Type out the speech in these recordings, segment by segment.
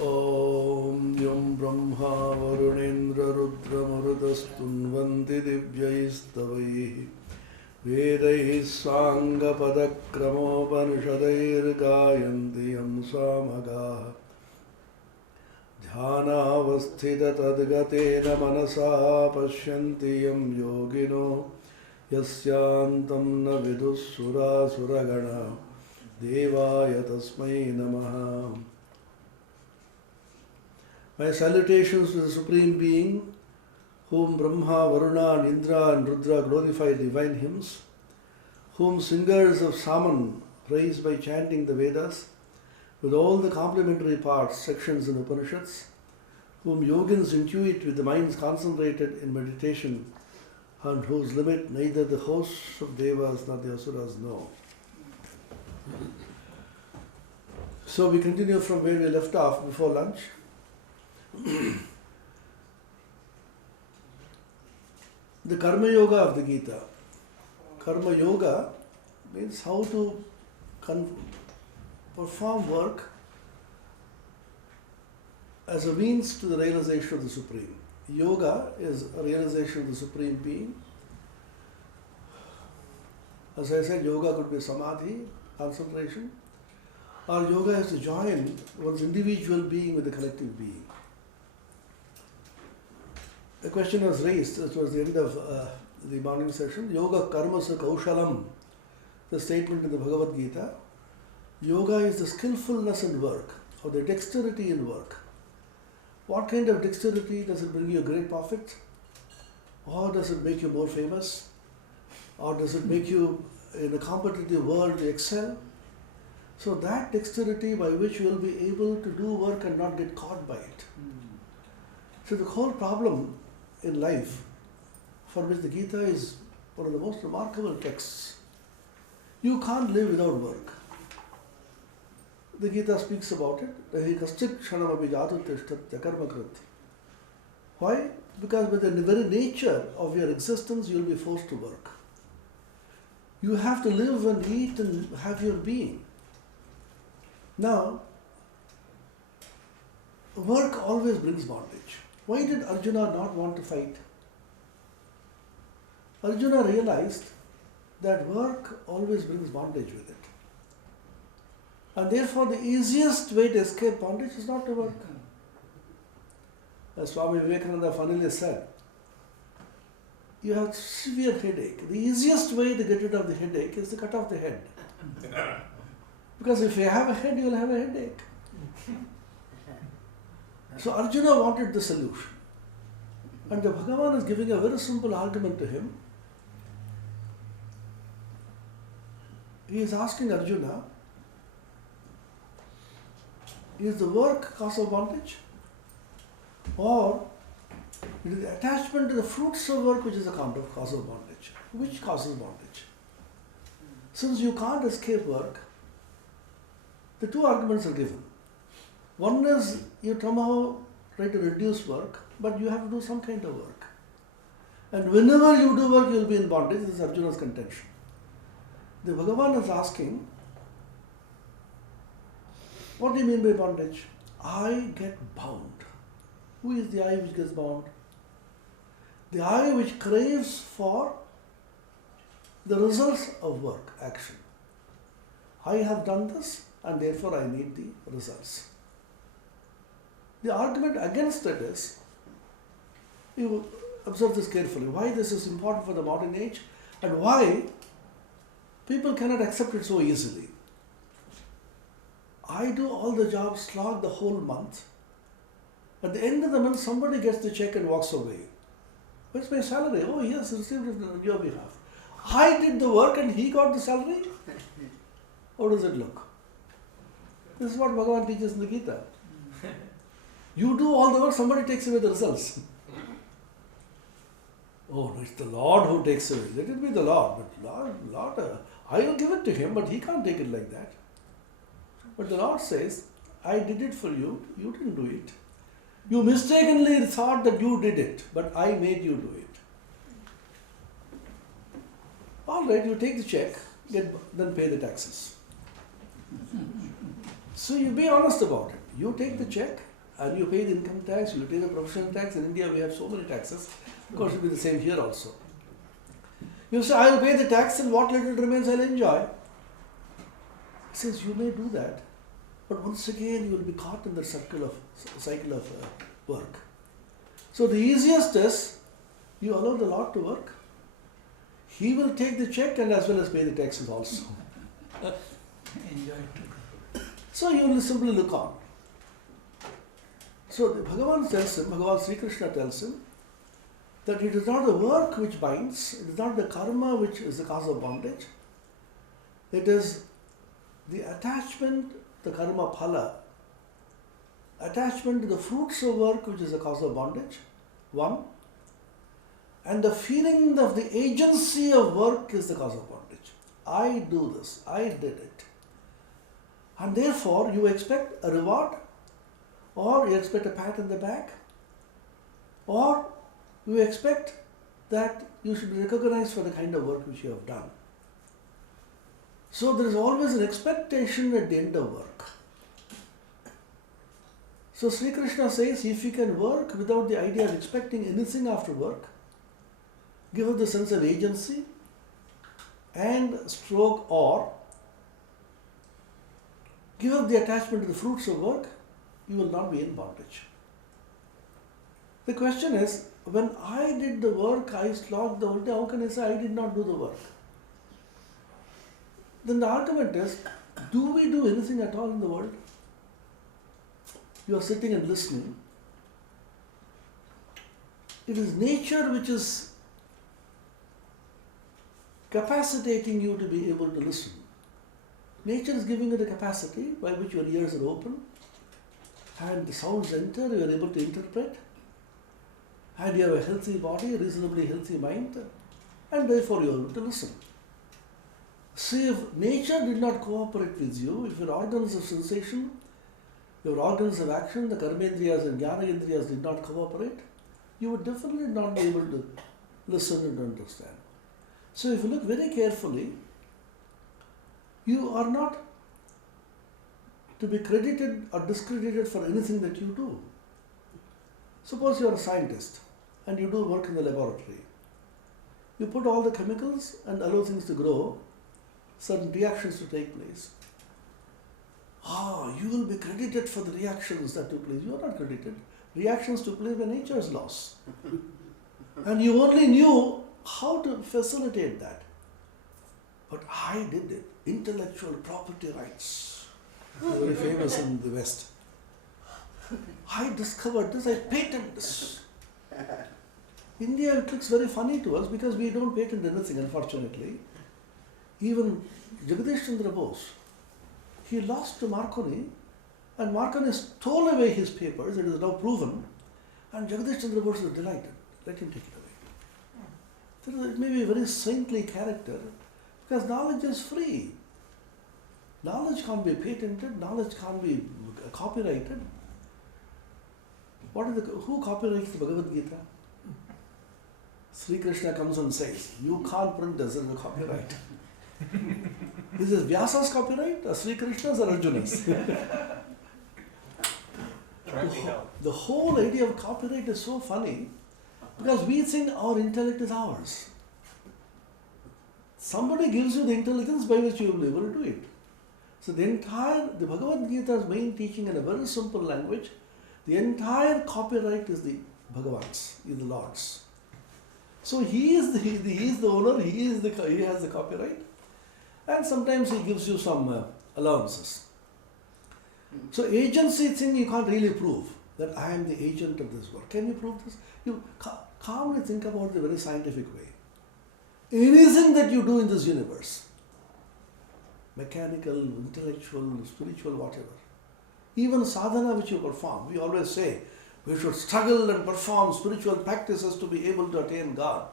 Om Yom Brahma Varunendra Rudra Marudastunvanti Divyaistavaihi Vedaihi Sanga Padakramopanishadair Gayanti Yam Samagaha Dhyanavasthita Tadgatena Manasa Pashyanti Yam Yogino Yasyantam Na Vidussura Suragana Devaya Tasmai Namaha. My salutations to the Supreme Being, whom Brahma, Varuna, and Indra and Rudra glorify divine hymns, whom singers of Saman praise by chanting the Vedas, with all the complementary parts, sections and Upanishads, whom yogins intuit with the minds concentrated in meditation, and whose limit neither the hosts of Devas nor the Asuras know. So we continue from where we left off before lunch. The Karma Yoga of the Gita. Karma Yoga means how to perform work as a means to the realization of the Supreme. Yoga is a realization of the Supreme Being. As I said, yoga could be samadhi, concentration, or yoga is to join one's individual being with the collective being. A question was raised towards the end of the morning session. Yoga karmasa kaushalam, the statement in the Bhagavad Gita. Yoga is the skillfulness in work, or the dexterity in work. What kind of dexterity? Does it bring you a great profit? Or does it make you more famous? Or does it make you, in a competitive world, excel? So that dexterity by which you will be able to do work and not get caught by it. So the whole problem in life, for which the Gita is one of the most remarkable texts, you can't live without work. The Gita speaks about it. Why? Because by the very nature of your existence, you will be forced to work. You have to live and eat and have your being. Now, work always brings bondage. Why did Arjuna not want to fight? Arjuna realized that work always brings bondage with it. And therefore the easiest way to escape bondage is not to work. As Swami Vivekananda funnily said, you have severe headache. The easiest way to get rid of the headache is to cut off the head. Because if you have a head, you will have a headache. So Arjuna wanted the solution. And the Bhagavan is giving a very simple argument to him. He is asking Arjuna, is the work cause of bondage? Or it is the attachment to the fruits of work which is a cause of bondage? Which causes bondage? Since you can't escape work, the two arguments are given. One is you somehow try to reduce work, but you have to do some kind of work. And whenever you do work, you will be in bondage. This is Arjuna's contention. The Bhagavan is asking, what do you mean by bondage? I get bound. Who is the I which gets bound? The I which craves for the results of work, action. I have done this and therefore I need the results. The argument against it is, you observe this carefully, why this is important for the modern age and why people cannot accept it so easily. I do all the jobs, slog the whole month. At the end of the month, somebody gets the check and walks away. Where's my salary? Oh, he has received it on your behalf. I did the work and he got the salary? How does it look? This is what Bhagavan teaches in the Gita. You do all the work, somebody takes away the results. Oh, no, it's the Lord who takes away. Let it be the Lord. But Lord, I will give it to him, but he can't take it like that. But the Lord says, I did it for you, you didn't do it. You mistakenly thought that you did it, but I made you do it. All right, you take the check, then pay the taxes. So you be honest about it. You take the check and you pay the income tax, you pay the professional tax. In India we have so many taxes. Of course it will be the same here also. You say, I will pay the tax and what little remains I will enjoy. He says, you may do that, but once again you will be caught in the cycle of work. So the easiest is, you allow the Lord to work. He will take the check and as well as pay the taxes also. Enjoy it. So you will simply look on. So Bhagavan tells him, Bhagavan Sri Krishna tells him, that it is not the work which binds, it is not the karma which is the cause of bondage. It is the attachment, the karma phala, attachment to the fruits of work which is the cause of bondage, one. And the feeling of the agency of work is the cause of bondage. I do this, I did it. And therefore you expect a reward, or you expect a pat on the back, or you expect that you should be recognized for the kind of work which you have done. So there is always an expectation at the end of work. So Sri Krishna says, if you can work without the idea of expecting anything after work, give up the sense of agency and stroke, or give up the attachment to the fruits of work, you will not be in bondage. The question is, when I did the work, I slogged the whole day, how can I say I did not do the work? Then the argument is, do we do anything at all in the world? You are sitting and listening. It is nature which is capacitating you to be able to listen. Nature is giving you the capacity by which your ears are open and the sounds enter, you are able to interpret, and you have a healthy body, a reasonably healthy mind, and therefore you are able to listen. See, if nature did not cooperate with you, if your organs of sensation, your organs of action, the karmendriyas and jnanendriyas did not cooperate, you would definitely not be able to listen and understand. So if you look very carefully, you are not to be credited or discredited for anything that you do. Suppose you are a scientist and you do work in the laboratory. You put all the chemicals and allow things to grow, certain reactions to take place. You will be credited for the reactions that took place. You are not credited. Reactions took place by nature's laws. And you only knew how to facilitate that. But I did it. Intellectual property rights. Very famous in the West. I discovered this, I patented this. India, it looks very funny to us because we don't patent anything, unfortunately. Even Jagadish Chandra Bose, he lost to Marconi, and Marconi stole away his papers, it is now proven, and Jagadish Chandra Bose was delighted. Let him take it away. So it may be a very saintly character, because knowledge is free. Knowledge can't be patented, knowledge can't be copyrighted. Who copyrights the Bhagavad Gita? Sri Krishna comes and says, you can't print this, there is a copyright. Is this Vyasa's copyright, or Sri Krishna's, or Arjuna's? The whole idea of copyright is so funny, because we think our intellect is ours. Somebody gives you the intelligence by which you will be able to do it. So the Bhagavad Gita's main teaching in a very simple language, the entire copyright is the Bhagavan's, is the Lord's. So he is the owner, he has the copyright, and sometimes he gives you some allowances. So agency thing you can't really prove, that I am the agent of this work. Can you prove this? You calmly think about it in a very scientific way. Anything that you do in this universe, mechanical, intellectual, spiritual, whatever, even sadhana which you perform, we always say, we should struggle and perform spiritual practices to be able to attain God.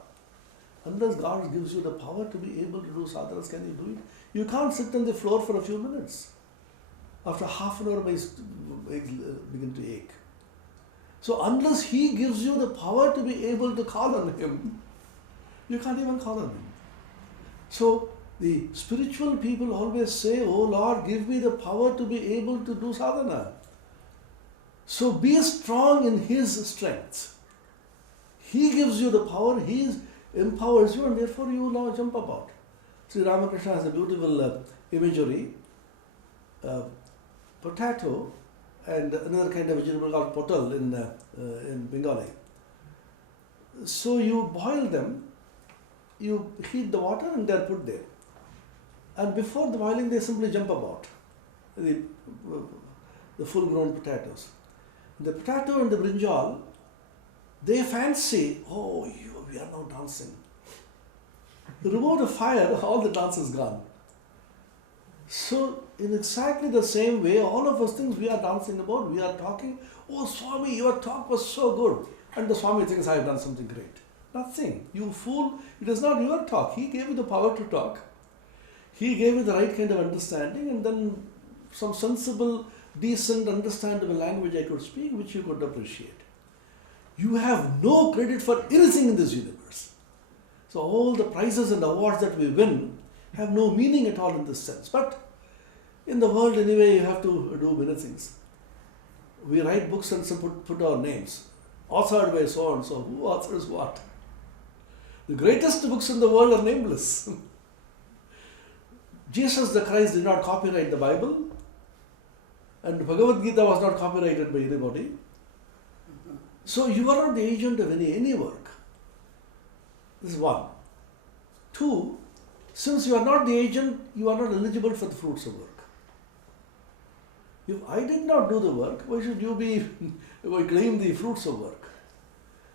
Unless God gives you the power to be able to do sadhanas, can you do it? You can't sit on the floor for a few minutes. After half an hour, my legs begin to ache. So unless He gives you the power to be able to call on Him, you can't even call on Him. So The spiritual people always say, "Oh Lord, give me the power to be able to do sadhana." So be strong in His strength. He gives you the power, He empowers you, and therefore you now jump about. Sri Ramakrishna has a beautiful imagery. Potato and another kind of vegetable called potal in Bengali. So you boil them, you heat the water and they are put there. And before the boiling they simply jump about, the full grown potatoes. The potato and the brinjal, they fancy, "Oh, we are now dancing." Remove the fire, all the dance is gone. So, in exactly the same way, all of us things we are dancing about, we are talking, "Oh Swami, your talk was so good." And the Swami thinks, "I have done something great." Nothing. You fool, it is not your talk. He gave you the power to talk. He gave you the right kind of understanding, and then some sensible, decent, understandable language I could speak, which you could appreciate. You have no credit for anything in this universe. So all the prizes and awards that we win have no meaning at all in this sense. But in the world anyway, you have to do many things. We write books and put our names. Authored by so and so. Who authors what? The greatest books in the world are nameless. Jesus the Christ did not copyright the Bible, and Bhagavad Gita was not copyrighted by anybody. So you are not the agent of any work. This is one. Two, since you are not the agent, you are not eligible for the fruits of work. If I did not do the work, why should you claim the fruits of work?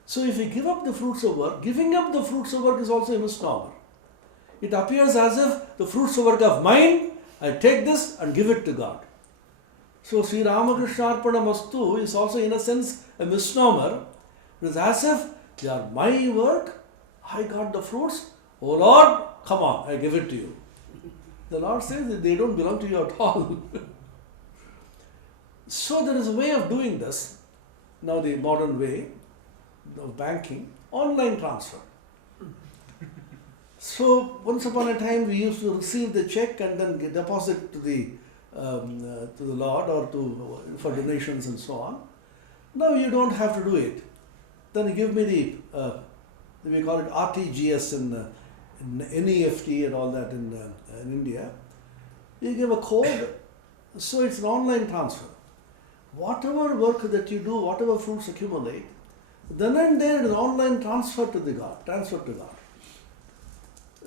So if you give up the fruits of work, giving up the fruits of work is also a misnomer. It appears as if the fruits of work of mine, I take this and give it to God. So Sri Ramakrishna Arpanamastu is also in a sense a misnomer. It is as if they are my work, I got the fruits, "Oh Lord, come on, I give it to you." The Lord says that they don't belong to you at all. So there is a way of doing this, now the modern way of banking, online transfer. So once upon a time we used to receive the check and then deposit to the Lord or for donations and so on. Now you don't have to do it. Then you give me we call it RTGS in NEFT and all that in India. You give a code, so it's an online transfer. Whatever work that you do, whatever fruits accumulate, then and there it is online transfer to God.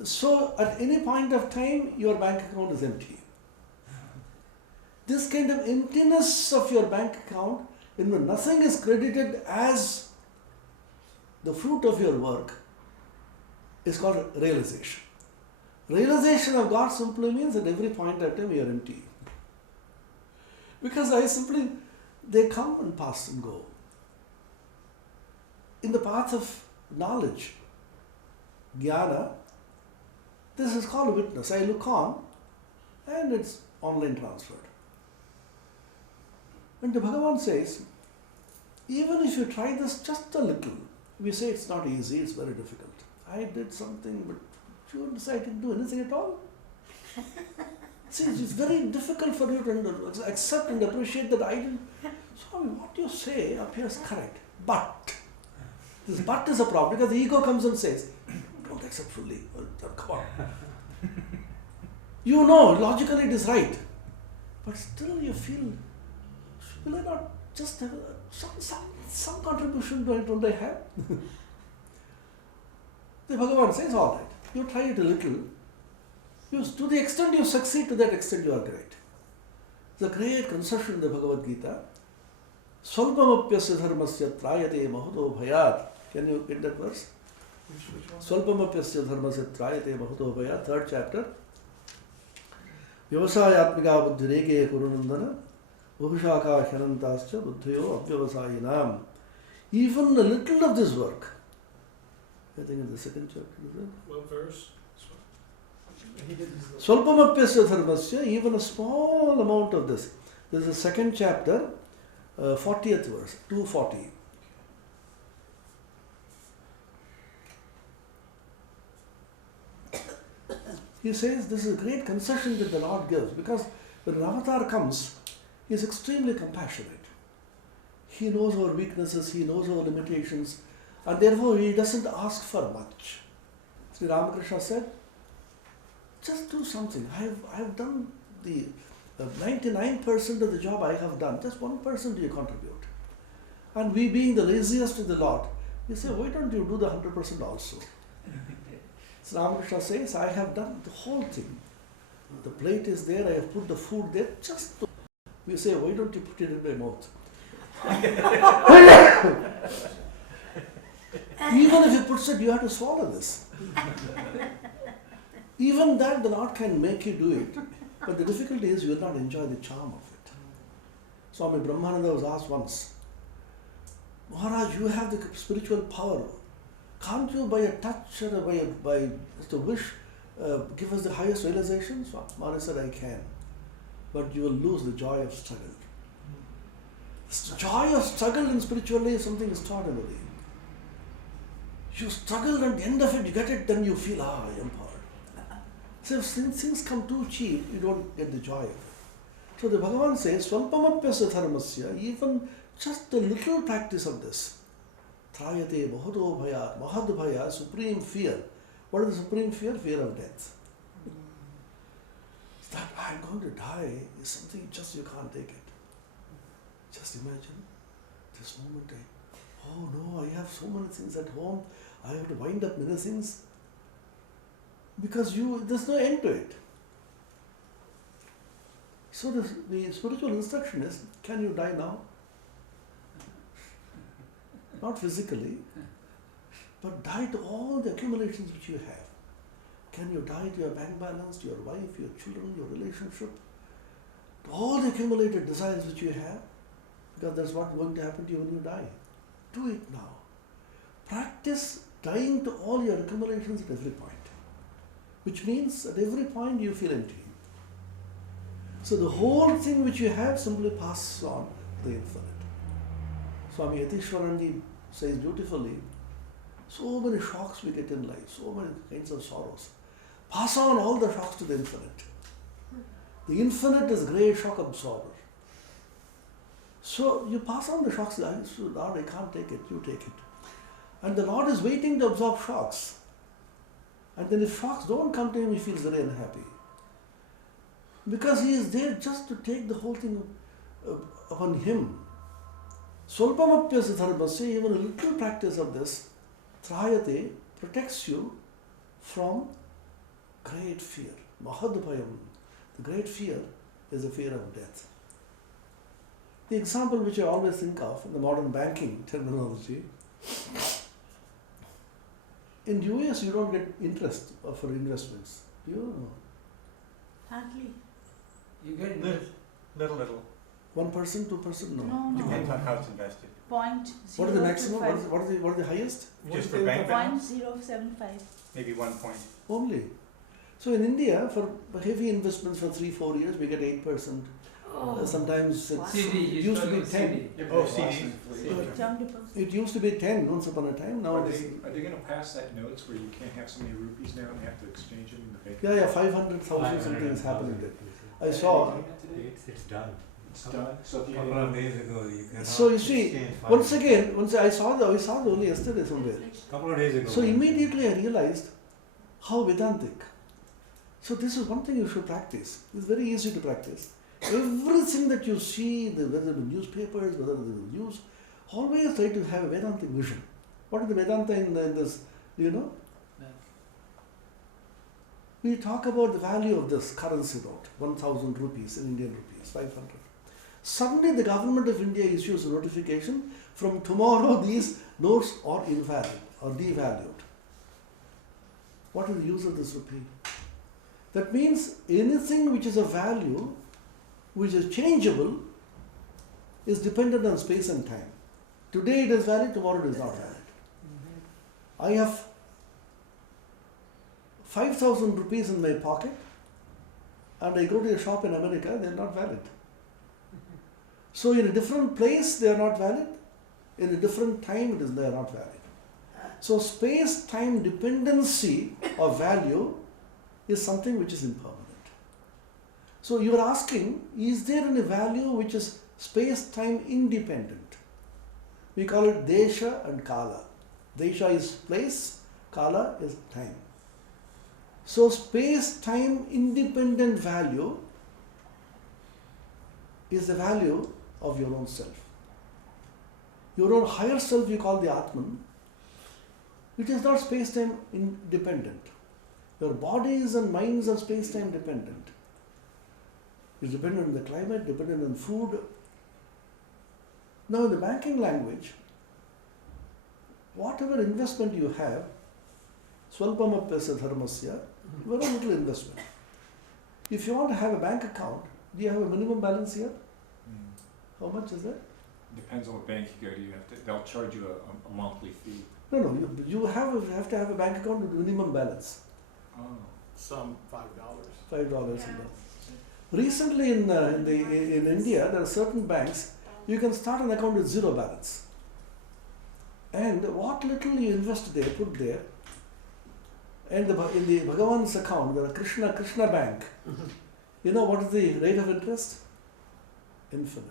So at any point of time, your bank account is empty. This kind of emptiness of your bank account, when nothing is credited as the fruit of your work, is called realization. Realization of God simply means at every point of time you are empty. Because they come and pass and go. In the path of knowledge, jnana, this is called witness. I look on and it's online transferred. And the Bhagavan says, even if you try this just a little, we say it's not easy, it's very difficult. I did something, but you decide to do anything at all. See, it's very difficult for you to accept and appreciate that I didn't. Swami, what you say appears correct, but this but is a problem because the ego comes and says, "Don't accept fully. Come on." You know, logically it is right, but still you feel, will I not just have some contribution to it? Don't I have? The Bhagavan says, all right, you try it a little. To the extent you succeed, to that extent you are great. The great concession in the Bhagavad Gita, Swalpamapyasya dharmasya trayate mahuto bhayat. Can you get that verse? Swalpamapyasya dharmasya trayate mahuto bhayat, 3rd chapter. Vyavasayatmika buddhireke kurunandana Bhushaka hyanantascha buddhayo avyavasayinam. Even a little of this work, I think in the 2nd chapter, is it? What verse? Swalpamapyasya dharmasya, even a small amount of this. This is the 2nd chapter, 40th verse, 240. He says this is a great concession that the Lord gives, because when an avatar comes, he is extremely compassionate. He knows our weaknesses, he knows our limitations, and therefore he doesn't ask for much. Sri Ramakrishna said, just do something. I have done the 99% of the job I have done. Just 1% you contribute. And we being the laziest of the lot, we say, why don't you do the 100% also? Sri Ramakrishna says, I have done the whole thing. The plate is there, I have put the food there, just to. We say, why don't you put it in my mouth? Even if he puts it, you have to swallow this. Even that the Lord can make you do it. But the difficulty is you will not enjoy the charm of it. Swami Brahmananda was asked once, Maharaj, you have the spiritual power. Can't you by a touch or by just a wish give us the highest realization? So Maharaj said, I can. But you will lose the joy of struggle. The joy of struggle in spirituality is something extraordinary. You struggle and at the end of it, you get it, then you feel, I am empowered. So if things come too cheap, you don't get the joy of it. So the Bhagavan says, Svalpamapyasya dharmasya, even just a little practice of this. Trayate bahado bhaya, mahad bhaya, supreme fear. What is the supreme fear? Fear of death. That I'm going to die is something just you can't take it. Just imagine this moment, oh no, I have so many things at home, I have to wind up many things. Because there's no end to it. So the spiritual instruction is, can you die now? Not physically, but die to all the accumulations which you have. Can you die to your bank balance, to your wife, your children, your relationship, to all the accumulated desires which you have? Because that's what's going to happen to you when you die. Do it now. Practice dying to all your accumulations at every point. Which means at every point you feel empty. So the whole thing which you have simply passes on to the infinite. Swami Atmapriyananda says beautifully, so many shocks we get in life, so many kinds of sorrows. Pass on all the shocks to the infinite. The infinite is great shock absorber. So you pass on the shocks, Lord, I can't take it, you take it. And the Lord is waiting to absorb shocks. And then if shocks don't come to him, he feels very unhappy. Because he is there just to take the whole thing upon him. Swalpamapyasya dharmasya, even a little practice of this, trayate, protects you from great fear. Mahadbhayam. The great fear is the fear of death. The example which I always think of in the modern banking terminology, in US you don't get interest for investments. Do you? Hardly. You get Little. 1%, 2%? No. No. Depends on how it's invested. Point What is the maximum? What is the highest? Just for bank balance? 0.075. Maybe 1 point. Only. So in India, for heavy investments for 3-4 years, we get 8%. Sometimes it used to be 10. Oh, CD. Term deposit. It used to be 10 once upon a time. Now Are it is. they going to pass that notes where you can't have so many rupees now and they have to exchange them in the bank? Yeah, 500,000 something is happening there. I saw. It's done. It's done. So if you Couple of days ago, you cannot. So you see, exchange once funds. again, I saw it only yesterday somewhere. Couple of days ago. So immediately I realized how Vedantic. So this is one thing you should practice. It's very easy to practice. Everything that you see, whether the newspapers, whether the news, always try to have a Vedantic vision. What is the Vedanta in this? Do you know? We talk about the value of this currency note, 1,000 rupees in Indian rupees, 500. Suddenly the government of India issues a notification, from tomorrow these notes are invalid or devalued. What is the use of this rupee? That means anything which is of value, which is changeable, is dependent on space and time. Today it is valid, tomorrow it is not valid. I have 5,000 rupees in my pocket and I go to a shop in America, they are not valid. So in a different place they are not valid, in a different time they are not valid. So space-time dependency of value is something which is impermanent. So you are asking, is there any value which is space-time independent? We call it Desha and Kala. Desha is place, Kala is time. So space-time independent value is the value of your own self. Your own higher self you call the Atman. It is not space-time independent. Your bodies and minds are space-time dependent. It's dependent on the climate, dependent on food. Now in the banking language, whatever investment you have, swalpamappyasya dharmasya, very little investment. If you want to have a bank account, do you have a minimum balance here? How much is that? Depends on what bank you go to. They'll charge you a monthly fee. No, you have to have a bank account with minimum balance. Oh. Some $5. $5 Recently in India, there are certain banks, you can start an account with zero balance. And what little you invest there, put there, and in the Bhagavan's account, there are Krishna Bank. You know what is the rate of interest? Infinite.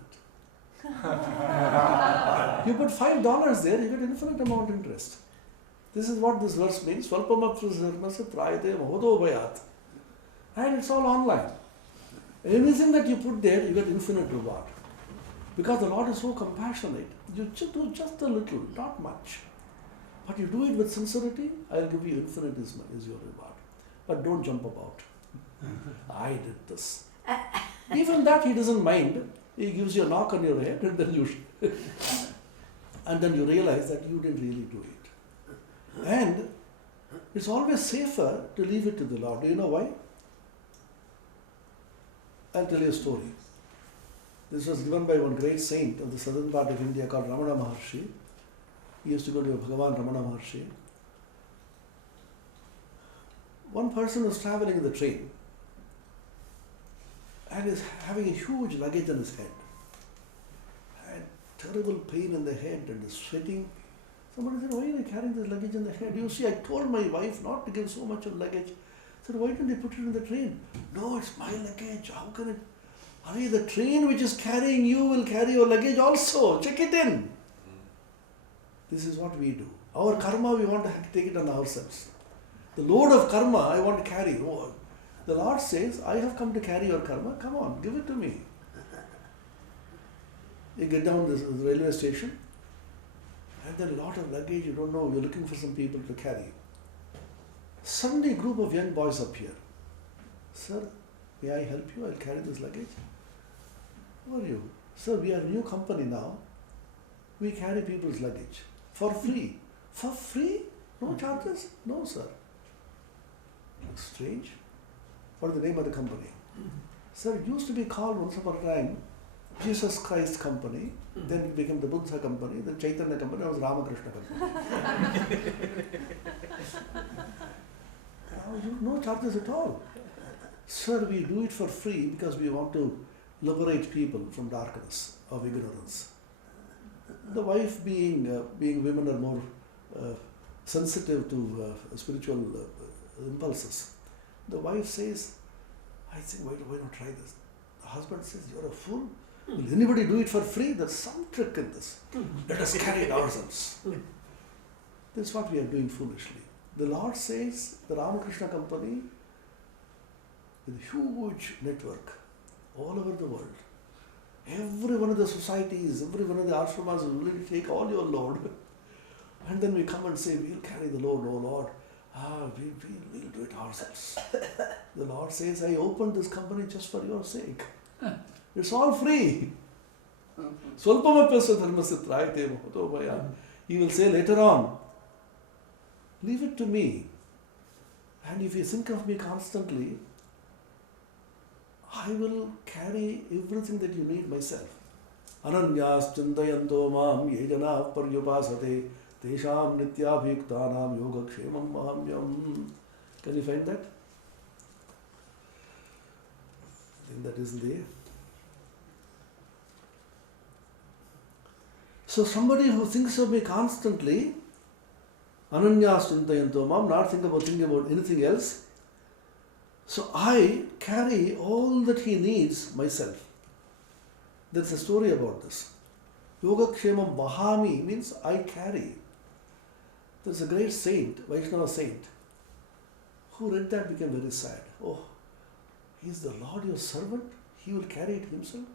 You put $5 there, you get infinite amount of interest. This is what this verse means. And it's all online. Anything that you put there, you get infinite reward. Because the Lord is so compassionate, you do just a little, not much. But you do it with sincerity, I'll give you infinite is your reward. But don't jump about. I did this. Even that he doesn't mind. He gives you a knock on your head and then you realize that you didn't really do it. And it's always safer to leave it to the Lord. Do you know why? I'll tell you a story. This was given by one great saint of the southern part of India called Ramana Maharshi. He used to go to Bhagavan Ramana Maharshi. One person was traveling in the train and is having a huge luggage on his head. And terrible pain in the head and is sweating. Somebody said, why are you carrying this luggage in the head? You see, I told my wife not to give so much of luggage. I said, why didn't they put it in the train? No, it's my luggage. How can it? Hey, the train which is carrying you will carry your luggage also. Check it in. This is what we do. Our karma, we want to take it on ourselves. The load of karma, I want to carry. Oh, the Lord says, I have come to carry your karma. Come on, give it to me. You get down to the railway station, and then a lot of luggage, you don't know, you're looking for some people to carry. Suddenly a group of young boys appear. Sir, may I help you? I'll carry this luggage. Who are you? Sir, we are a new company now. We carry people's luggage for free. For free? No charges? No, sir. Looks strange. What is the name of the company? Sir, it used to be called once upon a time Jesus Christ Company. Then it became the Buddha Company. Then Chaitanya Company. Now it's Ramakrishna Company. No charges at all. Sir, we do it for free because we want to liberate people from darkness of ignorance. The wife being women are more sensitive to spiritual impulses. The wife says, I think, why not try this? The husband says, you're a fool. Will anybody do it for free? There's some trick in this. Let us carry it ourselves. This is what we are doing foolishly. The Lord says, the Ramakrishna Company, with a huge network all over the world, every one of the societies, every one of the ashramas is willing to take all your load. And then we come and say, we'll carry the load, oh Lord. We'll do it ourselves. The Lord says, I opened this company just for your sake. It's all free. He will say later on, leave it to me. And if you think of me constantly, I will carry everything that you need myself. Ananyas chindayanto mam yejana paryupasate tesham nityabhiktanam yogakshemam mahamyam. Can you find that? I think that is there. So somebody who thinks of me constantly, ananyas chintayanto mam, not thinking about anything else, So I carry all that he needs myself. There's a story about this. Yogakshemam Vahami means I carry. There's a great saint, Vaishnava saint, who read that became very sad. Oh, he is the Lord your servant? He will carry it himself?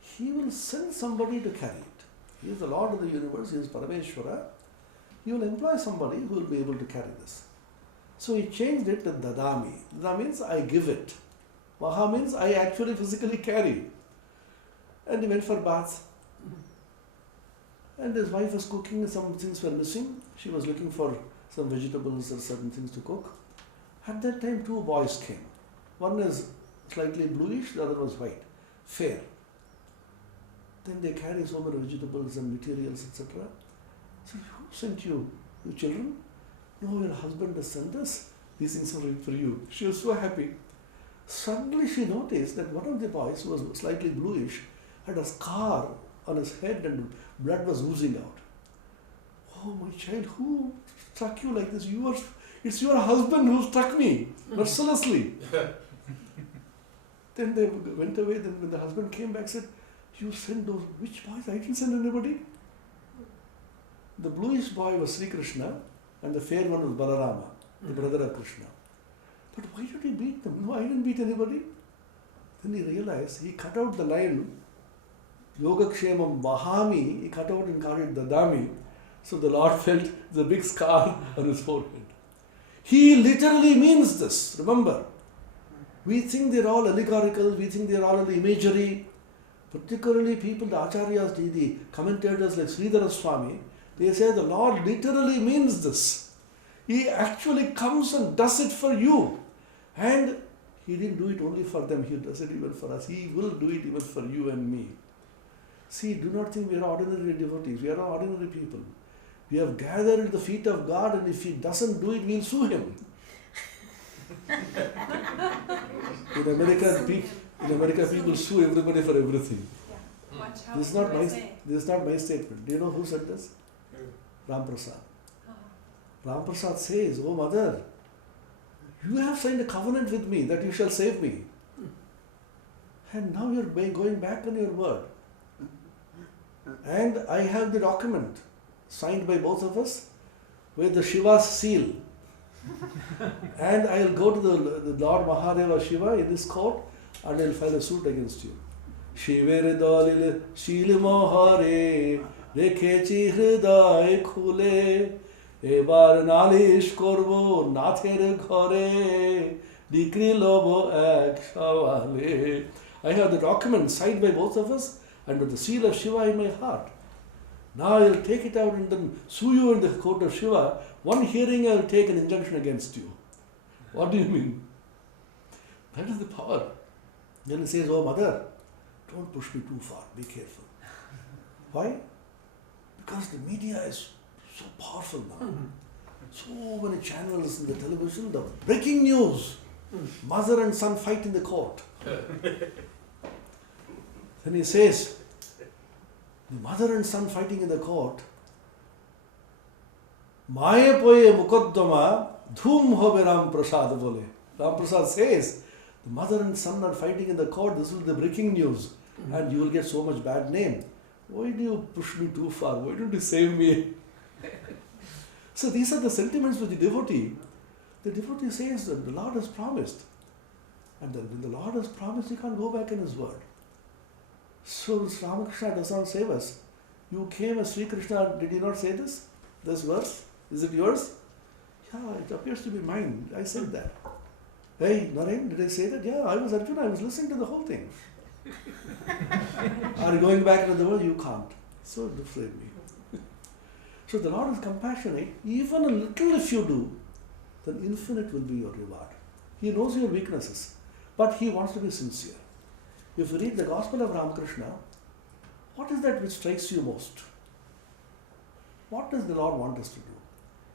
He will send somebody to carry it. He is the Lord of the universe, he is Parameshwara. He will employ somebody who will be able to carry this. So he changed it to Dadami. Dada means I give it. Vaha means I actually physically carry. And he went for baths. And his wife was cooking and some things were missing. She was looking for some vegetables or certain things to cook. At that time, two boys came. One is slightly bluish, the other was white, fair. Then they carry so many vegetables and materials, etc. So, who sent you, you children? No, your husband has sent us. These things are for you. She was so happy. Suddenly she noticed that one of the boys, who was slightly bluish, had a scar on his head and blood was oozing out. Oh, my child, who struck you like this? It's your husband who struck me, mercilessly. Then they went away. Then when the husband came back, said, you sent those, which boys? I didn't send anybody. The bluish boy was Sri Krishna and the fair one was Balarama, the brother of Krishna. But why did he beat them? No, I didn't beat anybody. Then he realized, he cut out the line, Yogakshemam Vahami, he cut out and called it Dadami. So the Lord felt the big scar on his forehead. He literally means this, remember. We think they're all allegorical, we think they're all imagery. Particularly people, the Acharyas, the commentators like Sridhara Swami, they say the Lord literally means this. He actually comes and does it for you. And he didn't do it only for them, he does it even for us. He will do it even for you and me. See, do not think we are ordinary devotees. We are not ordinary people. We have gathered at the feet of God, and if he doesn't do it, we'll sue him. In America, people sue everybody for everything. This is not my statement. Do you know who said this? Ram Prasad. Ram Prasad says, oh mother, you have signed a covenant with me that you shall save me. And now you are going back on your word. And I have the document signed by both of us with the Shiva's seal. And I will go to the Lord Mahadeva Shiva in this court and I will file a suit against you. Shivere dalil shil mohare rekhechi hriday khule ebar nalish korbo nather ghore dikri lobo ek shawale. I have the document signed by both of us and with the seal of Shiva in my heart. Now I will take it out and then sue you in the court of Shiva. One hearing I will take an injunction against you. What do you mean? That is the power. Then he says, oh mother, don't push me too far, be careful. Why? Because the media is so powerful now. So many channels in the television, the breaking news, mother and son fight in the court. Then he says, the mother and son fighting in the court, Maye poye mukaddama dhum hobe Ram Prasad bole. Ram Prasad says, the mother and son are fighting in the court, this will be the breaking news, and you will get so much bad name. Why do you push me too far? Why don't you save me? So these are the sentiments of the devotee. The devotee says that the Lord has promised. And when the Lord has promised, he can't go back in his word. So Ramakrishna does not save us. You came as Sri Krishna, did he not say this? This verse? Is it yours? Yeah, it appears to be mine. I said that. Hey, Naren, did I say that? Yeah, I was Arjuna, I was listening to the whole thing. Are you going back into the world? You can't. So save me. So the Lord is compassionate. Even a little if you do, then infinite will be your reward. He knows your weaknesses, but he wants to be sincere. If you read the Gospel of Ramakrishna, what is that which strikes you most? What does the Lord want us to do?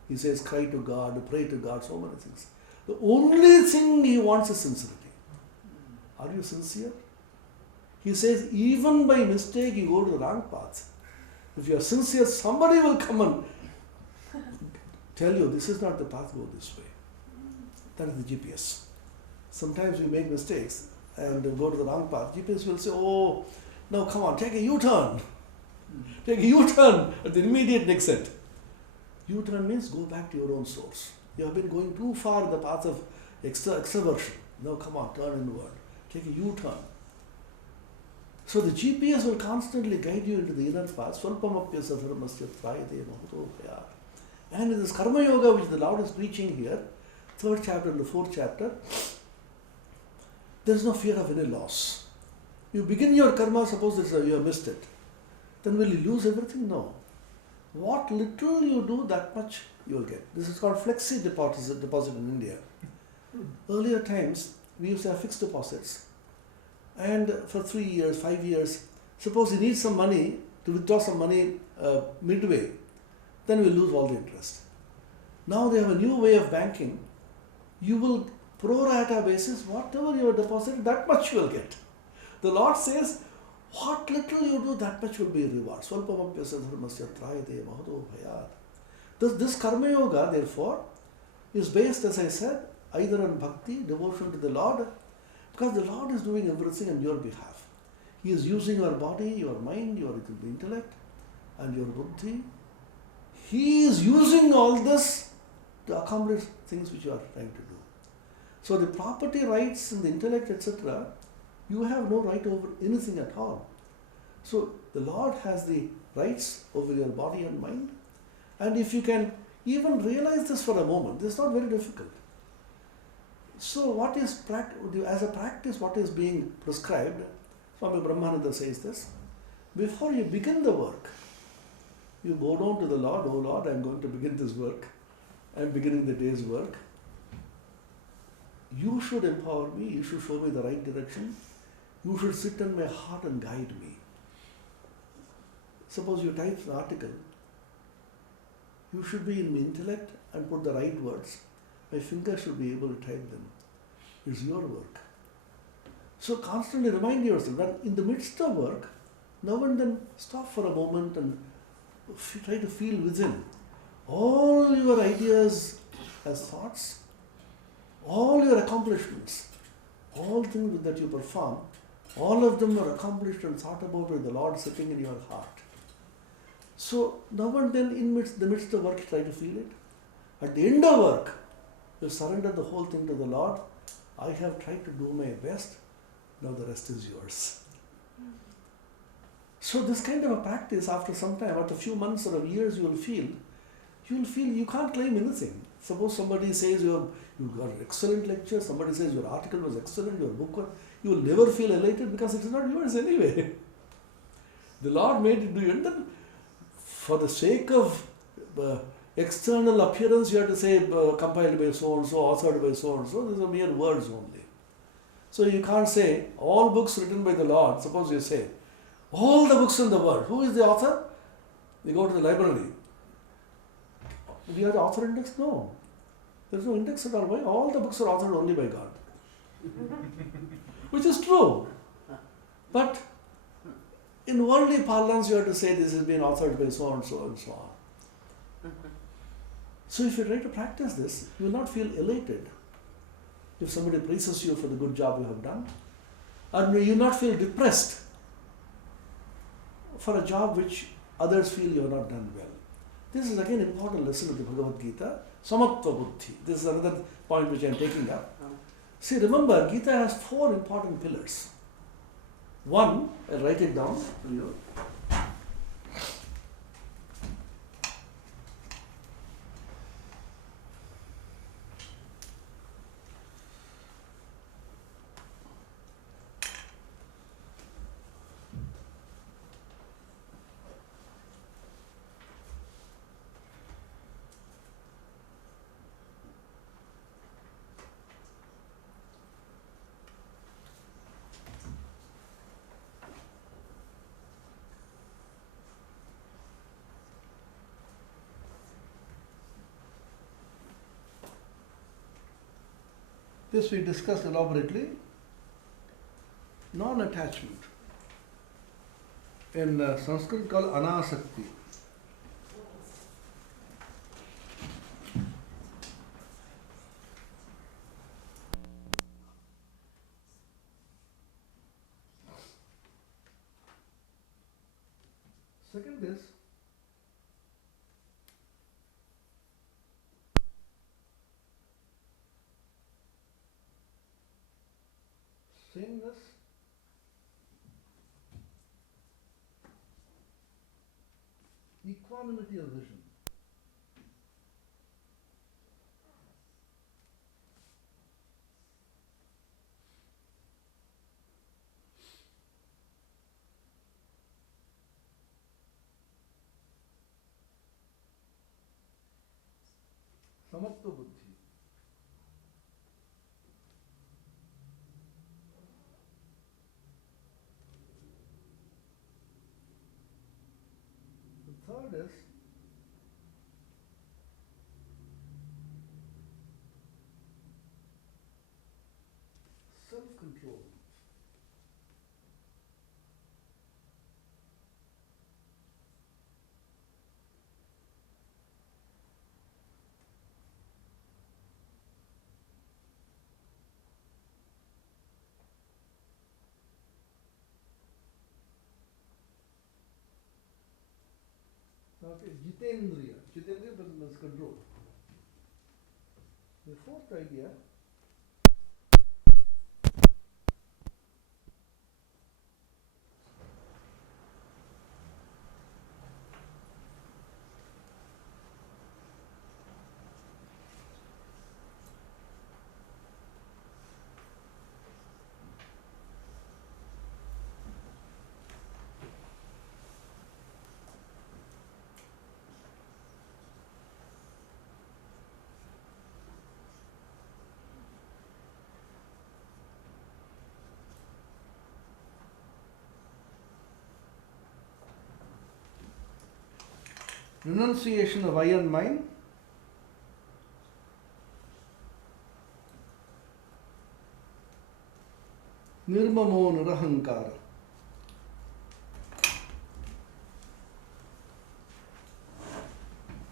He says, cry to God, pray to God, so many things. The only thing he wants is sincerity. Are you sincere? He says, even by mistake you go to the wrong path. If you are sincere, somebody will come and tell you, this is not the path, go this way. That is the GPS. Sometimes we make mistakes and go to the wrong path. GPS will say, oh, no, come on, take a U-turn. Take a U-turn at the immediate exit. U-turn means go back to your own source. You have been going too far in the path of extroversion. No, come on, turn inward. Take a U-turn. So the GPS will constantly guide you into the inner path. Swalpamapyasa dharmasya trayate mahato bhayat. And in this Karma Yoga, which the Lord is preaching here, 3rd chapter and the 4th chapter, there is no fear of any loss. You begin your karma, suppose you have missed it. Then will you lose everything? No. What little you do, that much you will get. This is called flexi deposit in India. Earlier times, we used to have fixed deposits. And for 3 years, 5 years, suppose you need some money to withdraw some money midway, then we lose all the interest. Now they have a new way of banking. You will pro rata basis, whatever you have deposited, that much you will get. The Lord says, what little you do, that much will be reward. Swalpamapyasa dharmasya trayate mahato bhayat. This Karma Yoga, therefore, is based, as I said, either on bhakti, devotion to the Lord, because the Lord is doing everything on your behalf. He is using your body, your mind, your intellect, and your buddhi. He is using all this to accomplish things which you are trying to do. So the property rights in the intellect, etc., you have no right over anything at all. So the Lord has the rights over your body and mind. And if you can even realize this for a moment, this is not very difficult. So what is as a practice, what is being prescribed, Swami Brahmananda says this, before you begin the work, you go down to the Lord, oh Lord, I am going to begin this work. I am beginning the day's work. You should empower me, you should show me the right direction. You should sit in my heart and guide me. Suppose you type an article, you should be in my intellect and put the right words. My finger should be able to type them. It's your work. So constantly remind yourself that in the midst of work, now and then stop for a moment and try to feel within. All your ideas as thoughts, all your accomplishments, all things that you perform, all of them are accomplished and thought about with the Lord sitting in your heart. So now and then in the midst of work, try to feel it. At the end of work, you surrender the whole thing to the Lord. I have tried to do my best. Now the rest is yours. So this kind of a practice, after some time, after a few months or years, you will feel you can't claim anything. Suppose somebody says you got excellent lecture, somebody says your article was excellent, your book was, you will never feel elated because it is not yours anyway. The Lord made it do you. And then for the sake of external appearance, you have to say compiled by so and so, authored by so and so. These are mere words only. So you can't say all books written by the Lord. Suppose you say all the books in the world. Who is the author? You go to the library. Do you have the author index? No. There is no index at all. Why? All the books are authored only by God. Which is true. But in worldly parlance, you have to say this has been authored by so and so and so on. So if you try to practice this, you will not feel elated if somebody praises you for the good job you have done. And you will not feel depressed for a job which others feel you have not done well. This is again an important lesson of the Bhagavad Gita, Samatva Buddhi. This is another point which I am taking up. See, remember, Gita has 4 important pillars. One, I'll write it down for you. This we discussed elaborately. Non-attachment. In Sanskrit called anasakti. Second is sameness, equanimity of vision. Samatva buddhi. The third is self-control. Okay, Jitendriya. Jitendriya means control. The fourth idea renunciation of I and mine, nirmamo nirahankara.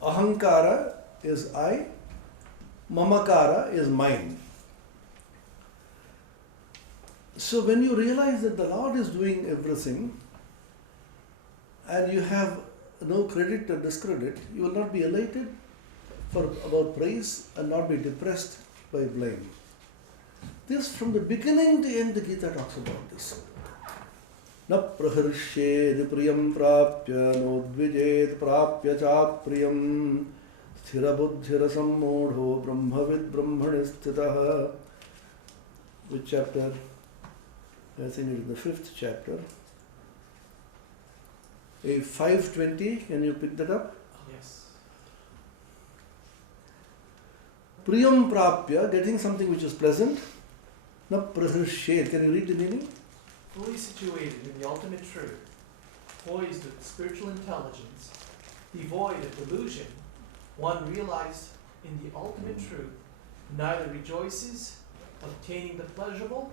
Ahankara is I, mamakara is mine. So when you realize that the Lord is doing everything and you have no credit or discredit, you will not be elated about praise and not be depressed by blame. This from the beginning to end the Gita talks about this. Na praharshyed priyam prapya nodvijed prapya cha priyam sthira buddhira sammodho brahmavid brahmani sthitah. Which chapter? I think it is the 5th chapter. 520, can you pick that up? Yes. Priyam prapya, getting something which is pleasant. Na praharshyed, can you read the meaning? Fully situated in the ultimate truth, poised with spiritual intelligence, devoid of delusion, one realized in the ultimate truth neither rejoices obtaining the pleasurable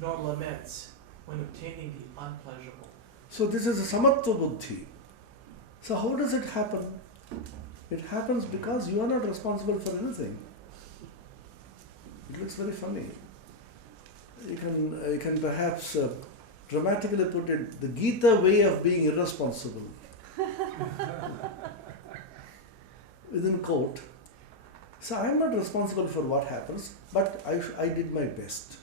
nor laments when obtaining the unpleasurable. So this is a samatva buddhi. So how does it happen? It happens because you are not responsible for anything. It looks very funny. You can perhaps dramatically put it, the Gita way of being irresponsible. Within quote. So I am not responsible for what happens, but I did my best.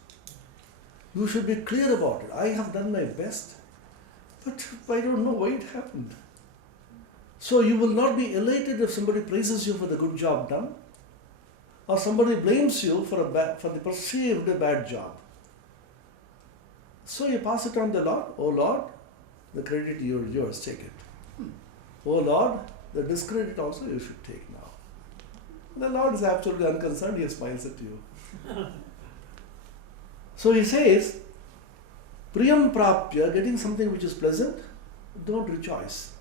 You should be clear about it. I have done my best, but I don't know why it happened. So you will not be elated if somebody praises you for the good job done, or somebody blames you for the perceived bad job. So you pass it on the Lord. Oh Lord, the credit is yours, take it. Oh Lord, the discredit also you should take now. The Lord is absolutely unconcerned, he smiles at you. So he says, Priyam prapya, getting something which is pleasant, don't rejoice.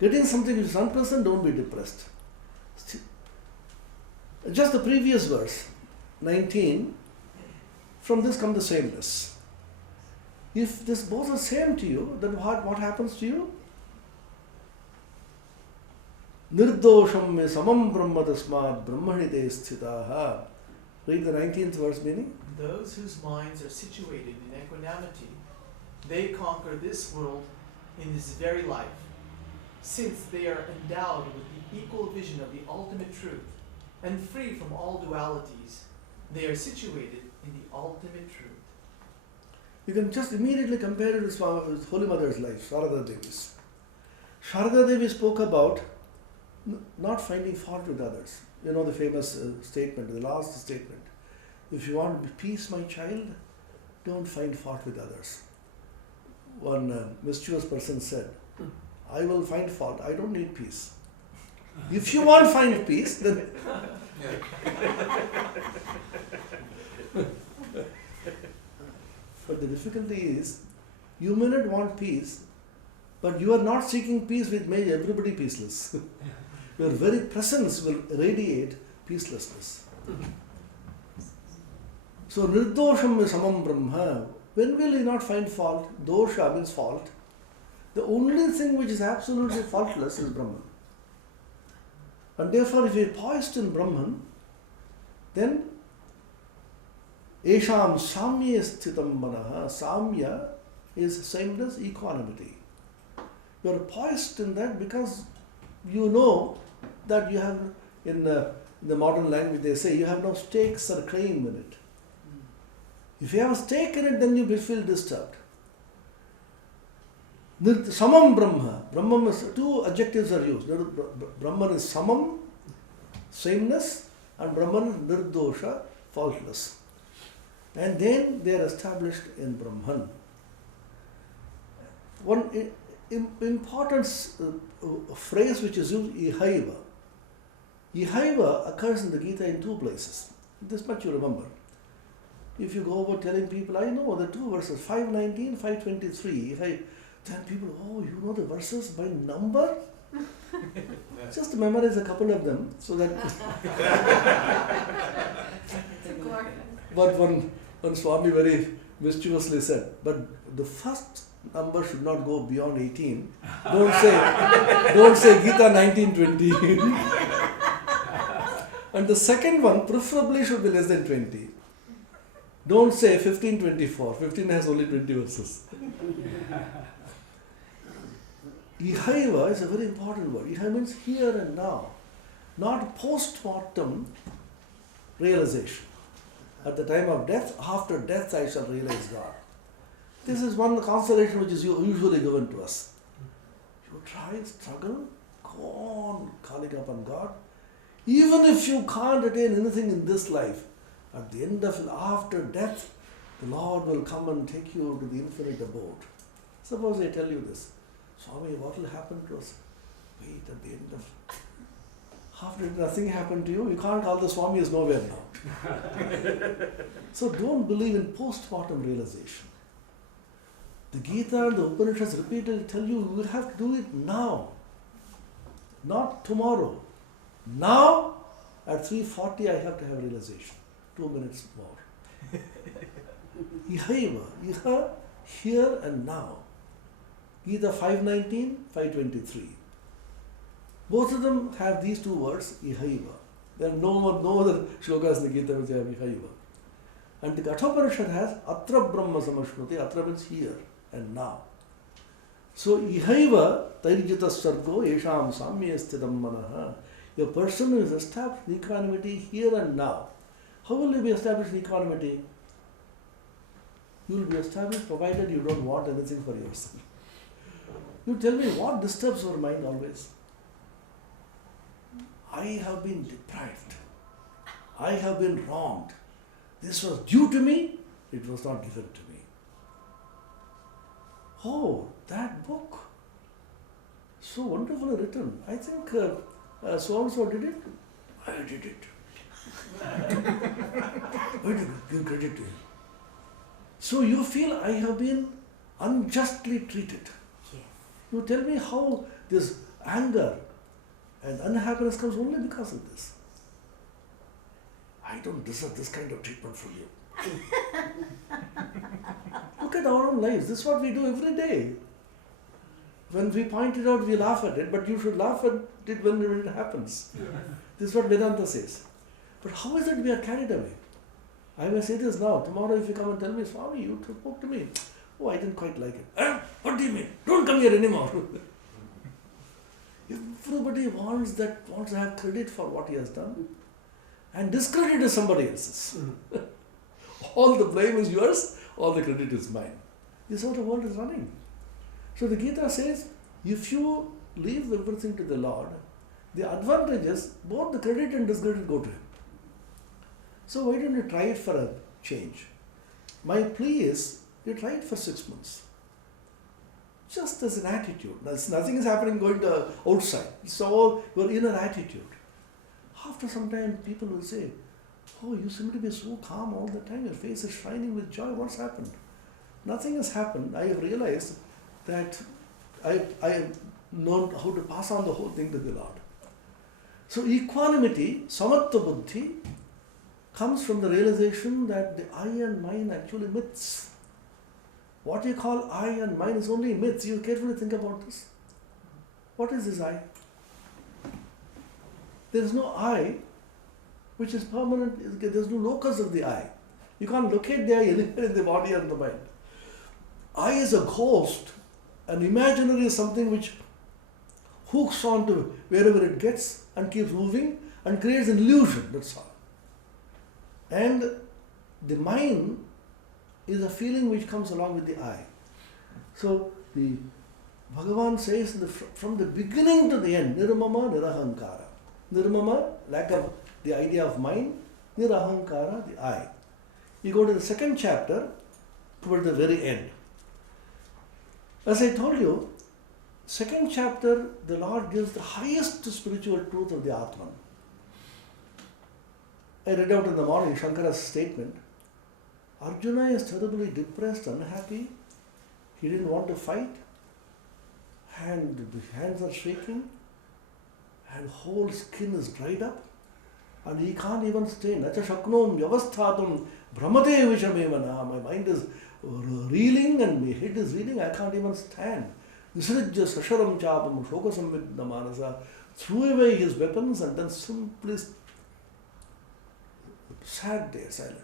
Getting something which is unpleasant, don't be depressed. Just the previous verse, 19, from this comes the sameness. If this both are same to you, then what happens to you? Nirdosham me samam brahma tasmad brahmani te sthitaha. Read the 19th verse meaning. Those whose minds are situated in equanimity, they conquer this world in this very life, since they are endowed with the equal vision of the ultimate truth and free from all dualities, they are situated in the ultimate truth. You can just immediately compare it with Holy Mother's life, Sharada Devi's. Sharada Devi spoke about not finding fault with others. You know the famous statement, the last statement. If you want peace, my child, don't find fault with others. One mischievous person said, I will find fault, I don't need peace. If you want to find peace, then... But the difficulty is, you may not want peace, but you are not seeking peace which makes everybody peaceless. Your very presence will radiate peacelessness. So, nirdosham samam brahma. When will you not find fault? Dosha means fault. The only thing which is absolutely faultless is Brahman. And therefore, if you are poised in Brahman, then Esham samya sthitam manaha. Samya is sameness, equanimity. You are poised in that because you know that you have, in the modern language they say, you have no stakes or claim in it. If you have a stake in it, then you will feel disturbed. Samam Brahma. Brahman is, two adjectives are used. Brahman is samam, sameness, and Brahman is nirdosha, faultless. And then they are established in Brahman. One important phrase which is used, ihaiva. Ihaiva occurs in the Gita in two places. This much you remember. If you go over telling people, I know the two verses, 519, 523, then people, oh, you know the verses by number? Just memorize a couple of them so that... But one Swami very mischievously said, but the first number should not go beyond 18. Don't say Gita 1920. And the second one preferably should be less than 20. Don't say 1524. 15 has only 20 verses. Ihaiva is a very important word. Ihaiva means here and now, not post-mortem realization. At the time of death, after death I shall realize God. This is one consolation which is usually given to us. You try, struggle, go on calling upon God. Even if you can't attain anything in this life, at the end of after death, the Lord will come and take you to the infinite abode. Suppose I tell you this, Swami, what will happen to us? Wait, at the end of... After nothing happened to you, you can't call the Swami is nowhere now. So don't believe in post-mortem realization. The Gita and the Upanishads repeatedly tell you, you have to do it now, not tomorrow. Now, at 3:40 I have to have realization. 2 minutes more. Ihaiva, iha, here and now. Gita 519, 523. Both of them have these two words, ihaiva. There are no other shlokas in the Gita which have ihaiva. And the Kathopanishad has atra brahma samashnuti, atra means here and now. So ihaiva tairjita sargo esham samya sthidam manaha. A person who is established in equanimity here and now. How will you be established in equanimity? You will be established provided you don't want anything for yourself. You tell me what disturbs your mind always? I have been deprived. I have been wronged. This was due to me, it was not given to me. Oh, that book. So wonderfully written. I think so-and-so did it. I did it. Why do you give credit to him? So you feel I have been unjustly treated. You tell me how this anger and unhappiness comes only because of this. I don't deserve this kind of treatment from you. Look at our own lives. This is what we do every day. When we point it out, we laugh at it, but you should laugh at it when it happens. This is what Vedanta says. But how is it we are carried away? I may say this now. Tomorrow if you come and tell me, Swami, you spoke to me. Oh, I didn't quite like it. What do you mean? Don't come here anymore. Everybody wants to have credit for what he has done, and discredit is somebody else's. All the blame is yours, all the credit is mine. This is how the world is running. So the Gita says, if you leave everything to the Lord, the advantage is both the credit and discredit go to Him. So why don't you try it for a change? My plea is, you try it for 6 months. Just as an attitude. Nothing is happening going to outside. It's all your inner attitude. After some time, people will say, oh, you seem to be so calm all the time. Your face is shining with joy. What's happened? Nothing has happened. I have realized that I have known how to pass on the whole thing to the Lord. So equanimity, samattva buddhi, comes from the realization that the I and mine actually myths. What you call I and mine is only myths. You carefully think about this. What is this I? There is no I which is permanent. There is no locus of the I. You can't locate the I anywhere in the body or in the mind. I is a ghost. An imaginary is something which hooks on to wherever it gets and keeps moving and creates an illusion. That's all. And the mind is a feeling which comes along with the I. So the Bhagavan says from the beginning to the end, nirmama nirahankara. Nirmama, lack of the idea of mind, nirahankara, the I. You go to the second chapter, toward the very end. As I told you, second chapter, the Lord gives the highest spiritual truth of the Atman. I read out in the morning Shankara's statement. Arjuna is terribly depressed, unhappy. He didn't want to fight. And the hands are shaking. And whole skin is dried up. And he can't even stay. Nacha shaknom vyavasthatum brahmate vishamevana. My mind is reeling and my head is reeling. I can't even stand. Visrajya sasharam chapam shoka samvidna manasa. Threw away his weapons and then simply sat there silent.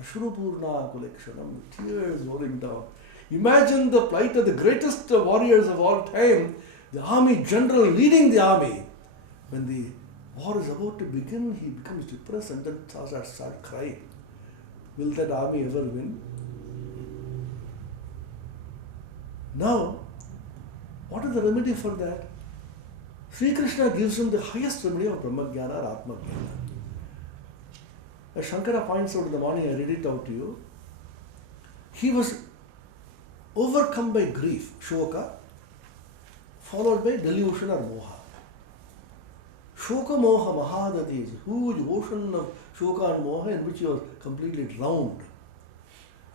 Ashrupurna kulekshanam, tears rolling down. Imagine the plight of the greatest warriors of all time, the army general leading the army. When the war is about to begin, he becomes depressed and then starts crying. Will that army ever win? Now, what is the remedy for that? Sri Krishna gives him the highest remedy of Brahmajnana or Atmajnana. As Shankara points out in the morning, I read it out to you. He was overcome by grief, shoka, followed by delusion or moha. Shoka moha mahadati is a huge ocean of shoka and moha in which he was completely drowned.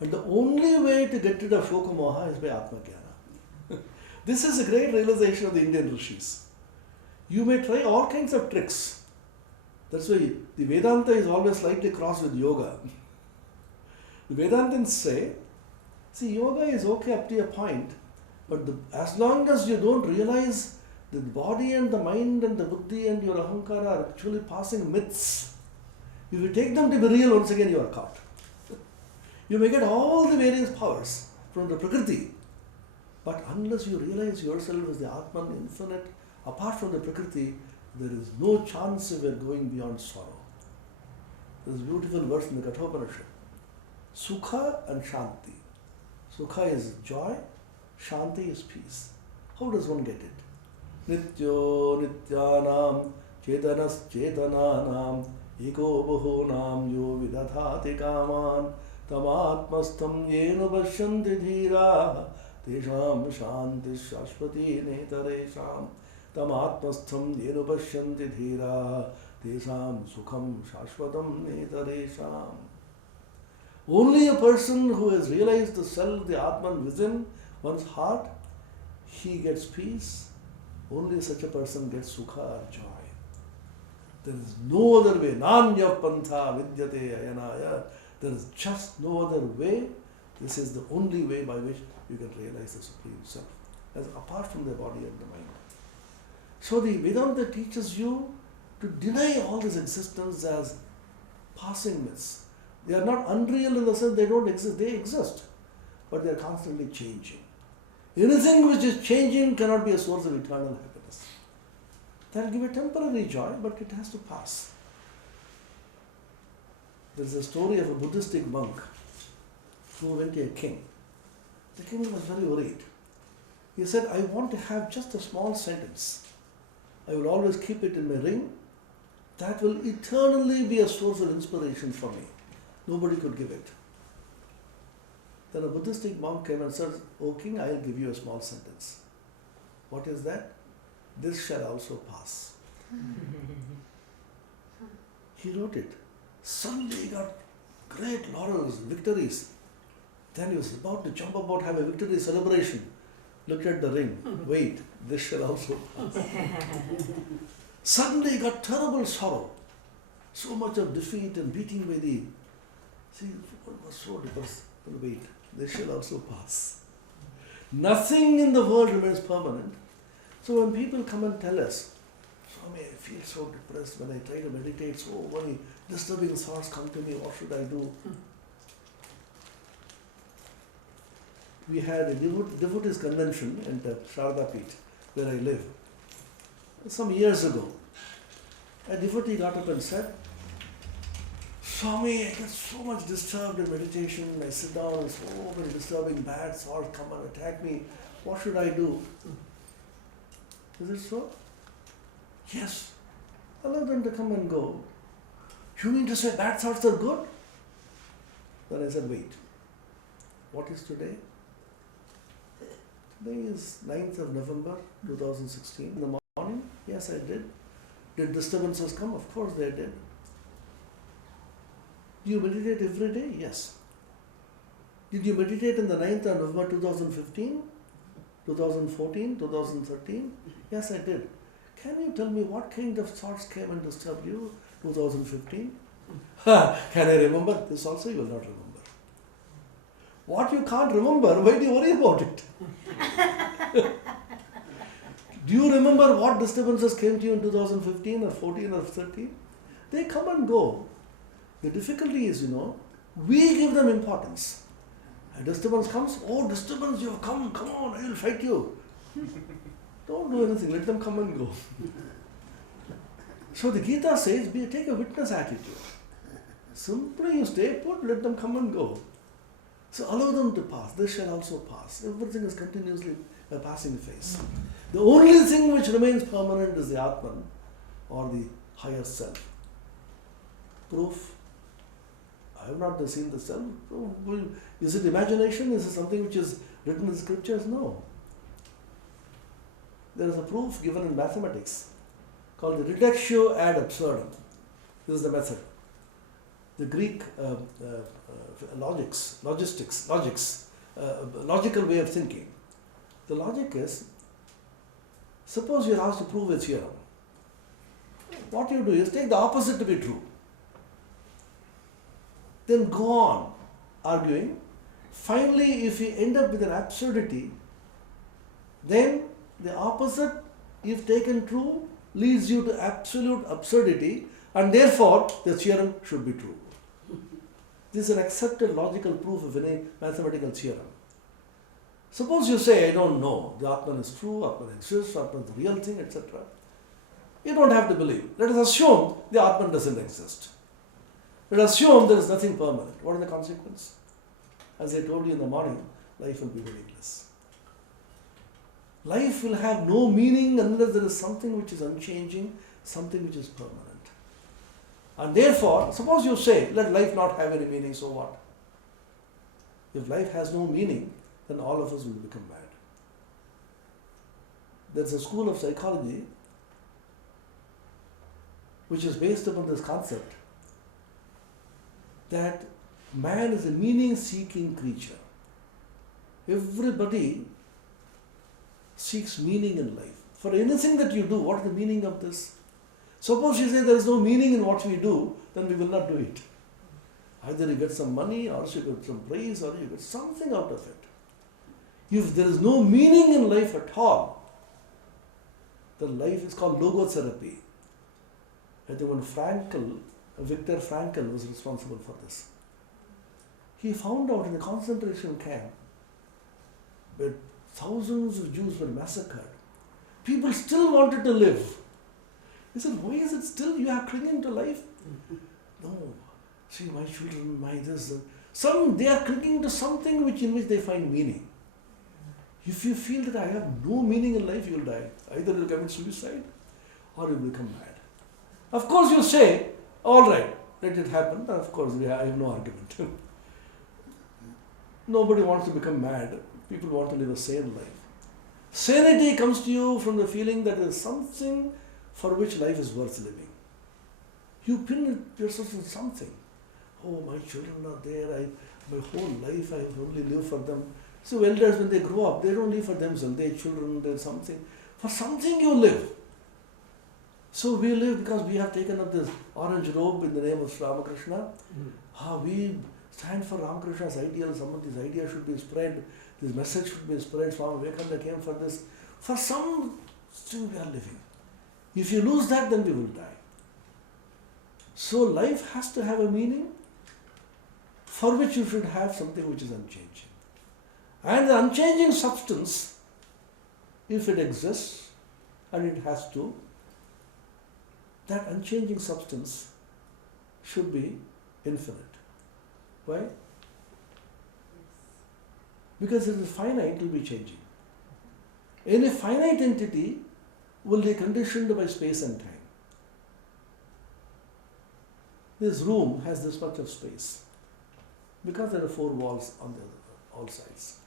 And the only way to get rid of shoka moha is by Atmajnana. This is a great realization of the Indian rishis. You may try all kinds of tricks. That's why the Vedanta is always slightly crossed with yoga. The Vedantins say, see, yoga is okay up to a point, but as long as you don't realize that the body and the mind and the buddhi and your ahankara are actually passing myths, if you take them to be real, once again you are caught. You may get all the various powers from the Prakriti, but unless you realize yourself as the Atman infinite, apart from the Prakriti, there is no chance of it going beyond sorrow. There is a beautiful verse in the Kathopanishad. Sukha and Shanti. Sukha is joy, Shanti is peace. How does one get it? Nityo nityanam chetanas chetananam eko bahunam yo vidathati kaman tamatmastam yena bashyanti dhira tesham shanti shashvati netaresham tamatmastham yena bashyanti dhira tesham sukham shashvatam netaresham. Only a person who has realized the self, the Atman within one's heart, he gets peace. Only such a person gets sukha or joy. There is no other way. Nanya pantha vidyate ayanaya. There is just no other way. This is the only way by which you can realize the Supreme Self, as apart from the body and the mind. So the Vedanta teaches you to deny all this existence as passing myths. They are not unreal in the sense they don't exist. They exist, but they are constantly changing. Anything which is changing cannot be a source of eternal happiness. That will give a temporary joy, but it has to pass. There is a story of a Buddhistic monk who went to a king. The king was very worried. He said, I want to have just a small sentence. I will always keep it in my ring. That will eternally be a source of inspiration for me. Nobody could give it. Then a Buddhistic monk came and said, O king, I will give you a small sentence. What is that? This shall also pass. He wrote it. Suddenly he got great laurels, victories. Then he was about to jump about, have a victory celebration. Looked at the ring. Wait, this shall also pass. Suddenly he got terrible sorrow. So much of defeat and beating by the... See, one was so depressed. Wait, this shall also pass. Nothing in the world remains permanent. So when people come and tell us, Swami, I feel so depressed when I try to meditate, so many disturbing thoughts come to me, what should I do? We had a devotees convention in the Sharda Peeth, where I live, some years ago. A devotee got up and said, Swami, I get so much disturbed in meditation, I sit down and so many disturbing bad thoughts come and attack me, what should I do? Is it so? Yes. Allow them to come and go. You mean to say bad thoughts are good? Then I said, wait. What is today? Today is 9th of November 2016. In the morning, yes, I did. Did disturbances come? Of course they did. Do you meditate every day? Yes. Did you meditate in the 9th of November 2015? 2014? 2013? Yes, I did. Can you tell me what kind of thoughts came and disturbed you 2015? Can I remember? This also you will not remember. What you can't remember, why do you worry about it? Do you remember what disturbances came to you in 2015 or 14 or 13? They come and go. The difficulty is, we give them importance. A disturbance comes, oh, disturbance, you have come on, I will fight you. Don't do anything, let them come and go. So the Gita says, take a witness attitude. Simply you stay put, let them come and go. So allow them to pass, this shall also pass. Everything is continuously a passing phase. The only thing which remains permanent is the Atman or the higher self. Proof? I have not seen the self. Is it imagination? Is it something which is written in the scriptures? No. There is a proof given in mathematics called the reductio ad absurdum. This is the method. The Greek logical way of thinking. The logic is, suppose you are asked to prove a theorem. What you do is take the opposite to be true. Then go on arguing. Finally, if you end up with an absurdity, then the opposite, if taken true, leads you to absolute absurdity, and therefore the theorem should be true. This is an accepted logical proof of any mathematical theorem. Suppose you say, I don't know, the Atman is true, Atman exists, Atman is the real thing, etc. You don't have to believe. Let us assume the Atman doesn't exist. Let us assume there is nothing permanent. What is the consequence? As I told you in the morning, life will be meaningless. Life will have no meaning unless there is something which is unchanging, something which is permanent. And therefore, suppose you say, let life not have any meaning, so what? If life has no meaning, then all of us will become mad. There's a school of psychology which is based upon this concept that man is a meaning-seeking creature. Everybody seeks meaning in life. For anything that you do, what is the meaning of this? Suppose you say there is no meaning in what we do, then we will not do it. Either you get some money, or you get some praise, or you get something out of it. If there is no meaning in life at all, then life is called logotherapy. I think when Viktor Frankl was responsible for this. He found out in the concentration camp where thousands of Jews were massacred, people still wanted to live. He said, why is it still you are clinging to life? No. See, my children, my this. They are clinging to something in which they find meaning. If you feel that I have no meaning in life, you will die. Either you will commit suicide or you will become mad. Of course, you say, all right, let it happen. Of course, I have no argument. Nobody wants to become mad. People want to live a sane life. Sanity comes to you from the feeling that there is something for which life is worth living. You pin yourself in something. Oh, my children are there. My whole life I have only lived for them. So elders, when they grow up, they don't live for themselves. They children, they're something. For something you live. So we live because we have taken up this orange robe in the name of Ramakrishna. We stand for Ramakrishna's ideal. Some of these ideas should be spread. This message should be spread. Swami Vivekananda came for this. For some, still we are living. If you lose that, then we will die. So life has to have a meaning for which you should have something which is unchanging. And the unchanging substance, if it exists and it has to, that unchanging substance should be infinite. Why? Because it is finite, it will be changing. Any finite entity will be conditioned by space and time. This room has this much of space because there are 4 walls on all sides.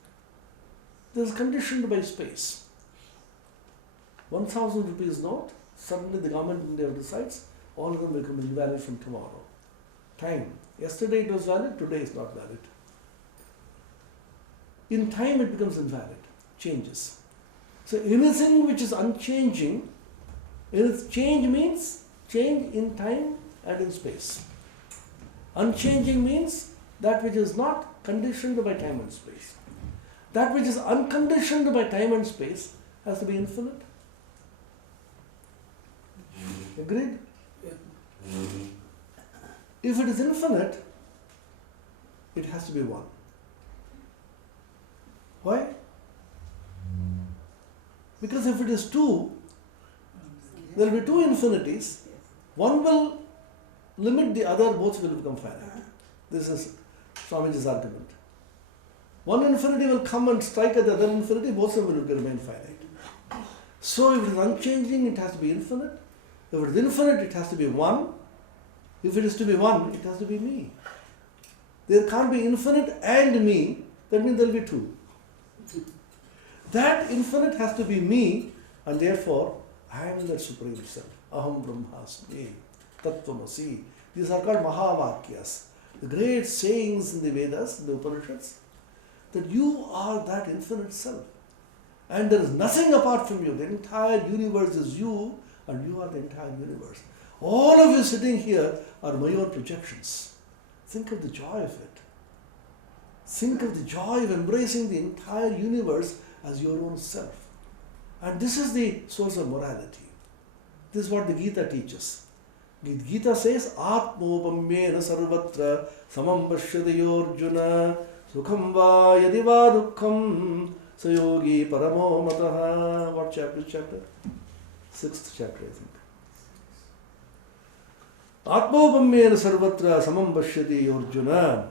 This is conditioned by space. 1,000 rupees note, suddenly the government in India decides all of them become invalid from tomorrow. Time. Yesterday it was valid, today it's not valid. In time it becomes invalid, changes. So anything which is unchanging, change means change in time and in space. Unchanging means that which is not conditioned by time and space. That which is unconditioned by time and space has to be infinite. Agreed? If it is infinite, it has to be one. Why? Because if it is two, there will be two infinities. One will limit the other, both will become finite. This is Swamiji's argument. One infinity will come and strike at the other infinity, both of them will remain finite. So if it is unchanging, it has to be infinite. If it is infinite, it has to be one. If it is to be one, it has to be me. There can't be infinite and me, that means there will be two. That infinite has to be me, and therefore I am the Supreme Self. Aham Brahmasmi, Tattvamasi. These are called Mahavakyas, the great sayings in the Vedas, in the Upanishads, that you are that infinite self. And there is nothing apart from you. The entire universe is you, and you are the entire universe. All of you sitting here are my own projections. Think of the joy of it. Think of the joy of embracing the entire universe as your own self. And this is the source of morality. This is what the Gita teaches. The Gita says, Atmopamyena sarvatra samam pashyati Arjuna sukham va yadi va dukkham sayogi paramo mataha. What chapter? 6th chapter, I think. Atmopamyena sarvatra samam pashyati Arjuna.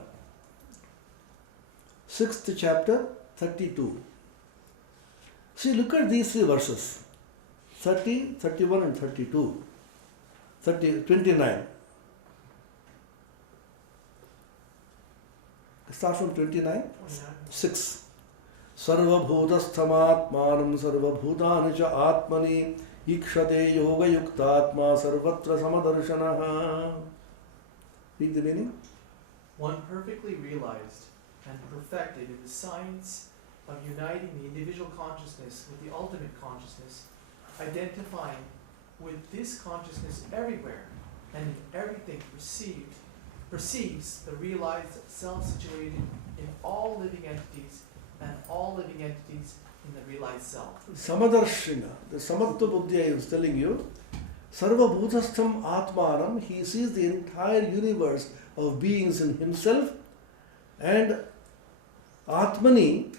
6th chapter, 32. See, look at these 3 verses. 30, 31 and 32. 29. Start from 29. 6. Sarva bhutasthamaatmanam sarva bhutani cha atmani ikshate yoga yuktatma sarvatra samadarshanaha. Read the meaning. One perfectly realized and perfected in the science of uniting the individual consciousness with the ultimate consciousness, identifying with this consciousness everywhere and in everything perceives the realized self situated in all living entities and all living entities in the realized self. Samadarshina, the Samatva Buddhi I was telling you, Sarva Bhutastham Atmanam, he sees the entire universe of beings in himself, and Atmani,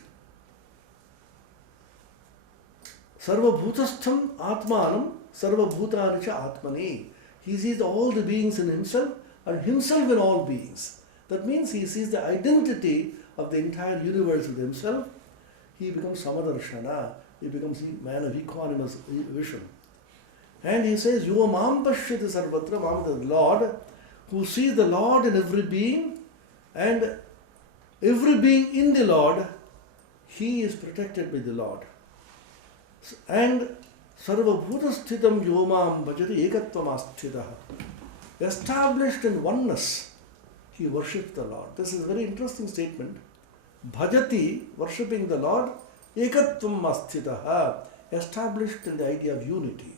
Sarva Bhutastham Atmanam Sarva Bhutani cha Atmani. He sees all the beings in himself and himself in all beings. That means he sees the identity of the entire universe with himself. He becomes Samadarshana. He becomes a man of equanimous vision. And he says, Yo mam pashyati sarvatra, mam, the Lord, who sees the Lord in every being, and every being in the Lord, he is protected by the Lord. And sarva bhuta sthitam yo mam bhajati ekatvam asthitaha. Established in oneness, he worships the Lord. This is a very interesting statement. Bhajati, worshipping the Lord, ekatvam asthitaha, established in the idea of unity.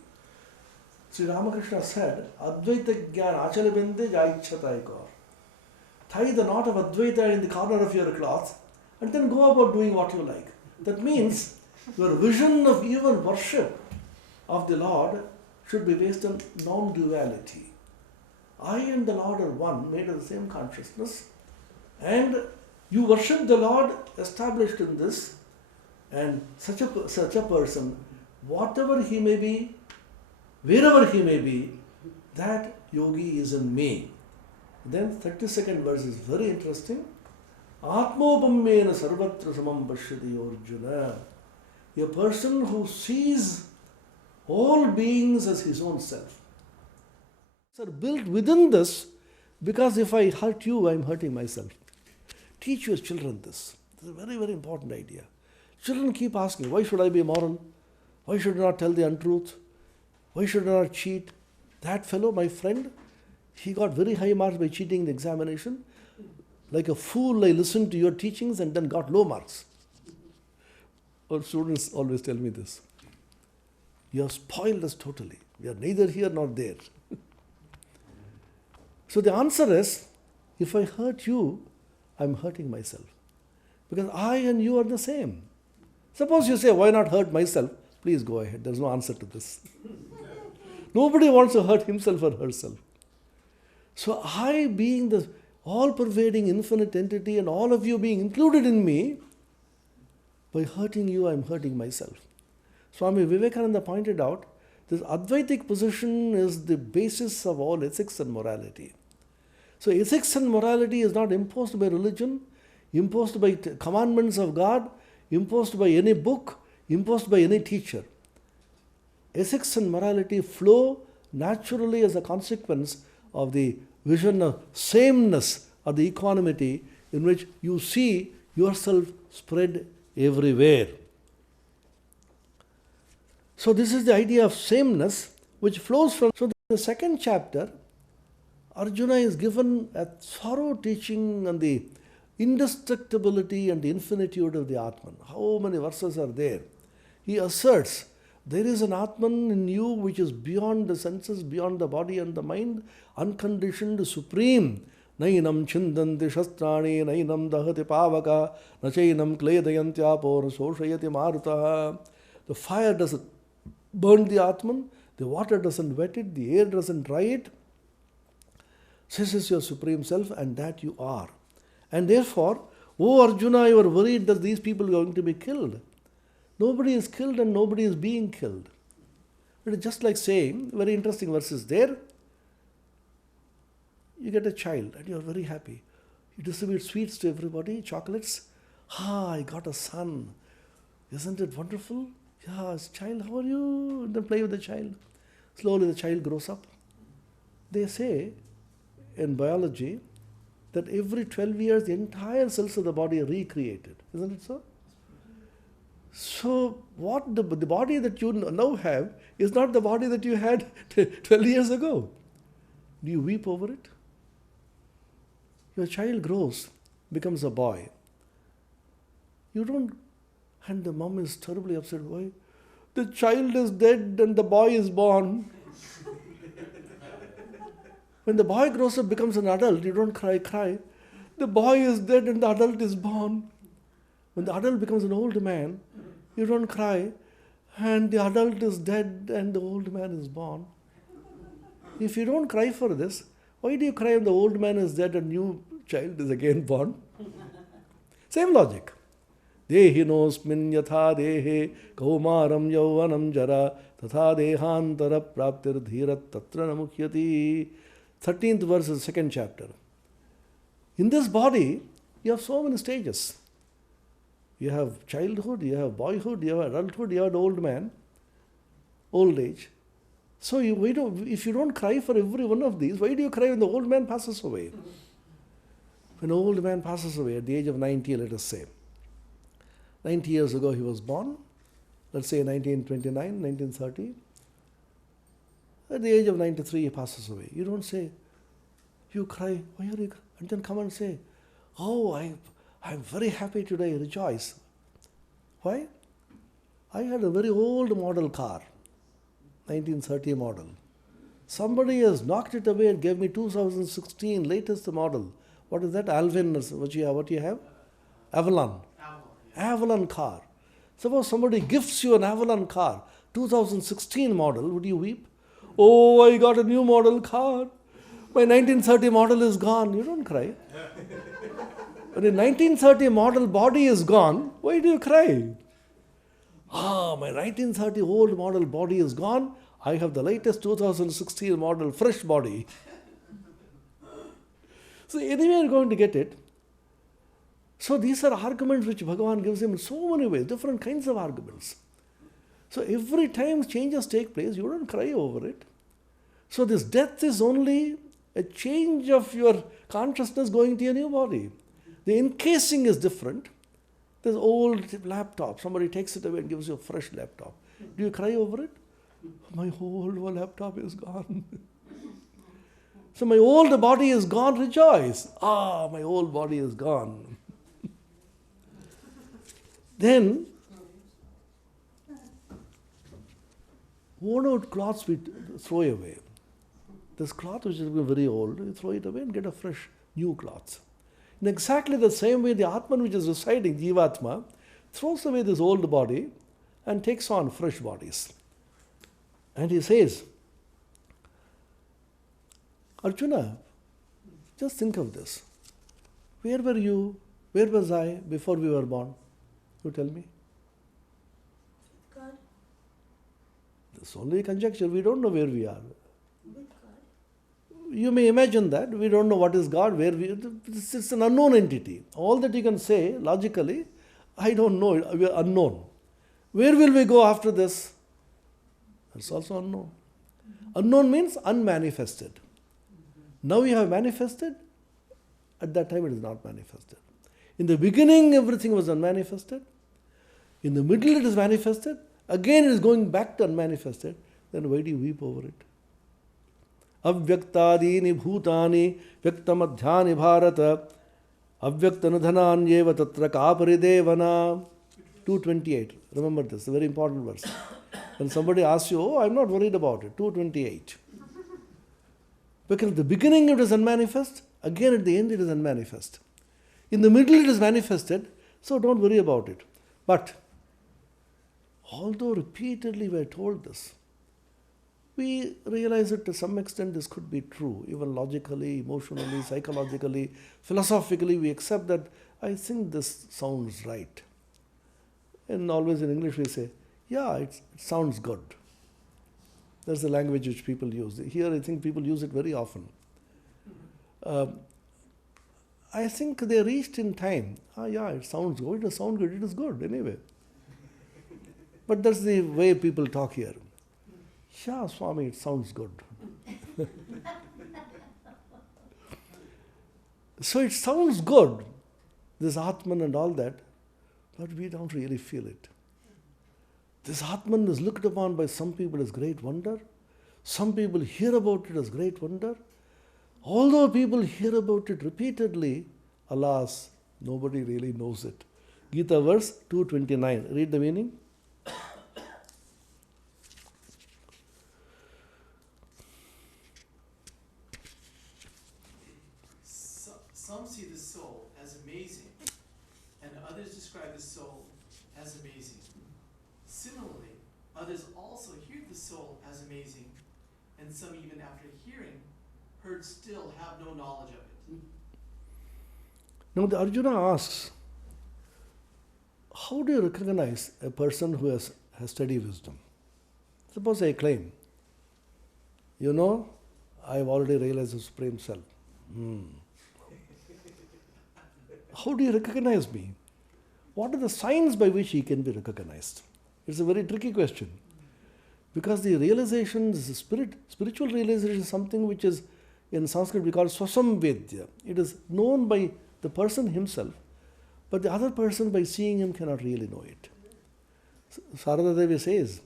Sri Ramakrishna said, Advaita Jnana Achalabende Jaichata Ikor. Tie the knot of Advaita in the corner of your cloth and then go about doing what you like. That means your vision of even worship of the Lord should be based on non-duality. I and the Lord are one, made of the same consciousness, and you worship the Lord established in this, and such a person, whatever he may be, wherever he may be, that yogi is in me. Then 32nd verse is very interesting. Atmopammena sarvatra samam pashyati Arjuna. A person who sees all beings as his own self. Are built within this, because if I hurt you, I am hurting myself. Teach your children this. This is a very, very important idea. Children keep asking, why should I be moral? Why should I not tell the untruth? Why should I not cheat? That fellow, my friend, he got very high marks by cheating the examination. Like a fool, I listened to your teachings and then got low marks. Our students always tell me this. You have spoiled us totally. We are neither here nor there. So the answer is, if I hurt you, I am hurting myself. Because I and you are the same. Suppose you say, why not hurt myself? Please go ahead. There is no answer to this. Nobody wants to hurt himself or herself. So I being the all-pervading infinite entity and all of you being included in me, by hurting you, I am hurting myself. Swami Vivekananda pointed out, this Advaitic position is the basis of all ethics and morality. So ethics and morality is not imposed by religion, imposed by commandments of God, imposed by any book, imposed by any teacher. Ethics and morality flow naturally as a consequence of the vision of sameness or the equanimity in which you see yourself spread everywhere. So this is the idea of sameness which flows from. So the second chapter, Arjuna is given a thorough teaching on the indestructibility and the infinitude of the Atman. How many verses are there? He asserts, there is an Atman in you which is beyond the senses, beyond the body and the mind, unconditioned, supreme. Nainam chindanti shastrani, nainam dahati pavaka, nachainam kledayantyapo, soshayati marutaha. The fire doesn't burn the Atman, the water doesn't wet it, the air doesn't dry it. This is your supreme self, and that you are. And therefore, O Arjuna, you are worried that these people are going to be killed. Nobody is killed and nobody is being killed. It is just like saying, very interesting verses there. You get a child and you are very happy. You distribute sweets to everybody, chocolates. I got a son. Isn't it wonderful? Child, how are you? And then play with the child. Slowly the child grows up. They say in biology that every 12 years the entire cells of the body are recreated. Isn't it so? So what the body that you now have is not the body that you had 12 years ago. Do you weep over it? Your child grows, becomes a boy. You don't, and the mom is terribly upset. Why? The child is dead and the boy is born. When the boy grows up, becomes an adult, you don't cry. The boy is dead and the adult is born. When the adult becomes an old man, you don't cry, and the adult is dead and the old man is born. If you don't cry for this, why do you cry when the old man is dead and new child is again born? Same logic. Dehinosmin yatha dehe kaumaram yauvanam jara tatha dehantara praptir dhirat tatra namukhyati. 13th verse is the 2nd chapter. In this body, you have so many stages. You have childhood, you have boyhood, you have adulthood, you have old man, old age. So if you don't cry for every one of these, why do you cry when the old man passes away? When an old man passes away at the age of 90, let us say. 90 years ago he was born, let's say 1929, 1930. At the age of 93 he passes away. You don't say, you cry, why are you crying? And then come and say, oh, I'm very happy today, rejoice. Why? I had a very old model car, 1930 model. Somebody has knocked it away and gave me 2016 latest model. What is that? Alvin, what you have? Avalon. Avalon car. Suppose somebody gifts you an Avalon car, 2016 model, would you weep? Oh, I got a new model car. My 1930 model is gone. You don't cry. When the 1930 model body is gone, why do you cry? Ah, my 1930 old model body is gone. I have the latest 2016 model fresh body. So anyway, you're going to get it. So these are arguments which Bhagavan gives him in so many ways, different kinds of arguments. So every time changes take place, you don't cry over it. So this death is only a change of your consciousness going to a new body. The encasing is different. This old laptop, somebody takes it away and gives you a fresh laptop. Do you cry over it? My old laptop is gone. So my old body is gone, rejoice. Ah, my old body is gone. Then, worn out cloths we throw away. This cloth which is very old, you throw it away and get a fresh new cloth. In exactly the same way, the Atman which is residing, Jivatma, throws away this old body and takes on fresh bodies. And he says, Arjuna, just think of this. Where were you? Where was I before we were born? You tell me. God. It's only a conjecture. We don't know where we are. With God. You may imagine that. We don't know what is God, where we... It's an unknown entity. All that you can say, logically, I don't know. We are unknown. Where will we go after this? That's also unknown. Unknown means unmanifested. Now you have manifested. At that time it is not manifested. In the beginning everything was unmanifested. In the middle it is manifested. Again it is going back to unmanifested. Then why do you weep over it? Avyaktadini bhutani vyaktamadhyani bharata avyaktanadhananyeva tatra kaparidevana. 228. Remember this, a very important verse. When somebody asks you, oh, I'm not worried about it. 228. Because at the beginning it is unmanifest, again at the end it is unmanifest. In the middle it is manifested, so don't worry about it. But, although repeatedly we are told this, we realize that to some extent this could be true, even logically, emotionally, psychologically, philosophically, we accept that I think this sounds right. And always in English we say, yeah, it sounds good. That's the language which people use. Here I think people use it very often. I think they reached in time. Yeah, it sounds good. It does sound good. It is good anyway. But that's the way people talk here. Yeah, Swami, it sounds good. So it sounds good, this Atman and all that, but we don't really feel it. This Atman is looked upon by some people as great wonder. Some people hear about it as great wonder. Although people hear about it repeatedly, alas, nobody really knows it. Gita verse 229. Read the meaning. Some see the soul as amazing, and others describe the soul as amazing. Similarly, others also hear the soul as amazing, and some even after hearing, heard still have no knowledge of it. Now the Arjuna asks, how do you recognize a person who has steady wisdom? Suppose I claim, I've already realized the Supreme Self. How do you recognize me? What are the signs by which he can be recognized? It's a very tricky question. Because the realization, spiritual realization is something which is, in Sanskrit we call swasam vedya. It is known by the person himself, but the other person by seeing him cannot really know it. Sarada Devi says,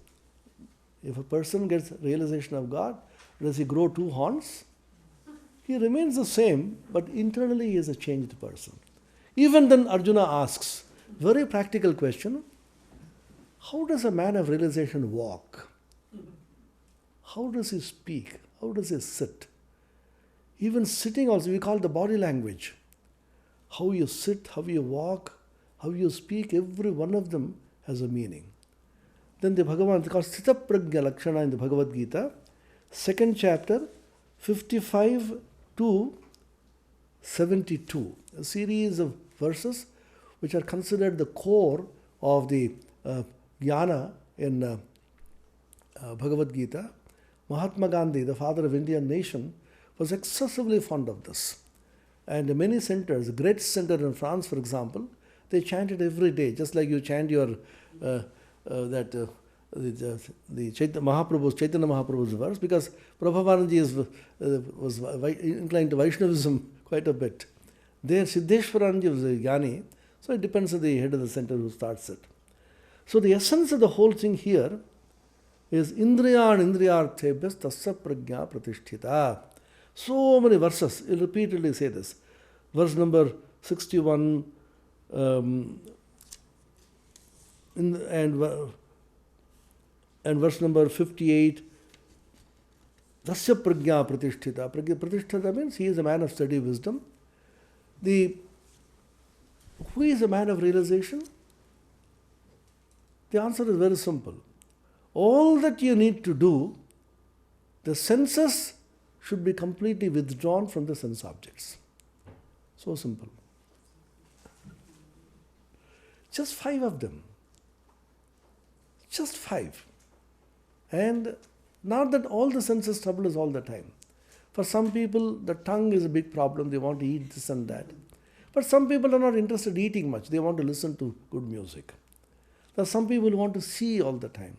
if a person gets realization of God, does he grow two horns? He remains the same, but internally he is a changed person. Even then Arjuna asks, very practical question, how does a man of realization walk? How does he speak? How does he sit? Even sitting also, we call the body language. How you sit, how you walk, how you speak, every one of them has a meaning. Then the Bhagavan, called Sthita Prajna Lakshana in the Bhagavad Gita, 2nd chapter, 55 to 72. A series of verses which are considered the core of the jnana in Bhagavad Gita. Mahatma Gandhi, the father of Indian nation, was excessively fond of this. And many centers, great center in France, for example, they chant it every day, just like you chant your the Chaitanya Mahaprabhu's verse, because Prabhupada was inclined to Vaishnavism quite a bit. There, Siddheshwaranji was a Jnani, so it depends on the head of the center who starts it. So the essence of the whole thing here is Indriyan Indriyarthebhyas tasya prajna pratisthita. So many verses, you'll repeatedly say this. Verse number 61 and verse number 58, tasya prajna pratisthita. Pratisthita means he is a man of steady wisdom. Who is a man of realization? The answer is very simple. All that you need to do, the senses should be completely withdrawn from the sense objects. So simple. Just 5 of them. Just 5. And not that all the senses trouble us all the time. For some people, the tongue is a big problem. They want to eat this and that. But some people are not interested in eating much. They want to listen to good music. There are some people who want to see all the time.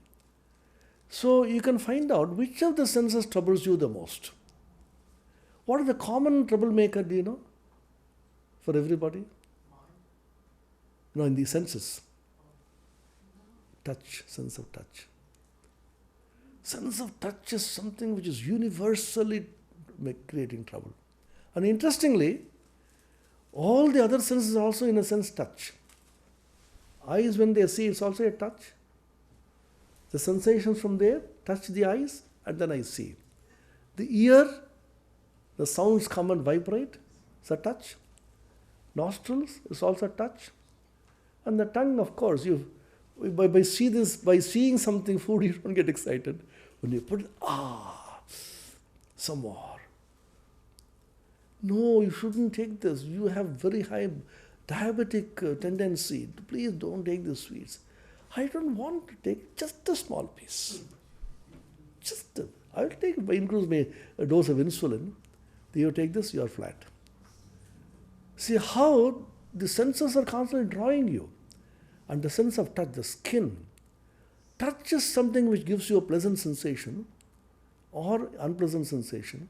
So you can find out which of the senses troubles you the most. What is the common troublemaker, do you know? For everybody? No, in the senses. Touch, sense of touch. Sense of touch is something which is universally creating trouble. And interestingly, all the other senses are also in a sense touch. Eyes, when they see, it's also a touch. The sensations from there touch the eyes and then I see. The ear, the sounds come and vibrate, it's a touch. Nostrils is also a touch. And the tongue, of course, by seeing something, food, you don't get excited. When you put, some more. No, you shouldn't take this. You have very high diabetic tendency. Please don't take the sweets. I don't want to take just a small piece. I'll take, includes a dose of insulin. You take this, you are flat. See how the senses are constantly drawing you. And the sense of touch, the skin. Touch is something which gives you a pleasant sensation or unpleasant sensation.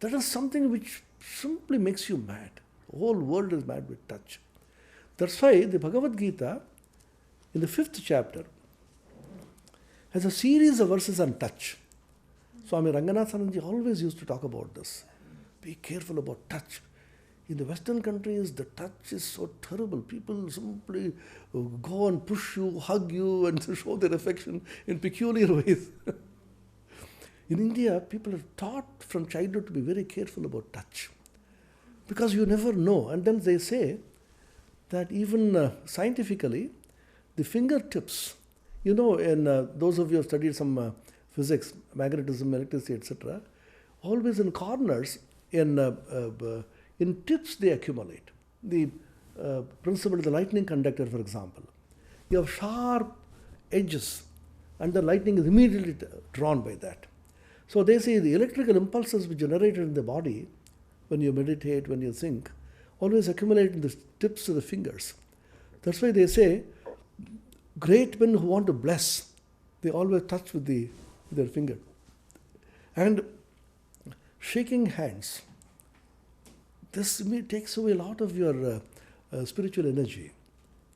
That is something which simply makes you mad. The whole world is mad with touch. That's why the Bhagavad Gita, in the 5th chapter, has a series of verses on touch. Swami Ranganathananji always used to talk about this. Be careful about touch. In the Western countries, the touch is so terrible. People simply go and push you, hug you, and show their affection in peculiar ways. In India, people are taught from childhood to be very careful about touch. Because you never know. And then they say that even scientifically, the fingertips, and those of you who have studied some physics, magnetism, electricity, etc., always in corners, in tips they accumulate. The principle of the lightning conductor, for example. You have sharp edges, and the lightning is immediately drawn by that. So they say the electrical impulses which generated in the body when you meditate, when you think, always accumulate in the tips of the fingers. That's why they say great men who want to bless, they always touch with their finger. And shaking hands, this takes away a lot of your spiritual energy.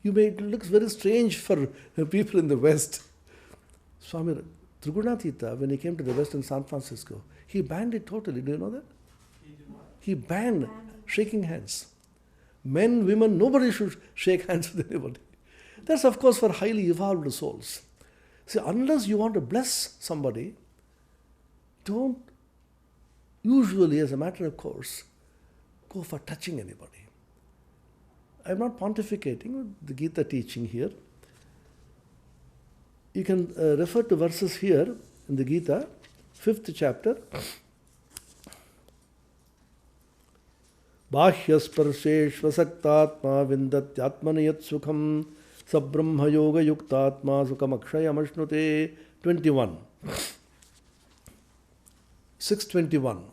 It looks very strange for people in the West. Swami Atmapriyananda, when he came to the West in San Francisco, he banned it totally. Do you know that? He banned shaking hands. Men, women, nobody should shake hands with anybody. That's of course for highly evolved souls. See, unless you want to bless somebody, don't usually, as a matter of course, go for touching anybody. I'm not pontificating the Gita teaching here. You can refer to verses here in the Gita, 5th chapter. Bahyasparsheshvasaktatma vindatyatmaniyat sukham sabrahma yoga yuktatma sukham akshayamashnute. 21. 621.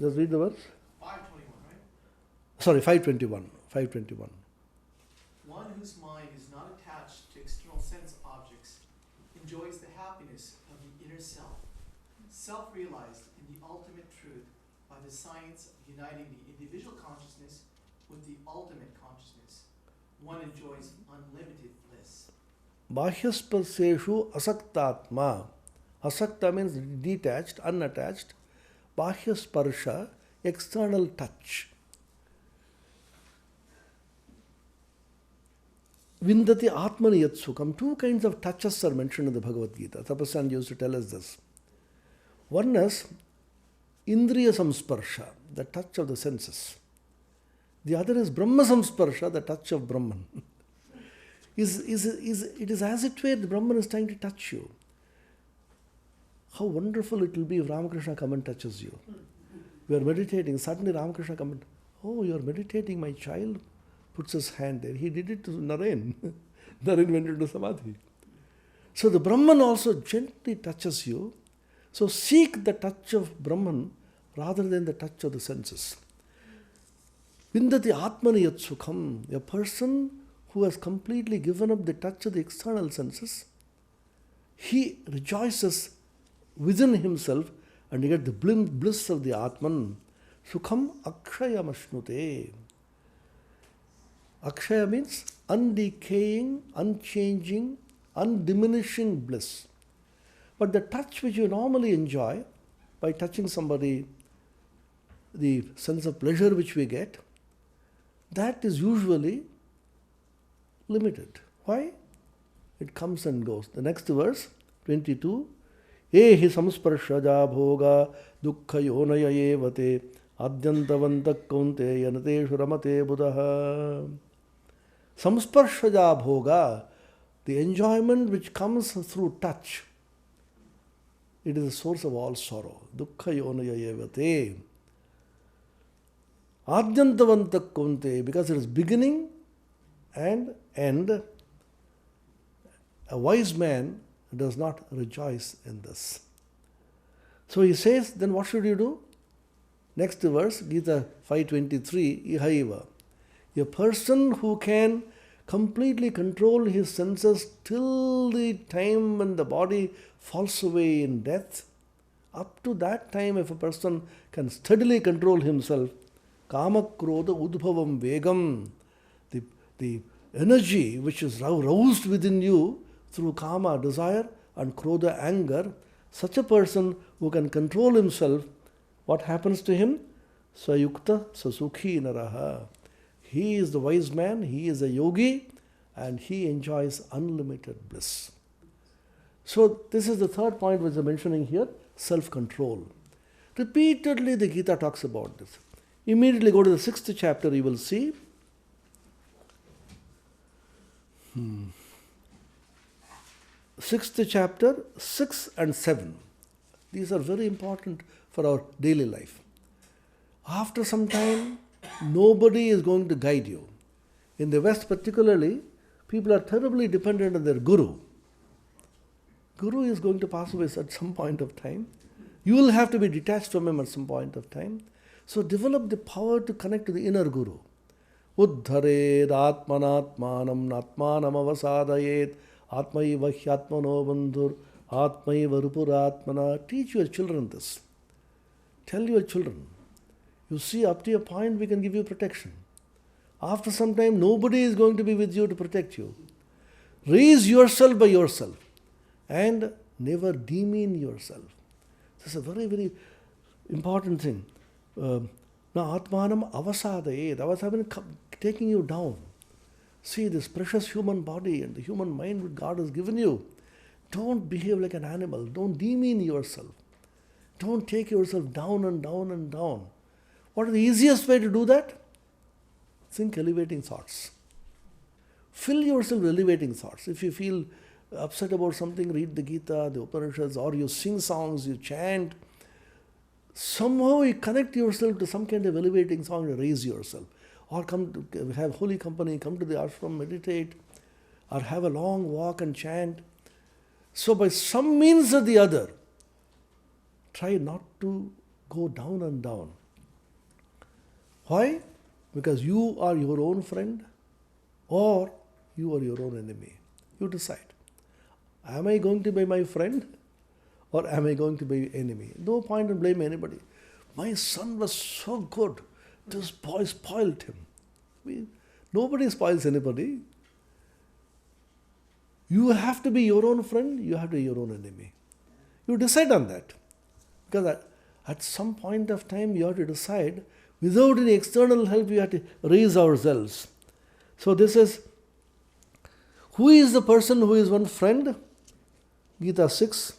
Just read the verse. 521, right? Sorry, 521. 521. One whose mind is not attached to external sense objects enjoys the happiness of the inner self, self-realized in the ultimate truth by the science of uniting the individual consciousness with the ultimate consciousness. One enjoys unlimited bliss. Bahyasparseshu asaktatma. Asakta means detached, unattached. Bahyasparsha, external touch. Vindati atmani yat sukham. Two kinds of touches are mentioned in the Bhagavad Gita. Tapasyan used to tell us this. One is Indriya Samsparsha, the touch of the senses. The other is Brahma Samsparsha, the touch of Brahman. It is as it were the Brahman is trying to touch you. How wonderful it will be if Ramakrishna comes and touches you. You are meditating, suddenly Ramakrishna comes and, oh, you are meditating, my child, puts his hand there. He did it to Naren. Naren went into Samadhi. So the Brahman also gently touches you. So seek the touch of Brahman rather than the touch of the senses. Vindati atmani yat sukham. A person who has completely given up the touch of the external senses, he rejoices within himself and you get the bliss of the Atman. Sukham akshaya mashnute. Akshaya means undecaying, unchanging, undiminishing bliss. But the touch which you normally enjoy by touching somebody, the sense of pleasure which we get, that is usually limited. Why? It comes and goes. The next verse, 22. Ehi samsparshaja bhoga dukkha yonaya evate adyantavantak kaunte yanateshu ramate buddha. Samsparshaja bhoga, the enjoyment which comes through touch, it is the source of all sorrow. Dukkha yonaya evate. Adyantavantak kaunte, because it is beginning and end. A wise man does not rejoice in this. So he says, then what should you do? Next verse, Gita 5:23, ihaiva. A person who can completely control his senses till the time when the body falls away in death, up to that time if a person can steadily control himself, kama krodha udbhavam vegam, the energy which is roused within you through kama, desire, and krodha, anger, such a person who can control himself, what happens to him? Sayukta sasukhi naraha. He is the wise man, he is a yogi, and he enjoys unlimited bliss. So this is the third point which I'm mentioning here, self-control. Repeatedly the Gita talks about this. Immediately go to the 6th chapter, you will see. 6th chapter, 6 and 7. These are very important for our daily life. After some time, nobody is going to guide you. In the West particularly, People are terribly dependent on their guru. Guru is going to pass away at some point of time. You will have to be detached from him at some point of time. So develop the power to connect to the inner guru. Uddhared atmanatmanam natmanam avasadayet atmaiva hyatmano bandhur atmaiva rupuratmana. Teach your children this. Tell your children. You see, up to a point we can give you protection. After some time, nobody is going to be with you to protect you. Raise yourself by yourself and never demean yourself. This is a very, very important thing. Now, Atmanam avasadayet. Avasadayet taking you down. See this precious human body and the human mind which God has given you. Don't behave like an animal. Don't demean yourself. Don't take yourself down and down and down. What is the easiest way to do that? Think elevating thoughts. Fill yourself with elevating thoughts. If you feel upset about something, read the Gita, the Upanishads, or you sing songs, you chant. Somehow you connect yourself to some kind of elevating song to raise yourself. Or come to have holy company, come to the ashram, meditate, or have a long walk and chant. So by some means or the other, try not to go down and down. Why? Because you are your own friend or you are your own enemy. You decide. Am I going to be my friend or am I going to be enemy? No point in blaming anybody. My son was so good. This boy spoiled him. Nobody spoils anybody. You have to be your own friend, you have to be your own enemy. You decide on that. Because at some point of time you have to decide, without any external help we have to raise ourselves. So this is, who is the person who is one friend? Gita 6.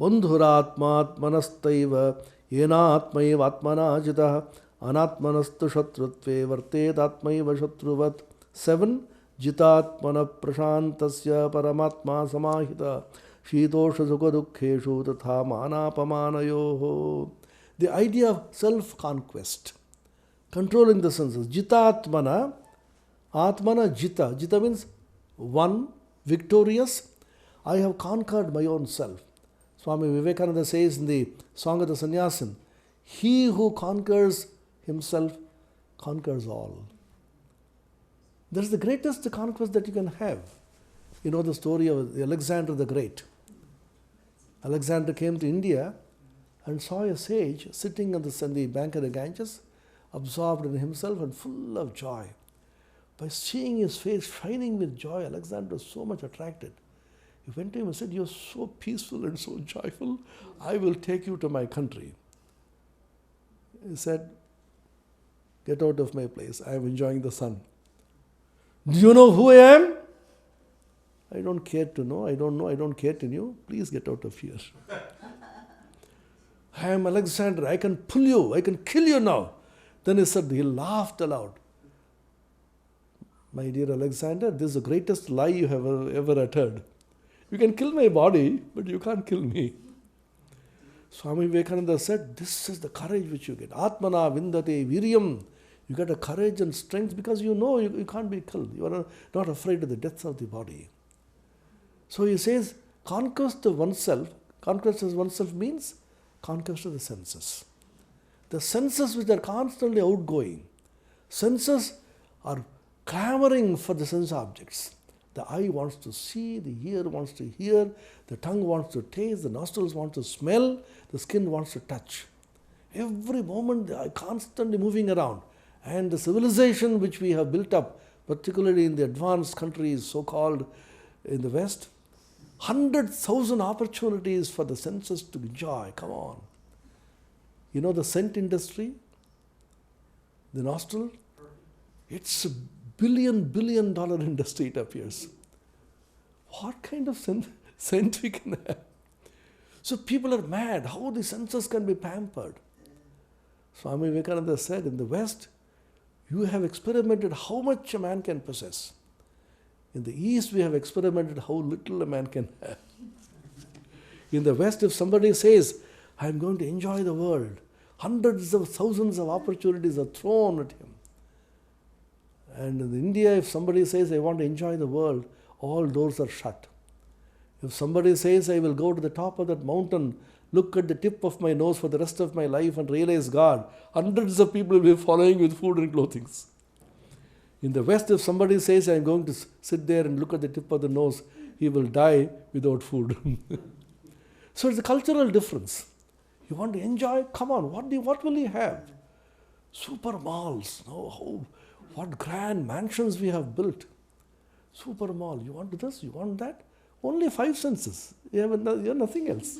Bandhuratmat manastaiva yenatmaiva atmana jitah anatmanastu shatrutve vartet atmaiva shatruvat. 7. Jitatmana prashantasya paramatma samahita shitosha sukha dukkheshu tatha manapamanayoho. The idea of self-conquest, controlling the senses. Jitatmana, atmana jita. Jita means one, victorious. I have conquered my own self. Swami Vivekananda says in the Song of the Sannyasin, he who conquers himself conquers all. That's the greatest conquest that you can have. You know the story of Alexander the Great. Alexander came to India and saw a sage sitting on the bank of the Ganges, absorbed in himself and full of joy. By seeing his face shining with joy, Alexander was so much attracted. He went to him and said, "You are so peaceful and so joyful, I will take you to my country." He said, "Get out of my place, I am enjoying the sun." "Do you know who I am?" "I don't care to know, I don't care to know. Please get out of here." "I am Alexander, I can pull you, I can kill you now." Then he laughed aloud. "My dear Alexander, this is the greatest lie you have ever uttered. You can kill my body, but you can't kill me." Swami Vivekananda said, this is the courage which you get. Atmana vindate viryam. You get a courage and strength because you know you can't be killed. You are not afraid of the death of the body. So he says, conquest of oneself means conquest of the senses. The senses which are constantly outgoing. Senses are clamoring for the sense objects. The eye wants to see, the ear wants to hear, the tongue wants to taste, the nostrils want to smell, the skin wants to touch. Every moment they are constantly moving around. And the civilization which we have built up, particularly in the advanced countries, so-called in the West, 100,000 opportunities for the senses to enjoy. Come on. You know the scent industry? The nostril? It's a billion dollar industry, it appears. What kind of scent we can have? So people are mad. How the senses can be pampered? Swami Vivekananda said, in the West, you have experimented how much a man can possess. In the East, we have experimented how little a man can have. In the West, if somebody says, I am going to enjoy the world, hundreds of thousands of opportunities are thrown at him. And in India, if somebody says, I want to enjoy the world, all doors are shut. If somebody says, I will go to the top of that mountain, look at the tip of my nose for the rest of my life and realize God, hundreds of people will be following with food and clothing. In the West, if somebody says, I am going to sit there and look at the tip of the nose, he will die without food. So it's a cultural difference. You want to enjoy? Come on, what will you have? Super malls. Oh, what grand mansions we have built. Super mall. You want this? You want that? Only 5 senses. You have nothing else.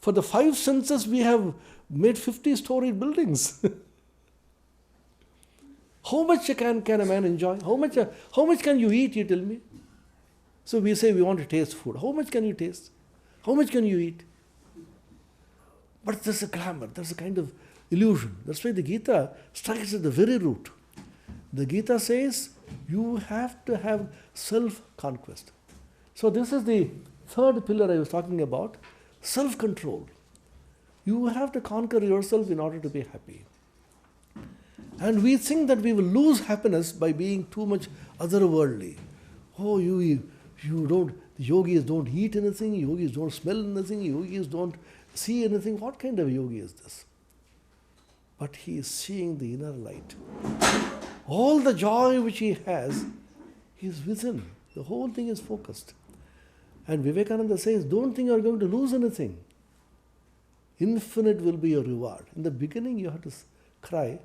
For the 5 senses, we have made 50-story buildings. How much can a man enjoy? How much can you eat, you tell me? So we say we want to taste food. How much can you taste? How much can you eat? But there's a glamour, there's a kind of illusion. That's why the Gita strikes at the very root. The Gita says you have to have self-conquest. So this is the third pillar I was talking about, self-control. You have to conquer yourself in order to be happy. And we think that we will lose happiness by being too much otherworldly. Oh, the yogis don't eat anything, yogis don't smell anything, yogis don't see anything. What kind of yogi is this? But he is seeing the inner light. All the joy which he has is within. The whole thing is focused. And Vivekananda says, don't think you are going to lose anything. Infinite will be your reward. In the beginning you have to cry.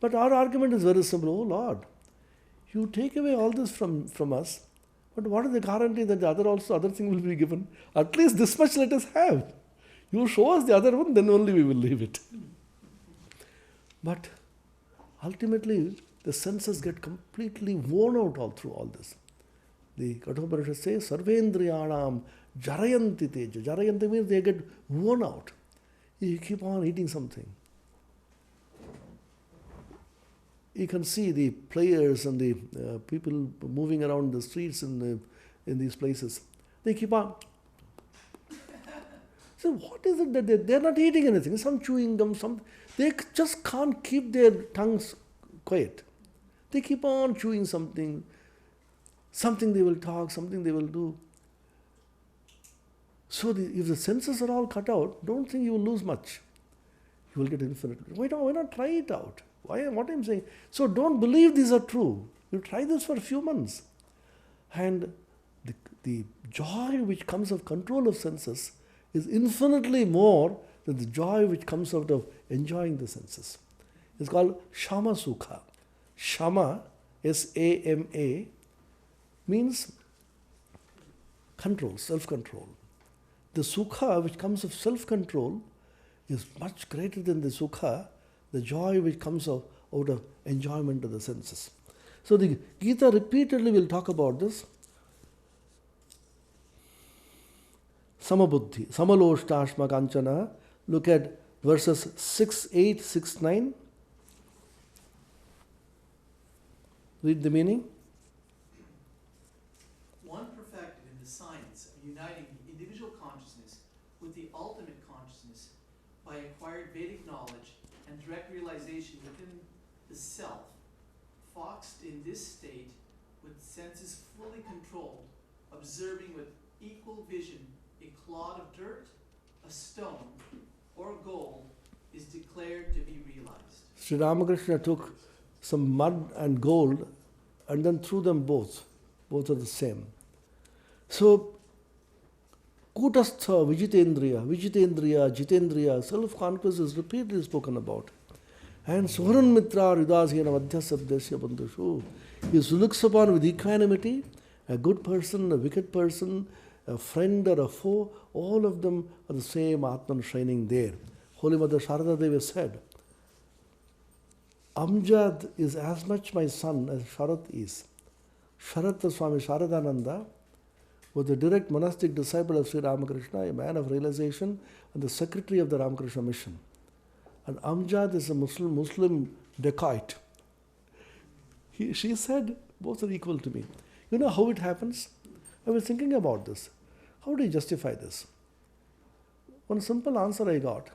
But our argument is very simple. Oh Lord, you take away all this from us, but what is the guarantee that the other thing will be given? At least this much let us have. You show us the other one, then only we will leave it. But ultimately, the senses get completely worn out all through all this. The Kathoparishad says, Sarvendriyanam jarayanti teja. Jarayanti means they get worn out. You keep on eating something. You can see the players and the people moving around the streets in these places. They keep on. So what is it that they're not eating anything? Some chewing gum, they just can't keep their tongues quiet. They keep on chewing something. Something they will talk, something they will do. So if the senses are all cut out, don't think you will lose much. You will get infinite. Why not try it out? What I'm saying? So don't believe these are true. You try this for a few months. And the joy which comes of control of senses is infinitely more than the joy which comes out of enjoying the senses. It's called Shama Sukha. Shama, S-A-M-A, means control, self-control. The Sukha which comes of self-control is much greater than the Sukha, the joy which comes out of enjoyment of the senses. So the Gita repeatedly will talk about this. Samabuddhi, Samaloshtasma Kanchana. Look at verses 6, 8, 6, 9. Read the meaning. One perfected in the science of uniting the individual consciousness with the ultimate consciousness by acquired Vedic knowledge and direct realization within the self, foxed in this state with senses fully controlled, observing with equal vision a clod of dirt, a stone, or gold is declared to be realized. Sri Ramakrishna took some mud and gold and then threw them both. Both are the same. So, Kutastha, Vijitendriya, Jitendriya, self-conquest is repeatedly spoken about. And Suharan Mitra Ridasena Madhyasabdesya Bandhushu. He looks upon with equanimity a good person, a wicked person, a friend or a foe, all of them are the same Atman shining there. Holy Mother Sharada Devi said, Amjad is as much my son as Sharat is. Sharat Swami Sharadananda was a direct monastic disciple of Sri Ramakrishna, a man of realization and the secretary of the Ramakrishna mission. And Amjad is a Muslim dacoit. She said, both are equal to me. You know how it happens? I was thinking about this. How do you justify this? One simple answer I got.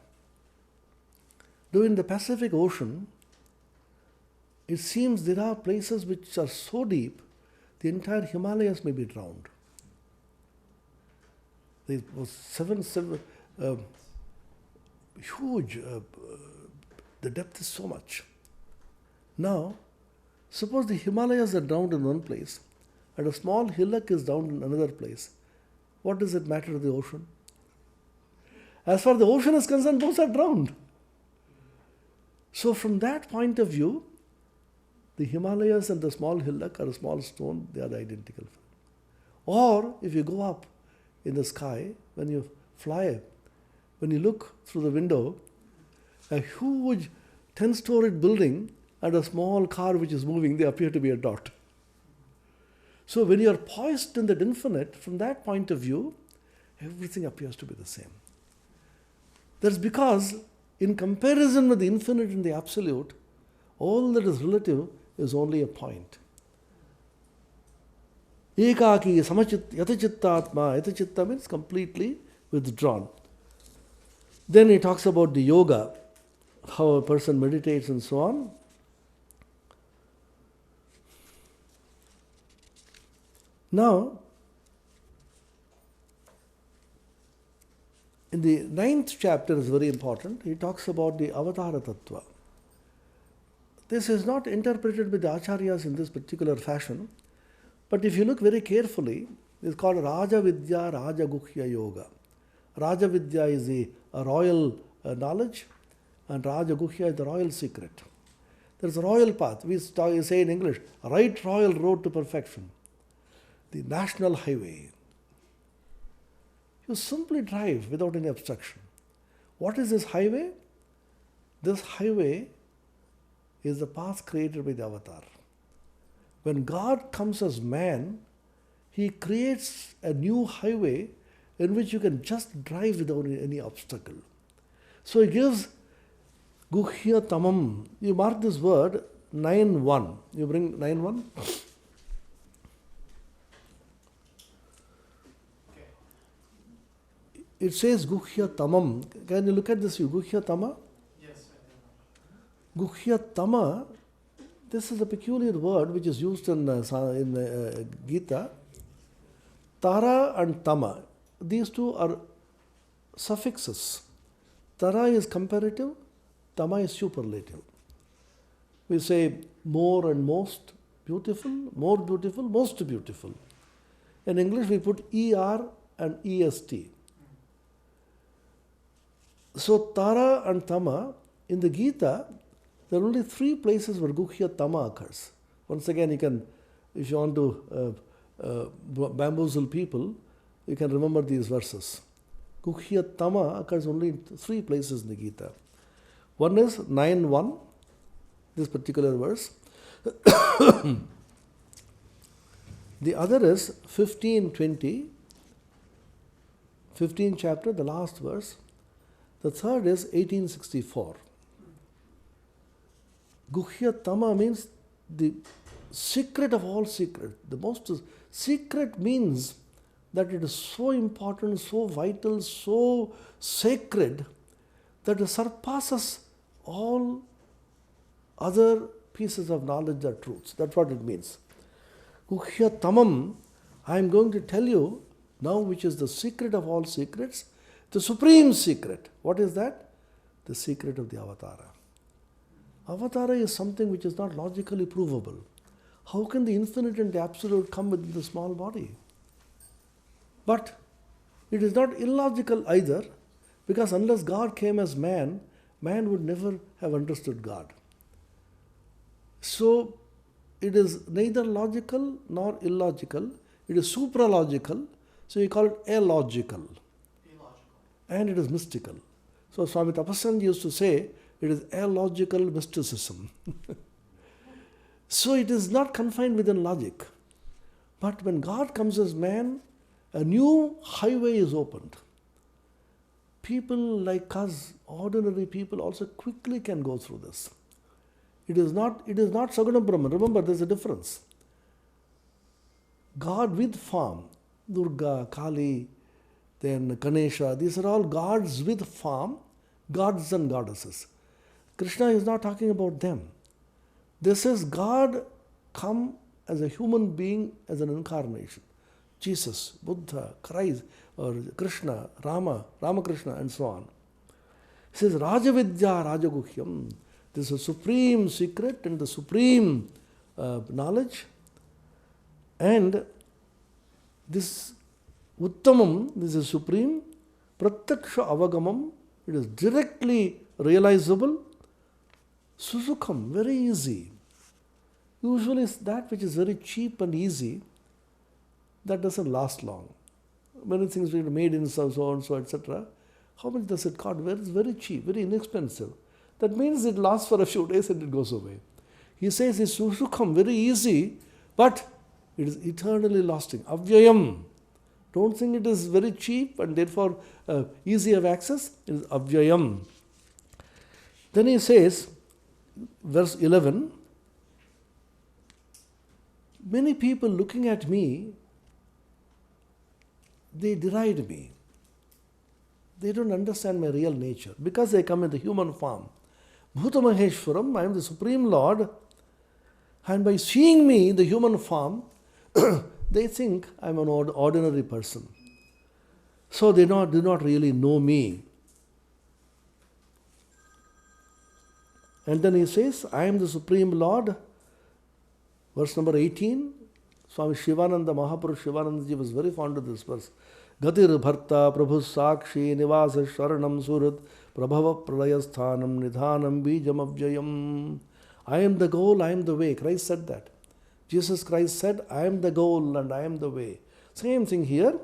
Though in the Pacific Ocean, it seems there are places which are so deep, the entire Himalayas may be drowned. There was huge, the depth is so much. Now, suppose the Himalayas are drowned in one place and a small hillock is drowned in another place. What does it matter to the ocean? As far as the ocean is concerned, both are drowned. So from that point of view, the Himalayas and the small hillock or a small stone, they are identical. Or if you go up in the sky, when you fly, when you look through the window, a huge 10-storied building and a small car which is moving, they appear to be a dot. So when you are poised in that infinite, from that point of view, everything appears to be the same. That's because in comparison with the infinite and the absolute, all that is relative is only a point. Ekaki yatachittatma, yatachitta means completely withdrawn. Then he talks about the yoga, how a person meditates and so on. Now, in the 9th chapter is very important. He talks about the avatara tattva. This is not interpreted by the acharyas in this particular fashion, but if you look very carefully, it's called Raja Vidya, Raja Guhya Yoga. Raja Vidya is a royal knowledge, and Raja Guhya is the royal secret. There's a royal path. We say in English, right royal road to perfection. The national highway. You simply drive without any obstruction. What is this highway? This highway is the path created by the avatar. When God comes as man, He creates a new highway in which you can just drive without any obstacle. So He gives Guhya Tamam. You mark this word 9.1. You bring 9.1. It says Guhya Tamam. Can you look at this? Guhya Tama? Yes. Guhya Tama, this is a peculiar word which is used in Gita. Tara and Tama, these two are suffixes. Tara is comparative, Tama is superlative. We say more and most beautiful, more beautiful, most beautiful. In English we put ER and EST. So Tara and Tama, in the Gita, there are only 3 places where Guhya Tama occurs. Once again, you can, if you want to bamboozle people, you can remember these verses. Guhya Tama occurs only in 3 places in the Gita. One is 9.1, this particular verse. The other is 15.20, 15th chapter, the last verse. The third is 1864. Guhya Tama means the secret of all secrets. The most secret means that it is so important, so vital, so sacred that it surpasses all other pieces of knowledge or truths. That's what it means. Guhya Tamam, I am going to tell you now which is the secret of all secrets, the supreme secret. What is that? The secret of the avatara. Avatara is something which is not logically provable. How can the infinite and the absolute come within the small body? But it is not illogical either, because unless God came as man, man would never have understood God. So it is neither logical nor illogical. It is supralogical, so you call it illogical. And it is mystical. So Swami Atmapriyananda used to say, it is illogical mysticism. So it is not confined within logic. But when God comes as man, a new highway is opened. People like us, ordinary people, also quickly can go through this. It is not Saguna Brahman. Remember, there is a difference. God with form, Durga, Kali, then Ganesha, these are all gods with form, gods and goddesses. Krishna is not talking about them. This is God come as a human being, as an incarnation. Jesus, Buddha, Christ, or Krishna, Ramakrishna, and so on. He says, Rajavidya Rajaguhyam. This is a supreme secret and the supreme knowledge. And this Uttamam, this is supreme. Pratyaksha Avagamam, it is directly realizable. Susukham, very easy. Usually it's that which is very cheap and easy, that doesn't last long. Many things are made in so and so, etc. How much does it cost? It's very cheap, very inexpensive. That means it lasts for a few days and it goes away. He says it's susukham, very easy, but it is eternally lasting. Avyayam. Don't think it is very cheap and therefore easy of access. It is avyayam. Then he says, verse 11, many people looking at me, they deride me. They don't understand my real nature because they come in the human form. Bhuta Maheshwaram, I am the Supreme Lord, and by seeing me in the human form, they think I am an ordinary person. So they do not really know me. And then he says, I am the Supreme Lord. Verse number 18, Swami Shivananda, Mahapurush Shivanandaji was very fond of this verse. Gatir Bharta Prabhu Sakshi Nivasa Sharanam Surat Prabhava Pralayasthanam Nidhanam Bijam Avjayam. I am the goal, I am the way. Christ said that. Jesus Christ said, I am the goal and I am the way. Same thing here.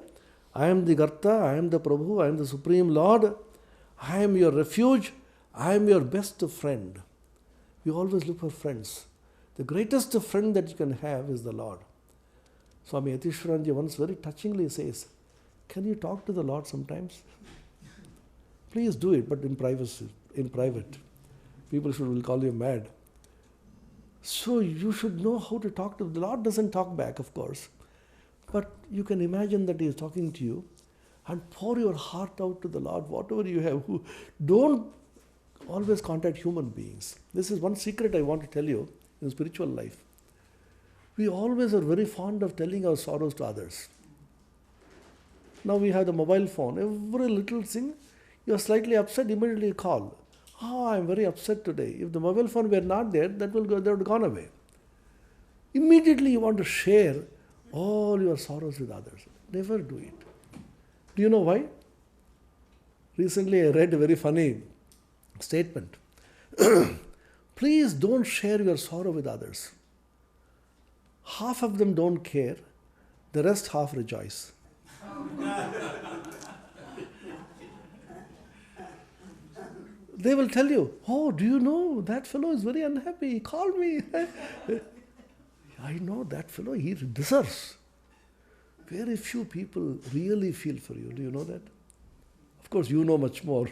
I am the Garta, I am the Prabhu, I am the Supreme Lord. I am your refuge, I am your best friend. We always look for friends. The greatest friend that you can have is the Lord. Swami Atmapriyananda once very touchingly says, can you talk to the Lord sometimes? Please do it, but in privacy, in private. People will call you mad. So you should know how to talk to the Lord. Doesn't talk back, of course. But you can imagine that He is talking to you and pour your heart out to the Lord, whatever you have. Don't always contact human beings. This is one secret I want to tell you in spiritual life. We always are very fond of telling our sorrows to others. Now we have the mobile phone. Every little thing, you are slightly upset, immediately call. I am very upset today. If the mobile phone were not there, that would have gone away. Immediately you want to share all your sorrows with others. Never do it. Do you know why? Recently I read a very funny statement. Please don't share your sorrow with others. Half of them don't care, the rest half rejoice. They will tell you, oh, do you know, that fellow is very unhappy, he called me. I know that fellow, he deserves. Very few people really feel for you. Do you know that? Of course, you know much more.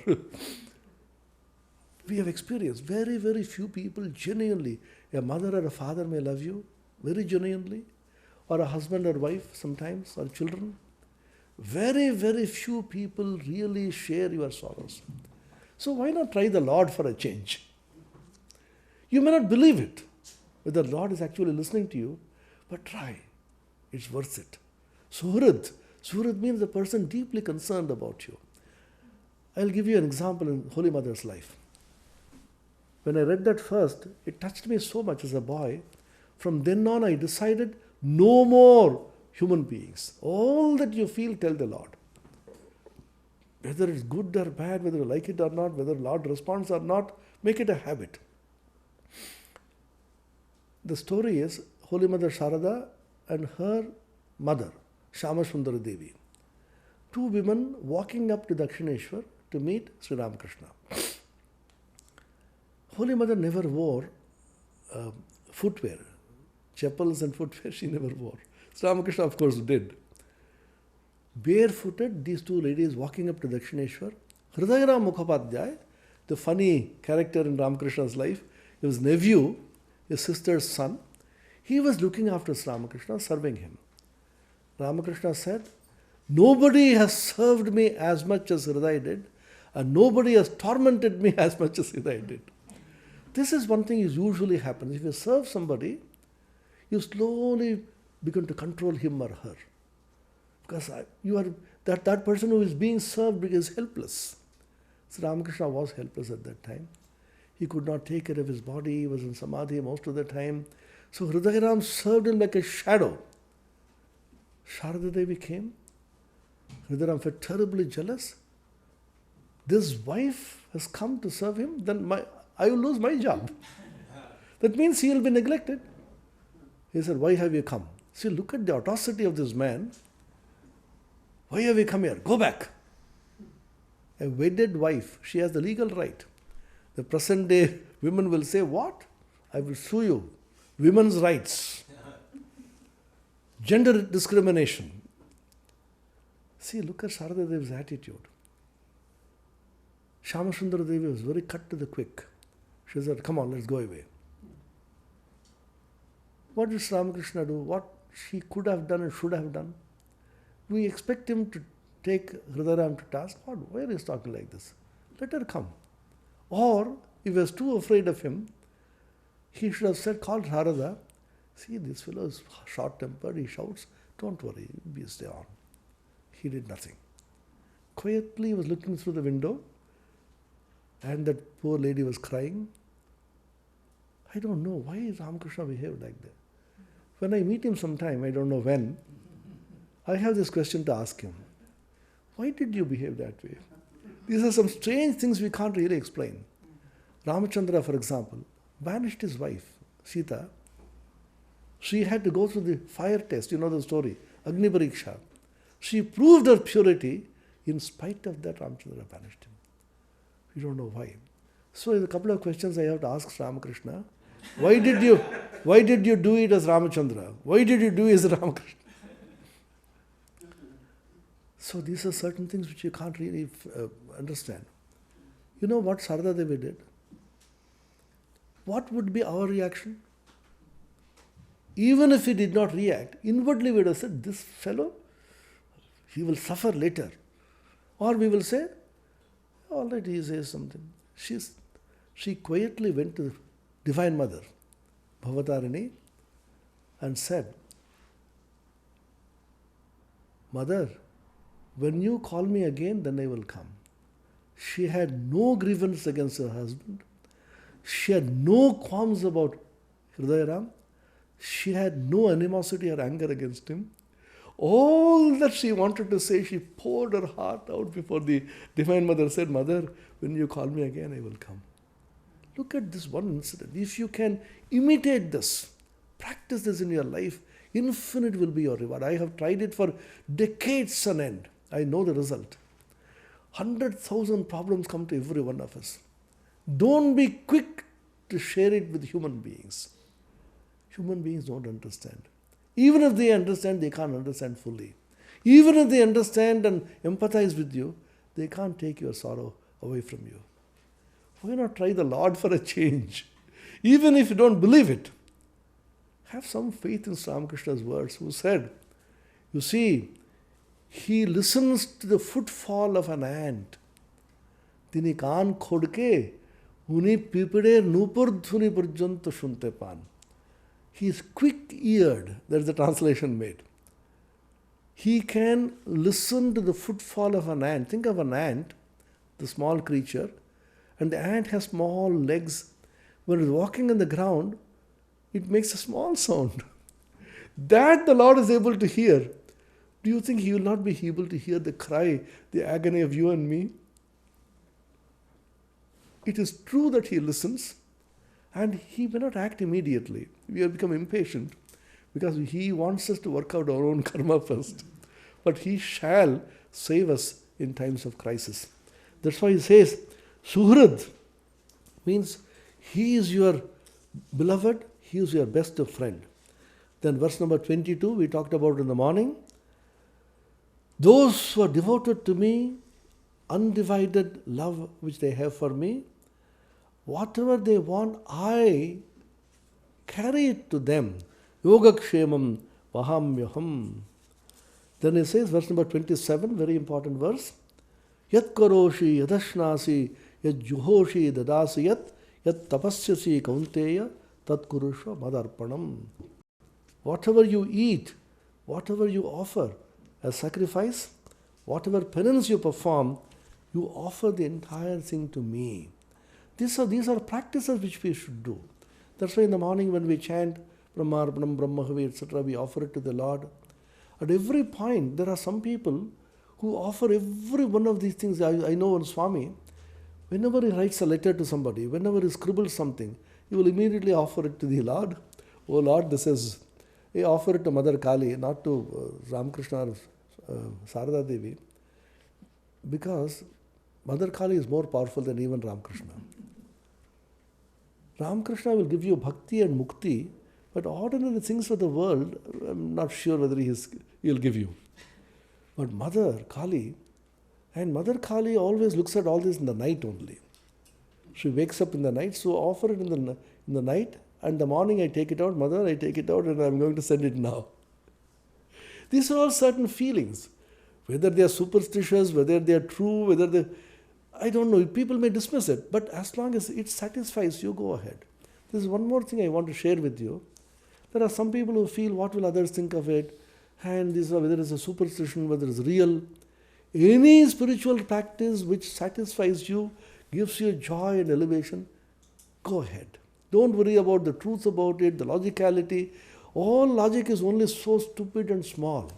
We have experienced very, very few people genuinely. A mother or a father may love you very genuinely, or a husband or wife sometimes, or children. Very, very few people really share your sorrows. So why not try the Lord for a change? You may not believe it, whether the Lord is actually listening to you, but try. It's worth it. Suhrid. Suhrid means a person deeply concerned about you. I'll give you an example in Holy Mother's life. When I read that first, it touched me so much as a boy. From then on, I decided no more human beings. All that you feel, tell the Lord. Whether it's good or bad, whether you like it or not, whether the Lord responds or not, make it a habit. The story is Holy Mother Sharada and her mother, Shama Sundara Devi. Two women walking up to Dakshineshwar to meet Sri Ramakrishna. Holy Mother never wore footwear. Chappals and footwear she never wore. Sri Ramakrishna, of course, did. Barefooted, these two ladies walking up to Dakshineshwar. Hridayara Mukhopadhyay, the funny character in Ramakrishna's life, his nephew, his sister's son, he was looking after Sri Ramakrishna, serving him. Ramakrishna said, nobody has served me as much as Hriday did, and nobody has tormented me as much as Hriday did. this is one thing is usually happens. If you serve somebody, you slowly begin to control him or her. Because you are that person who is being served is helpless. So Ramakrishna was helpless at that time. He could not take care of his body, he was in samadhi most of the time. So Hridayaram served him like a shadow. Sharada Devi came. Hridayaram felt terribly jealous. This wife has come to serve him, then I will lose my job. That means he will be neglected. He said, why have you come? See, look at the audacity of this man. Why have you come here? Go back. A wedded wife, she has the legal right. The present day women will say, what? I will sue you. Women's rights. Gender discrimination. See, look at Sharada Devi's attitude. Shyamasundara Devi was very cut to the quick. She said, come on, let's go away. What did Ramakrishna do? What she could have done and should have done? We expect him to take Hridayaram to task. What? Why are you talking like this? Let her come. Or, if he was too afraid of him, he should have said, call Sharada. See, this fellow is short-tempered, he shouts, don't worry, stay on. He did nothing. Quietly he was looking through the window, and that poor lady was crying. I don't know why Ramakrishna behaved like that. When I meet him sometime, I don't know when, I have this question to ask him. Why did you behave that way? These are some strange things we can't really explain. Ramachandra, for example, banished his wife, Sita. She had to go through the fire test, you know the story, Agni Pariksha. She proved her purity. In spite of that, Ramachandra banished him. We don't know why. So there's a couple of questions I have to ask Ramakrishna. Why did you do it as Ramachandra? Why did you do it as Ramakrishna? So these are certain things which you can't really understand. You know what Sharada Devi did? What would be our reaction? Even if he did not react, inwardly we would have said, this fellow, he will suffer later. Or we will say, all right, he says something. She quietly went to the Divine Mother, Bhavatarini, and said, Mother, when you call me again, then I will come. She had no grievance against her husband. She had no qualms about Hridayaram. She had no animosity or anger against him. All that she wanted to say, she poured her heart out before the Divine Mother, said, Mother, when you call me again, I will come. Look at this one incident. If you can imitate this, practice this in your life, infinite will be your reward. I have tried it for decades on end. I know the result. 100,000 problems come to every one of us. Don't be quick to share it with human beings. Human beings don't understand. Even if they understand, they can't understand fully. Even if they understand and empathize with you, they can't take your sorrow away from you. Why not try the Lord for a change? Even if you don't believe it, have some faith in Ramakrishna's words, who said, you see, he listens to the footfall of an ant. Tini kaan khodke, uni pipide nupur dhuni parjanto shunte pan. He is quick-eared, that's the translation made. He can listen to the footfall of an ant. Think of an ant, the small creature, and the ant has small legs. When it's walking on the ground, it makes a small sound. That the Lord is able to hear. Do you think he will not be able to hear the cry, the agony of you and me? It is true that he listens, and he may not act immediately. We have become impatient because he wants us to work out our own karma first. But he shall save us in times of crisis. That's why he says, Suhrad means he is your beloved, he is your best of friend. Then verse number 22, we talked about in the morning. Those who are devoted to me, undivided love which they have for me, whatever they want, I carry it to them. Yogakshemam vahamyaham. Then he says, verse number 27, very important verse. Yat karoshi yadashnasi yad juhoshi dadasi yat Yat tapasyasi kaunteya tat kurushva madarpanam. Whatever you eat, whatever you offer as sacrifice, whatever penance you perform, you offer the entire thing to me. These are practices which we should do. That's why in the morning when we chant Brahmarpanam, Brahmahavi, etc., we offer it to the Lord. At every point, there are some people who offer every one of these things. I know one Swami, whenever he writes a letter to somebody, whenever he scribbles something, he will immediately offer it to the Lord. Oh Lord, this is, he offer it to Mother Kali, not to Ramakrishna or Sarada Devi, because Mother Kali is more powerful than even Ramakrishna. Ramakrishna will give you bhakti and mukti, but ordinary things of the world, I'm not sure whether he'll give you. But Mother Kali always looks at all this in the night only. She wakes up in the night, so offer it in the night, and the morning I take it out, Mother, I take it out and I'm going to send it now. These are all certain feelings. Whether they are superstitious, whether they are true, I don't know, people may dismiss it, but as long as it satisfies you, go ahead. This is one more thing I want to share with you. There are some people who feel, what will others think of it? And whether it's a superstition, whether it's real. Any spiritual practice which satisfies you, gives you joy and elevation, go ahead. Don't worry about the truth about it, the logicality. All logic is only so stupid and small.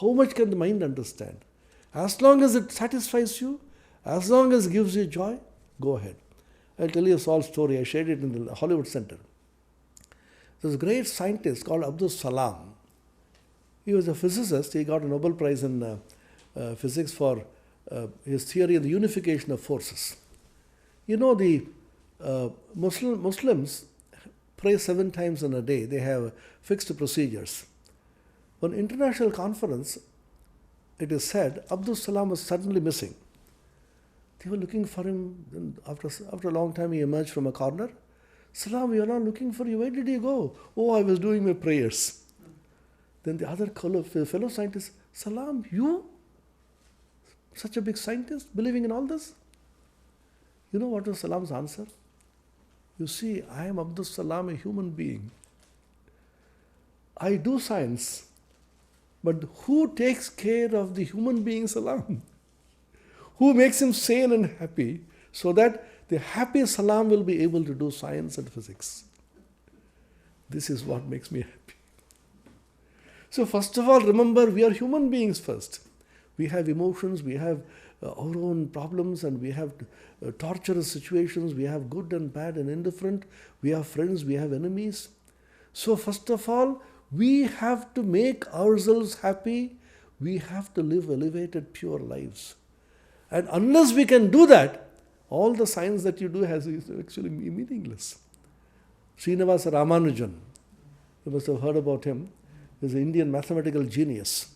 How much can the mind understand? As long as it satisfies you, as long as it gives you joy, go ahead. I'll tell you a small story. I shared it in the Hollywood Center. There's a great scientist called Abdul Salam. He was a physicist. He got a Nobel Prize in physics for his theory of the unification of forces. You know, the Muslims pray 7 times in a day. They have fixed procedures. On international conference, it is said, Abdul Salam was suddenly missing. They were looking for him. Then after a long time, he emerged from a corner. Salam, we are not looking for you. Where did you go? Oh, I was doing my prayers. Then the other fellow scientist, Salam, you? Such a big scientist, believing in all this? You know what was Salam's answer? You see, I am Abdul Salam, a human being. I do science, but who takes care of the human being Salam? Who makes him sane and happy so that the happy Salam will be able to do science and physics? This is what makes me happy. So first of all, remember, we are human beings first. We have emotions, we have our own problems, and we have torturous situations, we have good and bad and indifferent, we have friends, we have enemies. So first of all, we have to make ourselves happy, we have to live elevated, pure lives. And unless we can do that, all the science that you do is actually meaningless. Srinivasa Ramanujan, you must have heard about him, is an Indian mathematical genius.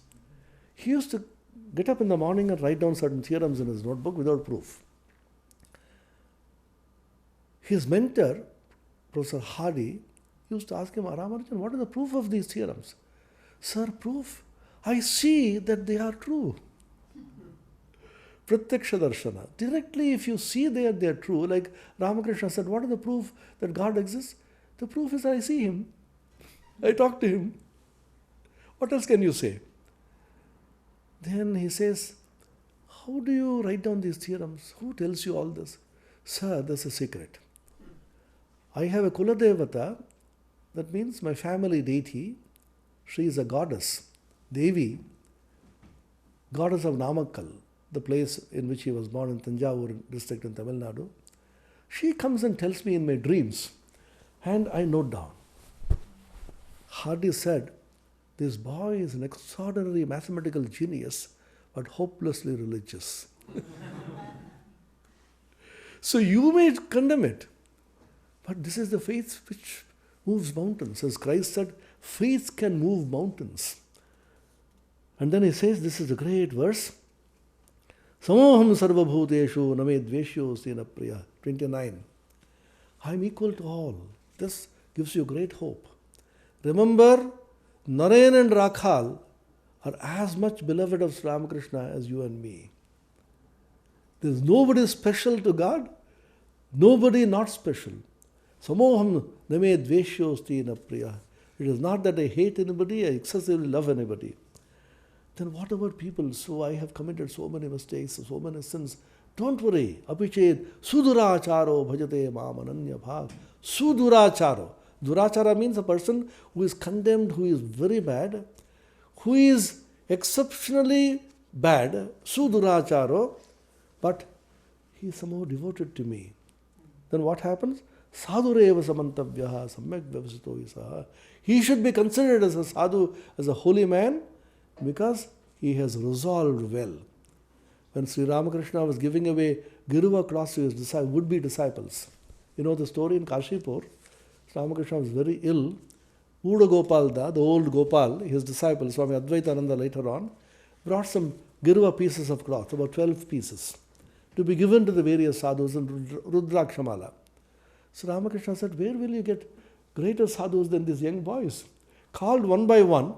He used to get up in the morning and write down certain theorems in his notebook without proof. His mentor, Professor Hardy, used to ask him, Ramanujan, what is the proof of these theorems? Sir, proof? I see that they are true. Pratyaksha darshana. Directly, if you see they are true, like Ramakrishna said, what is the proof that God exists? The proof is I see Him. I talk to Him. What else can you say? Then he says, how do you write down these theorems? Who tells you all this? Sir, that's a secret. I have a Kuladevata, that means my family deity. She is a goddess, Devi, goddess of Namakkal, the place in which he was born in Tanjavur district in Tamil Nadu. She comes and tells me in my dreams, and I note down. Hardy said, this boy is an extraordinary mathematical genius, but hopelessly religious. So you may condemn it, but this is the faith which moves mountains. As Christ said, faith can move mountains. And then he says, this is a great verse, Samoham sarvabhuteshu name dveshyo sena priya, 29. I am equal to all. This gives you great hope. Remember, Narayan and Rakhal are as much beloved of Sri Ramakrishna as you and me. There is nobody special to God. Nobody not special. Samoham name dveshyosti na priya. It is not that I hate anybody, I excessively love anybody. Then what about people? So I have committed so many mistakes, so many sins. Don't worry. Apichet suduracharo bhajate mam ananya bhav. Suduracharo. Durachara means a person who is condemned, who is very bad, who is exceptionally bad, suduracharo, but he is somehow devoted to me. Then what happens? Sadhureva samantavyaha samyak vyavasito isaha. He should be considered as a sadhu, as a holy man, because he has resolved well. When Sri Ramakrishna was giving away Giruva cross to his would-be disciples, you know the story in Kashipur, Sri Ramakrishna was very ill. Uda Gopalda, the old Gopal, his disciple, Swami Atmapriyananda later on, brought some Giruva pieces of cloth, about 12 pieces, to be given to the various sadhus in Rudrakshamala. So Ramakrishna said, where will you get greater sadhus than these young boys? Called one by one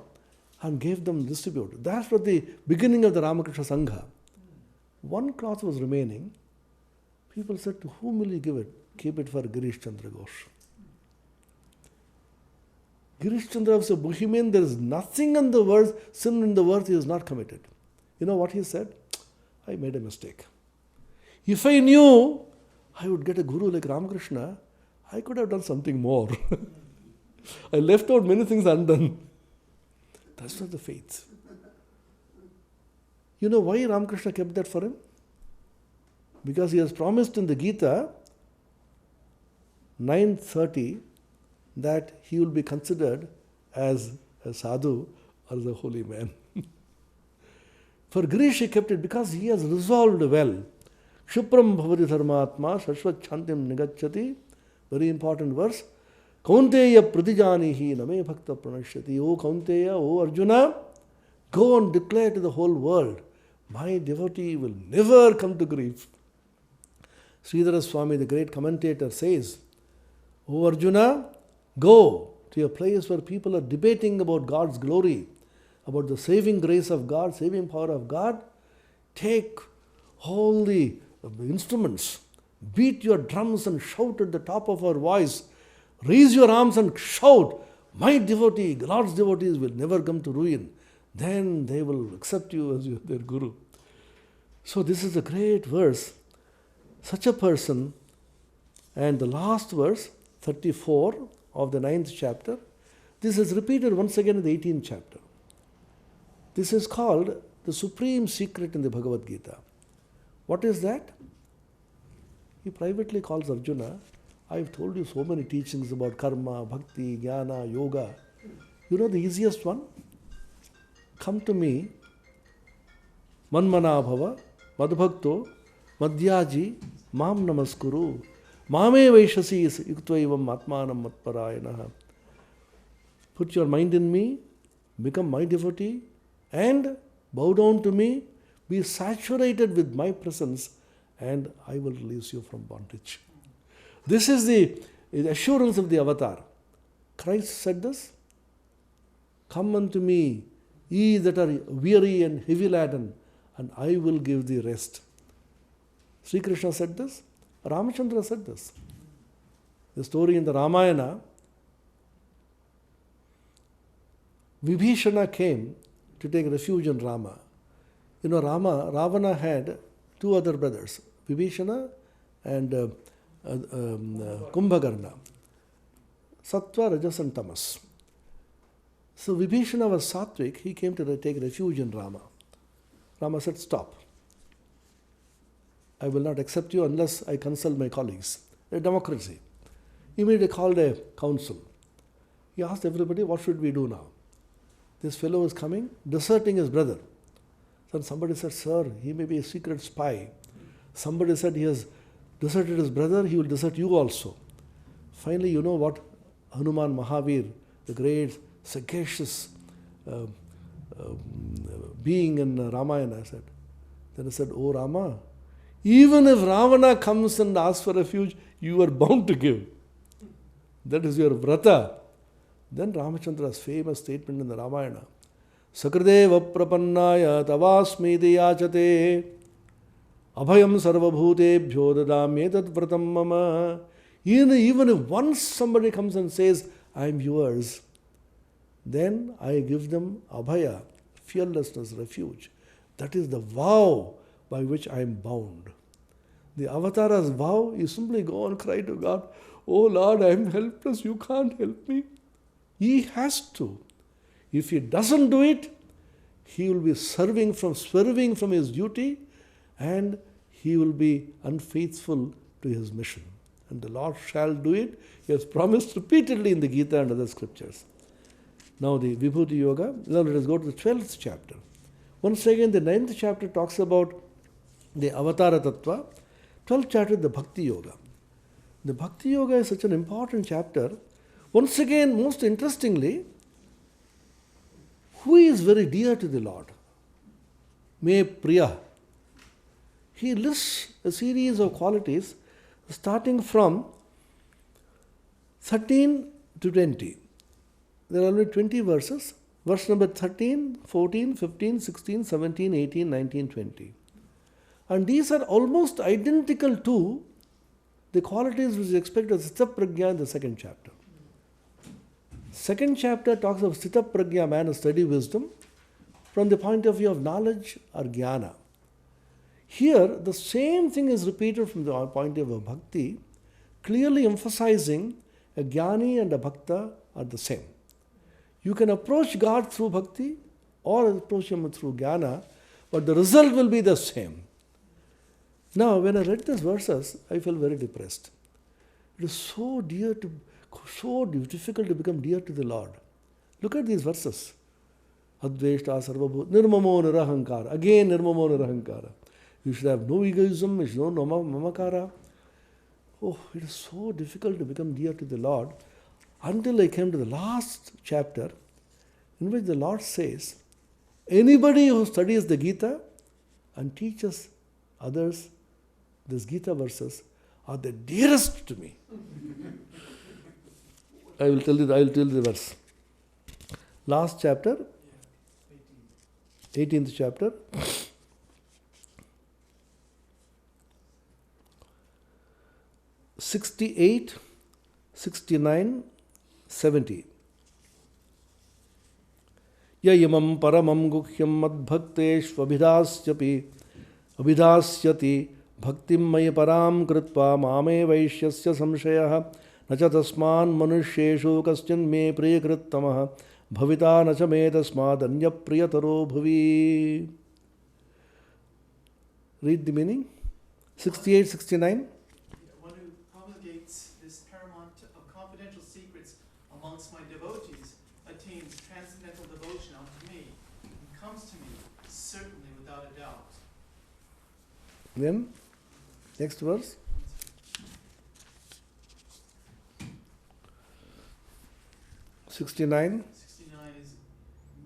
and gave them distributed. That's what the beginning of the Ramakrishna Sangha. One cloth was remaining. People said, to whom will you give it? Keep it for Girish Chandra Ghosh. Girish Chandra was a Bohemian. There is nothing in the world, sin in the world he has not committed. You know what he said? I made a mistake. If I knew I would get a guru like Ramakrishna, I could have done something more. I left out many things undone. That's not the faith. You know why Ramakrishna kept that for him? Because he has promised in the Gita, 9:30, that he will be considered as a sadhu or as a holy man. For Girish he kept it because he has resolved well. Shupram bhavati dharmatma shashvat chantim nigacchati. Very important verse. Kaunteya pratijanihi name bhakta pranashyati. O Kaunteya, O Arjuna, go and declare to the whole world, my devotee will never come to grief. Sridhara Swami, the great commentator, says, O Arjuna, go to a place where people are debating about God's glory, about the saving grace of God, saving power of God. Take all the instruments, beat your drums and shout at the top of our voice. Raise your arms and shout, my devotee, Lord's devotees will never come to ruin. Then they will accept you as their guru. So this is a great verse. Such a person, and the last verse, 34 of the 9th chapter, this is repeated once again in the 18th chapter. This is called the supreme secret in the Bhagavad Gita. What is that? He privately calls Arjuna, I've told you so many teachings about karma, bhakti, jnana, yoga. You know the easiest one? Come to me, manmana bhava, madbhakto, madhyaji, mam namaskuru, mame vaishasi yuktva atmanam matparayanaha. Put your mind in me, become my devotee, and bow down to me, be saturated with my presence, and I will release you from bondage. This is the assurance of the avatar. Christ said this, come unto me, ye that are weary and heavy laden, and I will give thee rest. Sri Krishna said this, Ramachandra said this. The story in the Ramayana, Vibhishana came to take refuge in Rama. You know, Ravana had two other brothers, Vibhishana and Kumbhakarna. Sattva, Rajas and Tamas. So Vibhishana was Sattvic, he came to take refuge in Rama. Rama said, stop. I will not accept you unless I consult my colleagues. A democracy. He immediately called a council. He asked everybody, what should we do now? This fellow is coming, deserting his brother. Then somebody said, sir, he may be a secret spy. Somebody said he has deserted his brother, he will desert you also. Finally, you know what Hanuman Mahavir, the great sagacious being in Ramayana said. Then he said, oh Rama, even if Ravana comes and asks for refuge, you are bound to give. That is your vrata. Then Ramachandra's famous statement in the Ramayana, Sakradeva prapannaya tavasmi diyachate Abhayam sarvabhutebhyo dadamyetat vratam mama. Even if once somebody comes and says, I am yours, then I give them abhaya, fearlessness, refuge. That is the vow by which I am bound. The avatara's vow, you simply go and cry to God, oh Lord, I am helpless, you can't help me. He has to. If he doesn't do it, he will be swerving from his duty, and he will be unfaithful to his mission. And the Lord shall do it. He has promised repeatedly in the Gita and other scriptures. Now the Vibhuti Yoga, now let us go to the 12th chapter. Once again, the 9th chapter talks about the Avatara Tattva. 12th chapter, the Bhakti-Yoga. The Bhakti-Yoga is such an important chapter. Once again, most interestingly, who is very dear to the Lord? Me Priya. He lists a series of qualities starting from 13 to 20. There are only 20 verses. Verse number 13, 14, 15, 16, 17, 18, 19, 20. And these are almost identical to the qualities which is expected of Sthita Prajna in the 2nd chapter. 2nd chapter talks of Sthita Prajna, man of steady wisdom, from the point of view of knowledge or jnana. Here, the same thing is repeated from the point of view of bhakti, clearly emphasizing a jnani and a bhakta are the same. You can approach God through bhakti or approach Him through jnana, but the result will be the same. Now, when I read these verses, I felt very depressed. It is so difficult to become dear to the Lord. Look at these verses. Adveshta sarvabhut, nirmamo nirahankara. Again, nirmamo nirahankara. You should have no egoism, you should have no mamakara. Oh, it is so difficult to become dear to the Lord until I came to the last chapter in which the Lord says, anybody who studies the Gita and teaches others these Gita verses are the dearest to me. I will tell you the verse. Last chapter, 18th chapter. 68, 69, 70. Yayamam paramam guhyam madbhakteshvabhidasyapi abhidasyati bhaktim maya param kritva mame vaishyasya samshayah nacha tasman manushyeshu kaschin me priyakrittamah bhavita nacha me tasmad anya priyataro bhavi. Read the meaning. 68, 69. One who promulgates this paramount of confidential secrets amongst my devotees attains transcendental devotion unto me and comes to me certainly without a doubt. Then, next verse. 69. 69 is,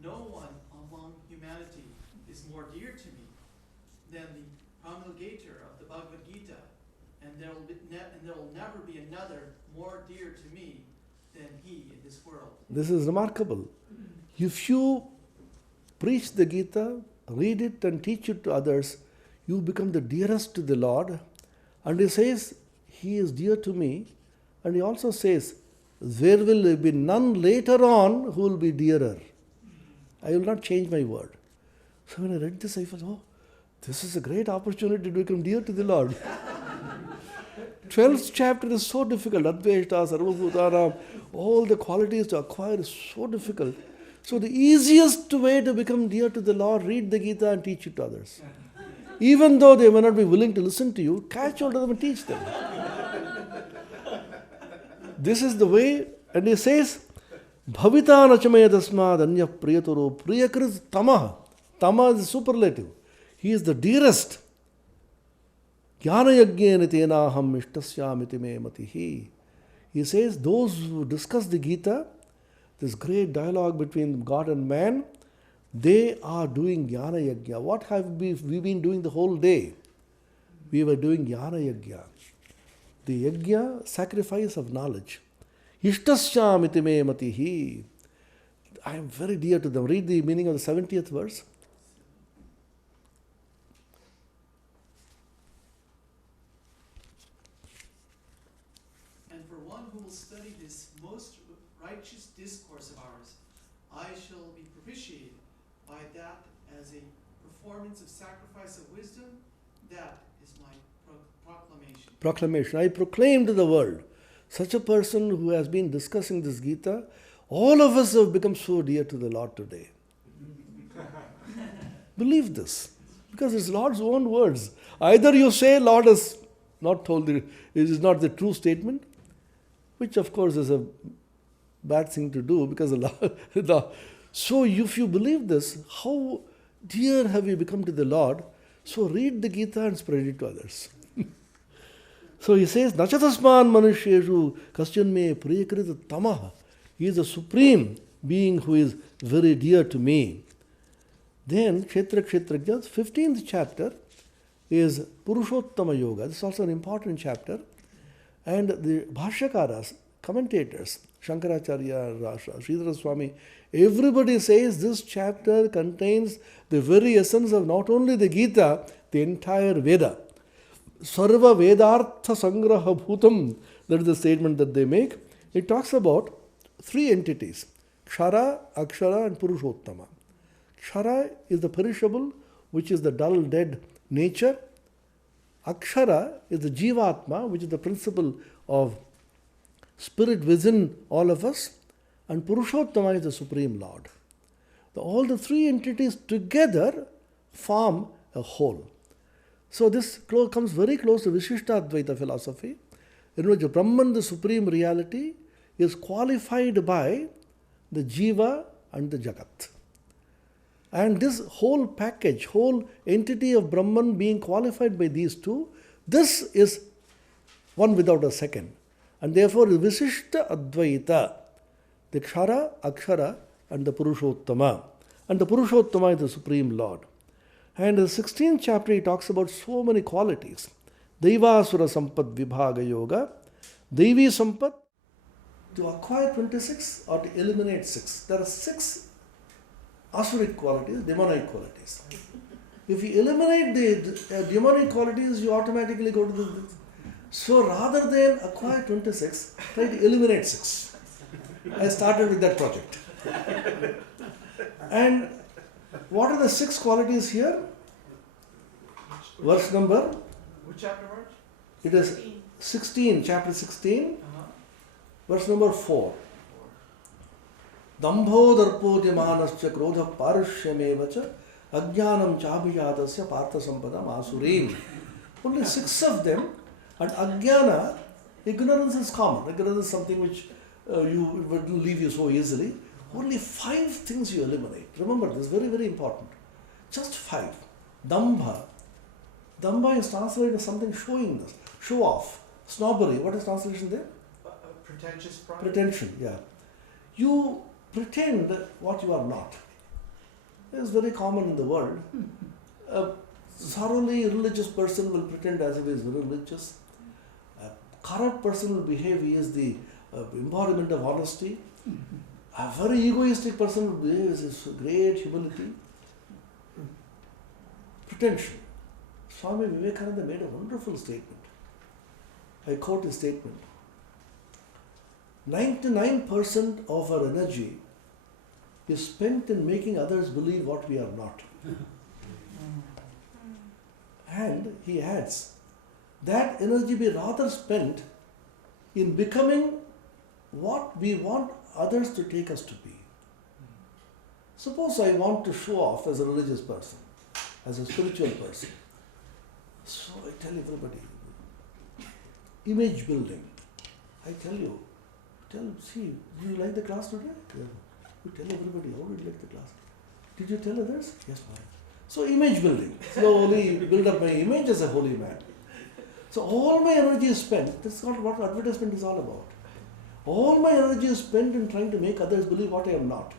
no one among humanity is more dear to me than the promulgator of the Bhagavad Gita, and there will never be another more dear to me than he in this world. This is remarkable. If you preach the Gita, read it and teach it to others, you become the dearest to the Lord. And he says, He is dear to me. And he also says, there will be none later on who will be dearer. I will not change my word. So when I read this, I thought, oh, this is a great opportunity to become dear to the Lord. 12th chapter is so difficult. Adveshta, Sarvabhutaram, all the qualities to acquire is so difficult. So the easiest way to become dear to the Lord, read the Gita and teach it to others. Even though they may not be willing to listen to you, catch hold of them and teach them. This is the way, and he says, Bhavita nachamaya tasmad anya priyatoro priyakrit tamah. Tamah is superlative. He is the dearest. Jnana yajnena tenaham ishtasyamiti me matihi. He says, those who discuss the Gita, this great dialogue between God and man, they are doing jnana yajna. What have we been doing the whole day? We were doing jnana yajna. The yajna, sacrifice of knowledge. Ishtasyamiti me matihi. I am very dear to them. Read the meaning of the 70th verse. who will study this most righteous discourse of ours, I shall be propitiated by that as a performance of sacrifice of wisdom. That is my proclamation. Proclamation. I proclaim to the world. Such a person who has been discussing this Gita, all of us have become so dear to the Lord today. Believe this. Because it's Lord's own words. Either you say Lord has not told it is not the true statement, which of course is a bad thing to do because so if you believe this, how dear have you become to the Lord? So read the Gita and spread it to others. So he says, Nachatasman manusheshu kaschan me priyakrita tamaha. He is the supreme being who is very dear to me. Then Kshetra Kshetrajnas, 15th chapter is Purushottama Yoga. This is also an important chapter. And the Bhashyakaras, commentators, Shankaracharya, Sridhara Swami, everybody says this chapter contains the very essence of not only the Gita, the entire Veda. Sarva Vedartha Sangraha Bhutam, that is the statement that they make. It talks about three entities, Kshara, Akshara and Purushottama. Kshara is the perishable, which is the dull, dead nature. Akshara is the Jivatma, which is the principle of spirit within all of us. And Purushottama is the Supreme Lord. All the three entities together form a whole. So this comes very close to Vishishtadvaita philosophy, in which Brahman, the Supreme Reality, is qualified by the Jiva and the Jagat. And this whole package, whole entity of Brahman being qualified by these two, this is one without a second. And therefore, the Visishta Advaita, the Kshara, Akshara, and the Purushottama. And the Purushottama is the Supreme Lord. And in the 16th chapter, he talks about so many qualities. Daivasura Sampad Vibhaga Yoga. Daivi Sampad, to acquire 26 or to eliminate 6. There are 6 asuric qualities, demonic qualities. If you eliminate the demonic qualities, you automatically go to the... So rather than acquire 26, try to eliminate 6. I started with that project. And what are the 6 qualities here? Verse number? Which chapter, March? It is 16, chapter 16, verse number 4. Dambho darpo dyamanascha krodha parushyameva ajnanam chabhijatasya partha sampadam asurim. Only 6 of them. And ajnana, ignorance is common. Ignorance is something which you would leave you so easily. Only 5 things you eliminate. Remember, this is very, very important. Just 5. Dambha. Dambha is translated as something showing this. Show off. Snobbery. What is translation there? Pretentious pride. Pretension, yeah. You pretend what you are not. It is very common in the world. A thoroughly religious person will pretend as if he is very religious. A corrupt person will behave he is the embodiment of honesty. A very egoistic person will behave as his great humility. Pretension. Swami Vivekananda made a wonderful statement. I quote his statement. 99% of our energy is spent in making others believe what we are not. And he adds, that energy be rather spent in becoming what we want others to take us to be. Suppose I want to show off as a religious person, as a spiritual person. So I tell everybody, image building. I tell you, see, do you like the class today? Yeah. You tell everybody, how did you like the class? Did you tell others? Yes, ma'am. So image building. Slowly build up my image as a holy man. So all my energy is spent. That's not what advertisement is all about. All my energy is spent in trying to make others believe what I am not.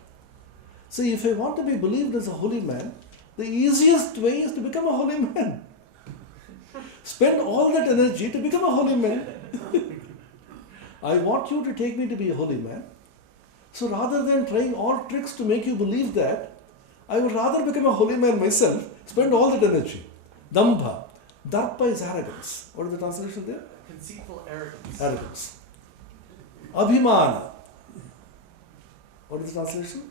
So if I want to be believed as a holy man, the easiest way is to become a holy man. Spend all that energy to become a holy man. I want you to take me to be a holy man. So rather than trying all tricks to make you believe that, I would rather become a holy man myself, spend all that energy. Dambha. Darpa is arrogance. What is the translation there? Conceitful arrogance. Arrogance. Abhimana. What is the translation?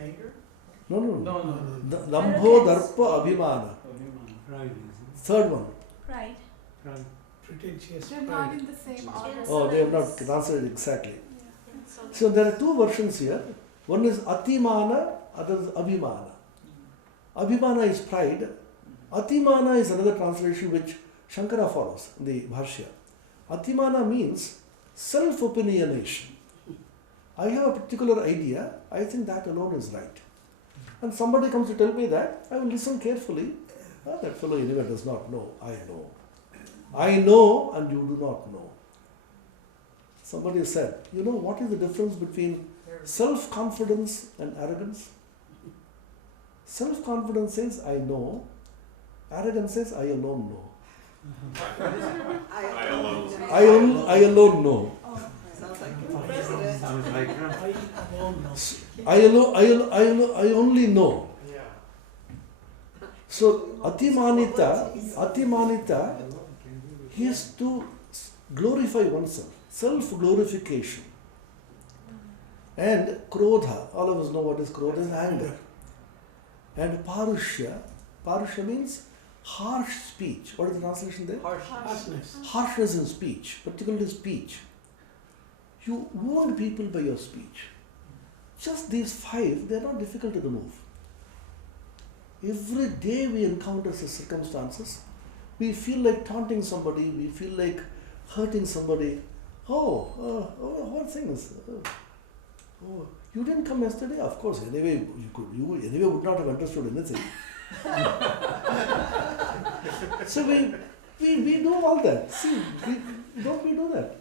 Anger? No. No. Lambho Darpa Abhimana. Right. Third one. Pride. Right. Pretentious They're not pride. in the same order. Oh, they have not translated exactly. So there are two versions here. One is Atimana, other is Abhimana. Abhimana is pride. Atimana is another translation which Shankara follows in the Bhashya. Atimana means self-opinionation. I have a particular idea, I think that alone is right. And somebody comes to tell me that, I will listen carefully. Ah, that fellow anyway does not know. I know. I know and you do not know. Somebody said, you know what is the difference between self-confidence and arrogance? Self-confidence says, I know. Arrogance says, I alone know. I alone know. Sounds like I only know. Yeah. So Atimanita he has to glorify oneself, self-glorification. And Krodha, all of us know what is Krodha, is anger. And Parushya means harsh speech. What is the translation there? Harshness. Harshness in speech, particularly speech. You wound people by your speech. Just these 5, they are not difficult to remove. Every day we encounter such circumstances, we feel like taunting somebody, we feel like hurting somebody. What things? You didn't come yesterday? Of course, anyway, you anyway would not have understood anything. So we do all that. See, don't we do that?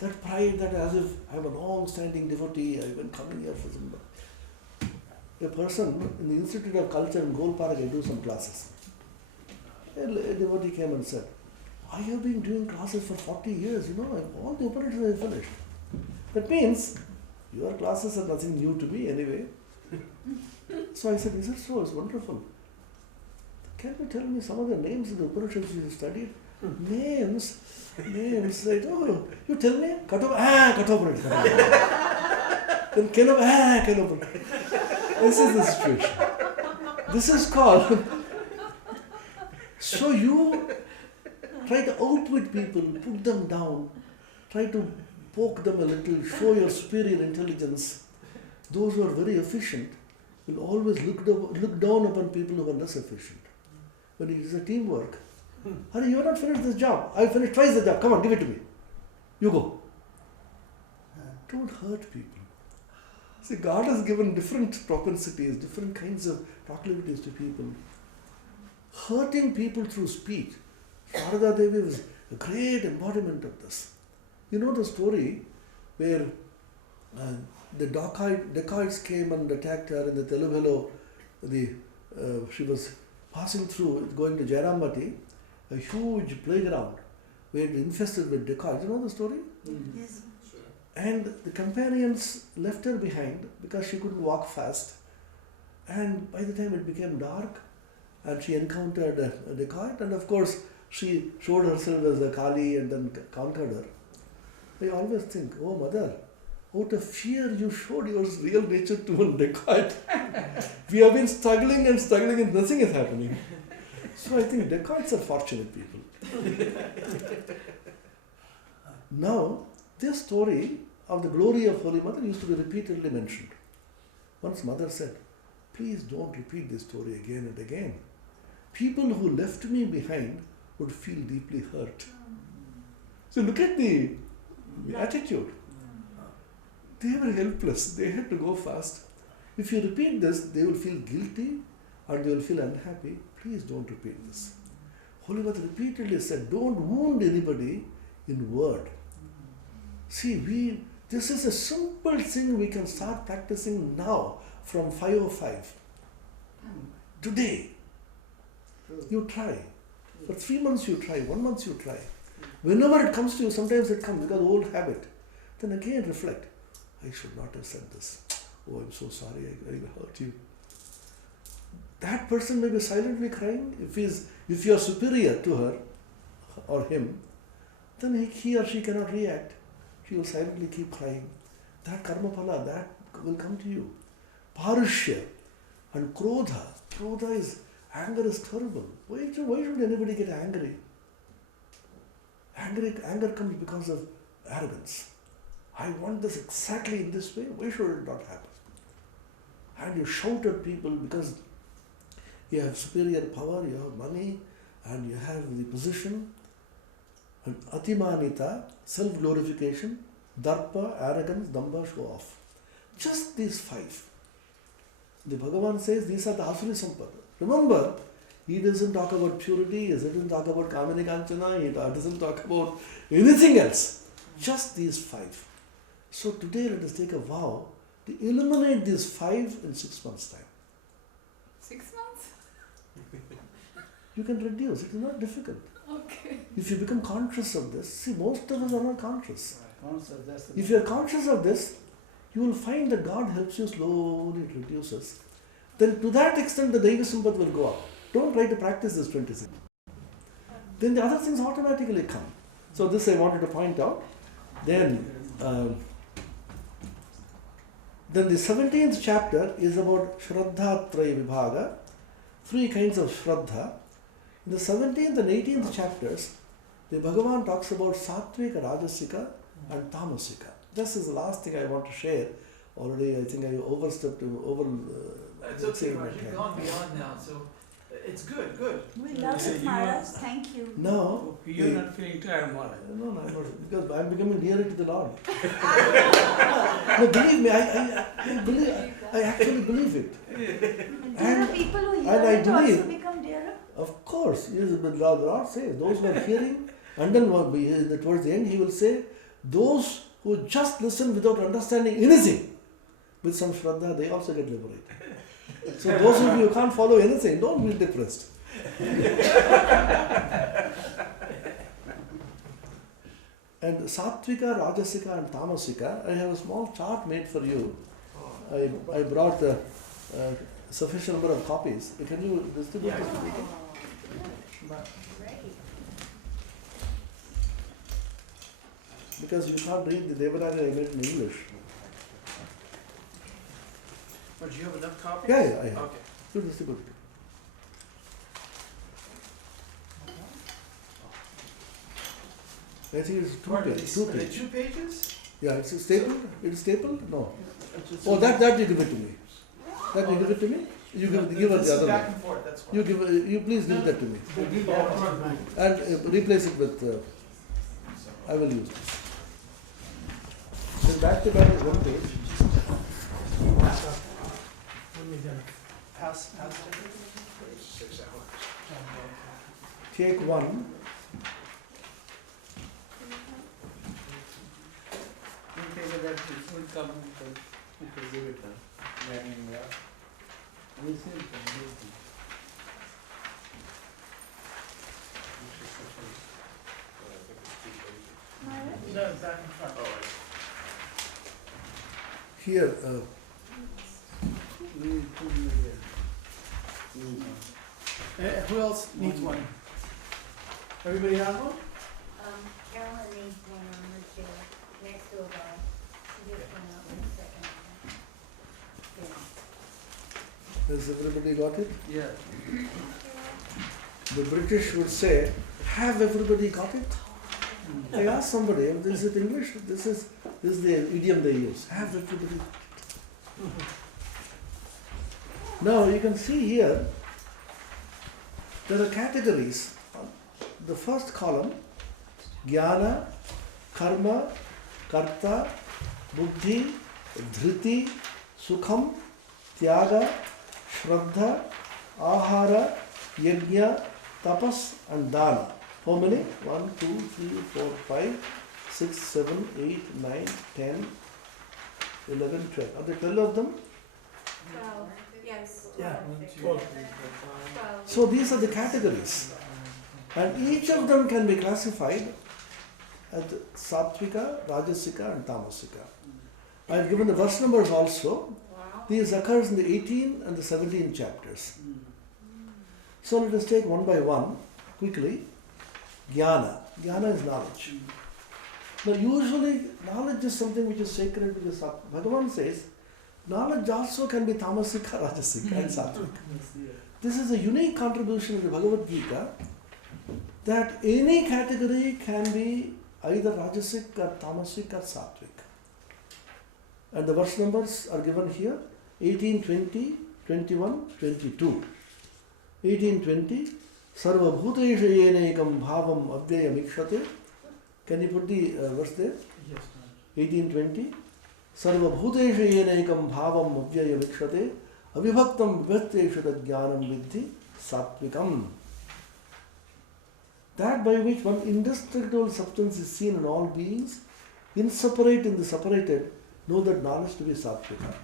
That pride, that as if I'm a long-standing devotee, I've been coming here for some. A person in the Institute of Culture in Golpark, I do some classes. A devotee came and said, I have been doing classes for 40 years, all the Upanishads I finished. That means, your classes are nothing new to me anyway. So I said, is it so? It's wonderful. Can you tell me some of the names of the Upanishads you studied? Names. Like, you tell me? Katopanish. Then Kenopanish. This is the situation. This is called. So you try to outwit people, put them down, try to poke them a little, show your superior intelligence. Those who are very efficient will always look down upon people who are less efficient. When it is a teamwork, Hari, you have not finished this job. I finished twice the job. Come on, give it to me. You go. Don't hurt people. See, God has given different propensities, different kinds of proclivities to people. Hurting people through speech. Sharada Devi was a great embodiment of this. You know the story where the dacoits came and attacked her in the Teluvelo. She was passing through, going to Jairamati, a huge playground where it infested with dacoits. You know the story? Yes. And the companions left her behind because she couldn't walk fast. And by the time it became dark and she encountered a dacoit, and of course she showed herself as a Kali and then conquered her. I always think, oh mother, out of fear you showed your real nature to a dacoit. We have been struggling and nothing is happening. So I think dacoits are fortunate people. Now, this story of the glory of Holy Mother used to be repeatedly mentioned. Once Mother said, please don't repeat this story again and again. People who left me behind would feel deeply hurt. So look at the attitude. They were helpless. They had to go fast. If you repeat this, they will feel guilty or they will feel unhappy. Please don't repeat this. Holy Mother repeatedly said, don't wound anybody in word. See, this is a simple thing we can start practicing now from 5:05. Today. You try. For 3 months you try, 1 month you try. Whenever it comes to you, sometimes it comes because old habit. Then again reflect. I should not have said this. Oh, I'm so sorry, I hurt you. That person may be silently crying. If you are superior to her or him, then he or she cannot react. she will silently keep crying. That karma phala, that will come to you. Parushya and krodha. Krodha is, anger is terrible. Why should anybody get angry? Anger comes because of arrogance. I want this exactly in this way. Why should it not happen? And you shout at people because you have superior power, you have money, and you have the position. And atimanita, self-glorification, darpa, arrogance, damba, show off. Just these 5. The Bhagavan says these are the asuri sampada. Remember, he doesn't talk about purity, he doesn't talk about kamini kanchana, he doesn't talk about anything else. Just these 5. So today let us take a vow to eliminate these 5 in 6 months' time. 6 months? You can reduce, it is not difficult. Okay. If you become conscious of this, see, most of us are not conscious. That's the If you are conscious of this, you will find that God helps you slowly, it reduces. Then to that extent the Daiva Sampat will go up. Don't try to practice this 26. Then the other things automatically come. So this I wanted to point out. Then the 17th chapter is about Shraddha Traya Vibhaga, 3 kinds of Shraddha. In the 17th and 18th chapters, the Bhagavan talks about Sattvika, Rajasika and Tamasika. This is the last thing I want to share. Already I think I overstepped It's okay, Raj, you've gone beyond now, so it's good. We love it, Maharaj. Thank you. No. You're not feeling tired, Maharaj. No, I'm not, because I'm becoming nearer to the Lord. No, believe me, I actually believe it. Do the people who hear and I it also believe- become dearer? Of course, yes, but the Lord says, those who are hearing, and then towards the end he will say, those who just listen without understanding anything, with some Shraddha, they also get liberated. So those of you who can't follow anything, don't be depressed. And Sattvika, Rajasika and Tamasika, I have a small chart made for you. I brought a sufficient number of copies. Can you distribute this to people? Because you can't read the Devanagari I made in English. But do you have enough copies? Yeah, I have. Okay. You distribute it. I think it's two Are pages. they 2 pages? Yeah, it's stapled. It's stapled? No. Oh, that you give it to me. That you give it to me? You give us This the is other back one. and forth, that's why. You please give that to me. And replace it with, I will use this. Then back to back is 1 page. Pass it. 6 hours. Take 1. That it will come to give it we see it. No, back and front. Here, Who else needs one? Everybody has one? Carolyn needs one on her chair, next to a bar. She just went out in a second. has everybody got it? Yeah. The British would say, have everybody got it? I asked somebody, is it English? This is the idiom they use. Have everybody got it? Now you can see here, there are categories. The first column, Jnana, Karma, Karta, Buddhi, Dhriti, Sukham, Tyaga, Shraddha, Ahara, Yajna, Tapas and Dana. How many? 1, 2, 3, 4, 5, 6, 7, 8, 9, 10, 11, 12. Are there 12 of them? 12, yes. Yeah. 12. So these are the categories. And each of them can be classified as Sattvika, Rajasika and Tamasika. I have given the verse numbers also. Wow. These occurs in the 18 and the 17 chapters. So let us take one by one quickly. Jnana. Jnana is knowledge. Now usually knowledge is something which is sacred, which is sattvic. Bhagavan says, knowledge also can be tamasika, rajasika and sattvic. This is a unique contribution of the Bhagavad Gita, that any category can be either rajasic or tamasic or sattvic. And the verse numbers are given here, 18, 20, 21, 22. 18:20, Sarva Bhutesha Yenekam Bhavam Abhyaya Mikshate. Can you put the verse there? Yes, 18:20, Sarva Bhutesha Yenekam Bhavam Abhyaya Mikshate. Avibhaktam Vibhattesha Jnanam Vidhi Sattvikam. That by which one indestructible substance is seen in all beings, inseparate in the separated, know that knowledge to be sattvika.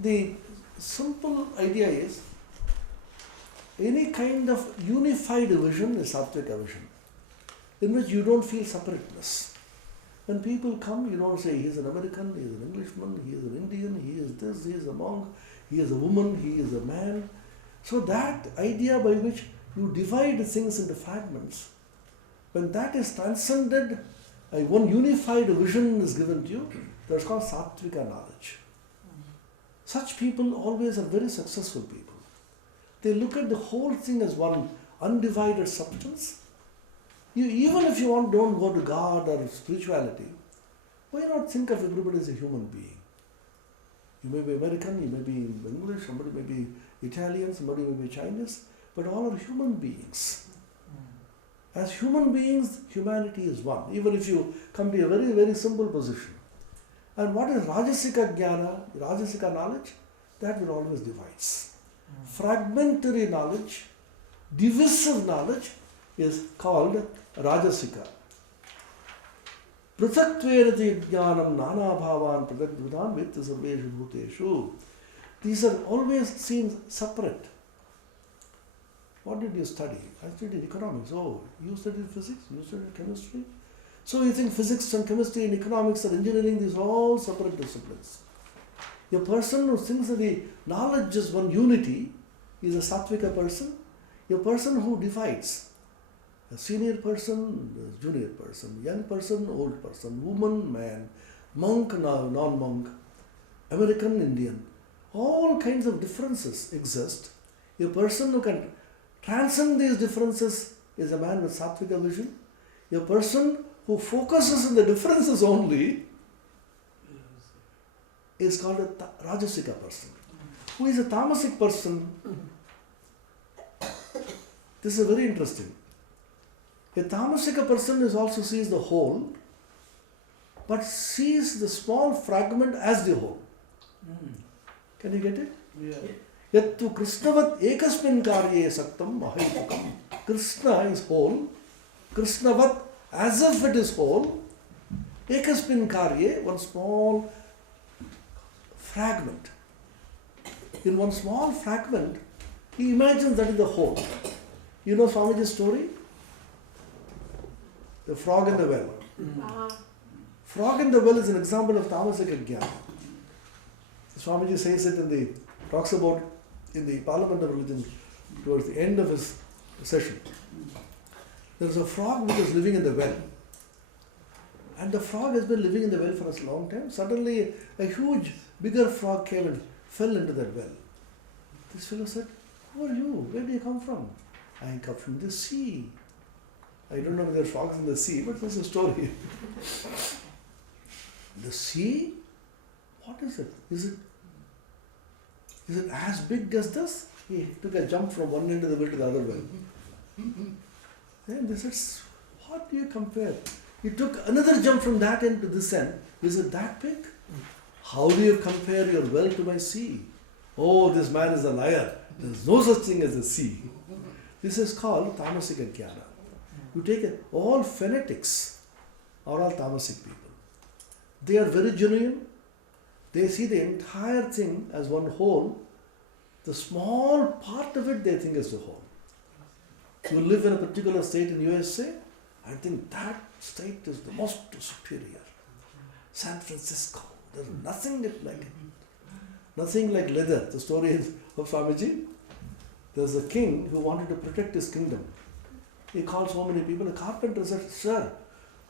The simple idea is, any kind of unified vision is sattvika vision, in which you don't feel separateness. When people come, you don't say, he is an American, he is an Englishman, he is an Indian, he is this, he is a monk, he is a woman, he is a man. So that idea by which you divide things into fragments, when that is transcended, one unified vision is given to you, that's called sattvika knowledge. Such people always are very successful people. They look at the whole thing as one undivided substance. Even if you don't go to God or spirituality, why not think of everybody as a human being? You may be American, you may be English, somebody may be Italian, somebody may be Chinese, but all are human beings. As human beings, humanity is one, even if you come to a very, very simple position. And what is Rajasika Jnana, Rajasika knowledge? That will always divides. Fragmentary knowledge, divisive knowledge is called Rajasika. Prithaktvena jnanam nana bhavan prathakvidhan vitta sarveshu bhuteshu. These are always seen separate. What did you study? I studied economics. Oh, you studied physics? You studied chemistry? So you think physics and chemistry and economics and engineering, these are all separate disciplines. A person who thinks that the knowledge is one unity is a sattvika person. A person who divides, a senior person, a junior person, young person, old person, woman, man, monk, non-monk, American, Indian, all kinds of differences exist. A person who can transcend these differences is a man with sattvika vision. A person who focuses on the differences only is called a Rajasika person. Who is a Tamasic person? This is very interesting. A Tamasika person is also sees the whole, but sees the small fragment as the whole. Can you get it? Yeah. Yattu Krishnavat ekasmin karye saktam mahaitukam. Krishna is whole. Krishnavat, as if it is whole. Ekasmin karye, one small fragment. In one small fragment, he imagines that is the whole. You know Swamiji's story? The frog in the well. Frog in the well is an example of Tamasika Jnana. Swamiji says it talks about in the Parliament of Religion towards the end of his session. There is a frog which is living in the well. And the frog has been living in the well for a long time. Suddenly a huge, bigger frog came and fell into that well. This fellow said, "Who are you? Where do you come from?" "I come from the sea." I don't know if there are frogs in the sea, but that's a story. The sea? What is it? Is it as big as this? He took a jump from one end of the well to the other well. Then they said, "What do you compare?" He took another jump from that end to this end. "Is it that big? How do you compare your well to my sea?" "Oh, this man is a liar. There is no such thing as a sea." This is called Tamasika Jnana. You take it, all fanatics are all Tamasic people. They are very genuine. They see the entire thing as one whole. The small part of it they think is the whole. You live in a particular state in USA, I think that state is the most superior. San Francisco, there is nothing like it. Nothing like leather. The story is of Swamiji. There was a king who wanted to protect his kingdom. He called so many people. The carpenter said, "Sir,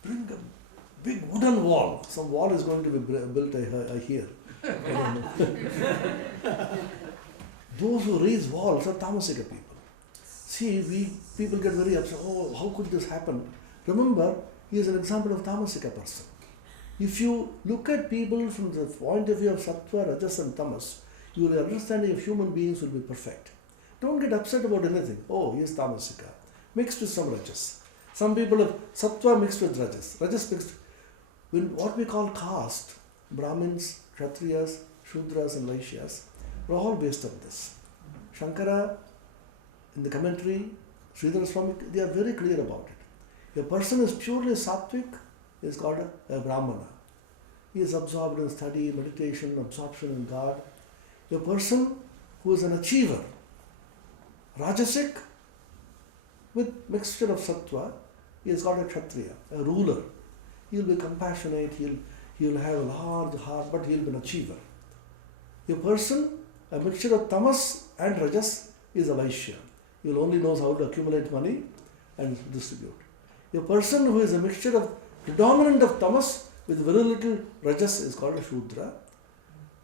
bring a big wooden wall. Some wall is going to be built, I hear. Those who raise walls are Tamasika people. See, people get very upset. Oh, how could this happen? Remember, he is an example of Tamasika person. If you look at people from the point of view of Sattva, Rajas and Tamas, your understanding of human beings will be perfect. Don't get upset about anything. Oh, he is Tamasika. Mixed with some Rajas. Some people have Sattva mixed with Rajas. Rajas mixed with what we call caste. Brahmins, Kshatriyas, Shudras and Vaishyas were all based on this. Shankara, in the commentary, Sridhar Swami, they are very clear about it. A person is purely sattvic, is called a Brahmana. He is absorbed in study, meditation, absorption in God. A person who is an achiever, Rajasic, with mixture of Sattva, he is called a Kshatriya, a ruler. He will be compassionate, he will have a large heart, but he will be an achiever. A person, a mixture of Tamas and Rajas, is a Vaishya. He will only knows how to accumulate money and distribute. A person who is a mixture of predominant of Tamas with very little Rajas is called a Shudra,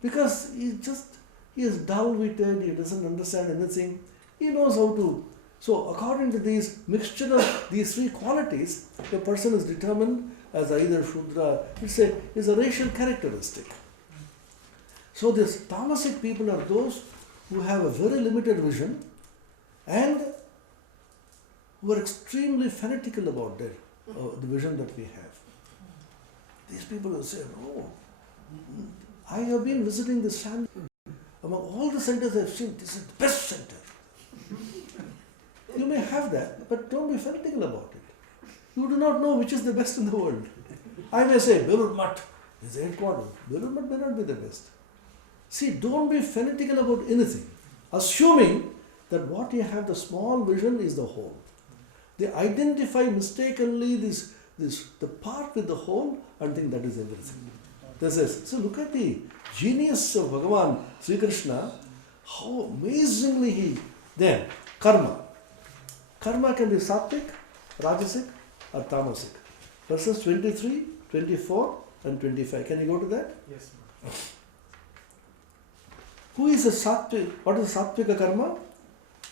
because he is dull-witted, he doesn't understand anything, he knows how to. So according to these mixture of these three qualities, a person is determined as either Shudra, it's a racial characteristic. So these Tamasic people are those who have a very limited vision and who are extremely fanatical about the vision that we have. These people will say, oh, I have been visiting this San Diego. Among all the centers I have seen, this is the best center. You may have that, but don't be fanatical about it. You do not know which is the best in the world. I may say, Belur Math is the headquarters. Belur Math may not be the best. See, don't be fanatical about anything, assuming that what you have, the small vision, is the whole. They identify mistakenly the part with the whole and think that is everything. This is, so look at the genius of Bhagavan Sri Krishna, how amazingly then, karma. Karma can be sattvic, rajasic or tamasic. Verses 23, 24 and 25. Can you go to that? Yes, ma'am. Who is a sattvic? What is sattvika karma?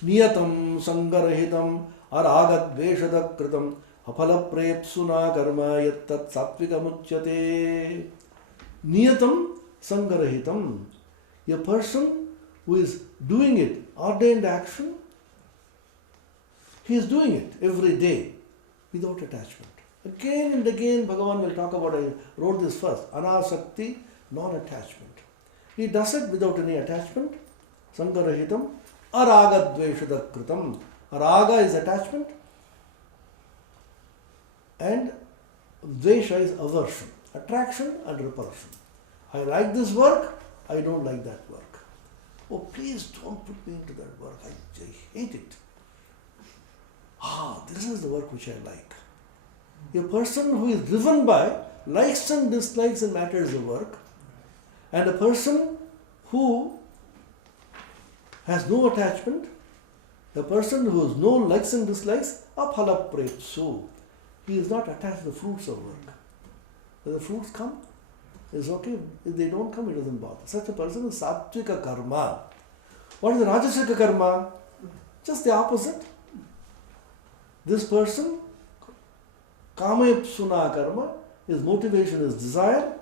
Niyatam sangarahitam aragad veshada kritam aphala prepsuna karma yattat sattvika muchyate. Niyatam sangarahitam. A person who is doing it, ordained action, he is doing it every day without attachment. Again and again Bhagavan will talk about, I wrote this first, anasakti, non-attachment. He does it without any attachment. Sangarahitam, araga dveshada kritam. Araga is attachment and dvesha is aversion, attraction and repulsion. I like this work, I don't like that work. Oh, please don't put me into that work, I hate it. This is the work which I like. A person who is driven by likes and dislikes in matters of work, and a person who has no attachment, a person who has no likes and dislikes, aphala prepsu. He is not attached to the fruits of work. When the fruits come, it's okay. If they don't come, it doesn't bother. Such a person is sattvika karma. What is the rajasika karma? Just the opposite. This person, kamepsuna karma, his motivation is desire,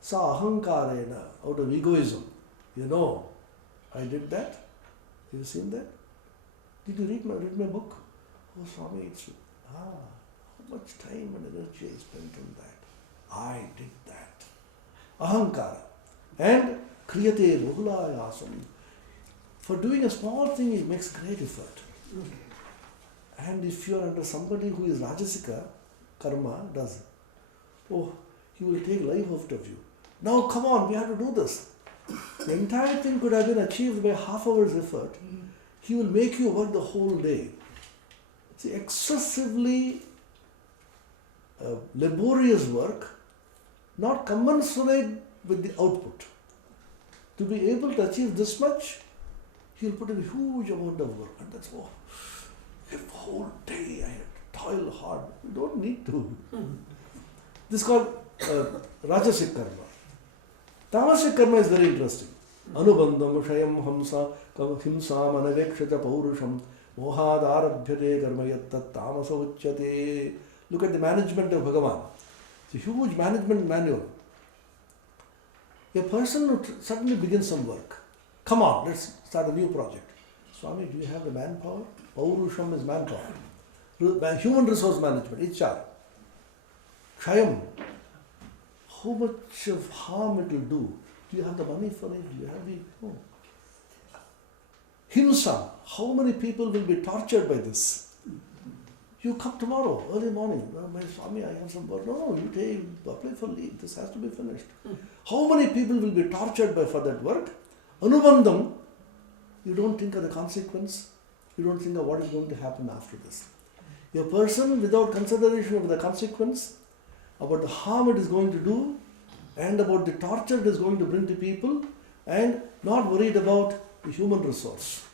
sa ahankarena, out of egoism. You know, I did that. Have you seen that? Did you read my book? Oh, Swami, how much time and energy I spent on that. I did that. Ahankara. And kriyate ruhulayasam. For doing a small thing, it makes great effort. And if you are under somebody who is rajasika, karma does it. Oh, he will take life out of you. Now come on, we have to do this. The entire thing could have been achieved by half hour's effort. He will make you work the whole day. See, excessively laborious work, not commensurate with the output. To be able to achieve this much, he will put in a huge amount of work. And that's if whole day I had to toil hard. You don't need to. This is called Rajasic karma. Tamasic karma is very interesting. Anubandham shayam hamsa himsam anavekshata paurusham mohādarabhyate karma yattat tamasa uchyate. Look at the management of Bhagavan. It's a huge management manual. A person who suddenly begins some work. Come on, let's start a new project. Swami, do you have the manpower? Paurusham is manpower. Human resource management, HR. Kshayam. How much of harm it will do? Do you have the money for it? Do you have the... No. Himsa. How many people will be tortured by this? You come tomorrow, early morning. Oh, my Swami, I have some work. No, you apply for leave. This has to be finished. How many people will be tortured for that work? Anubandham. You don't think of the consequence. You don't think of what is going to happen after this. A person without consideration of the consequence, about the harm it is going to do, and about the torture it is going to bring to people, and not worried about the human resource.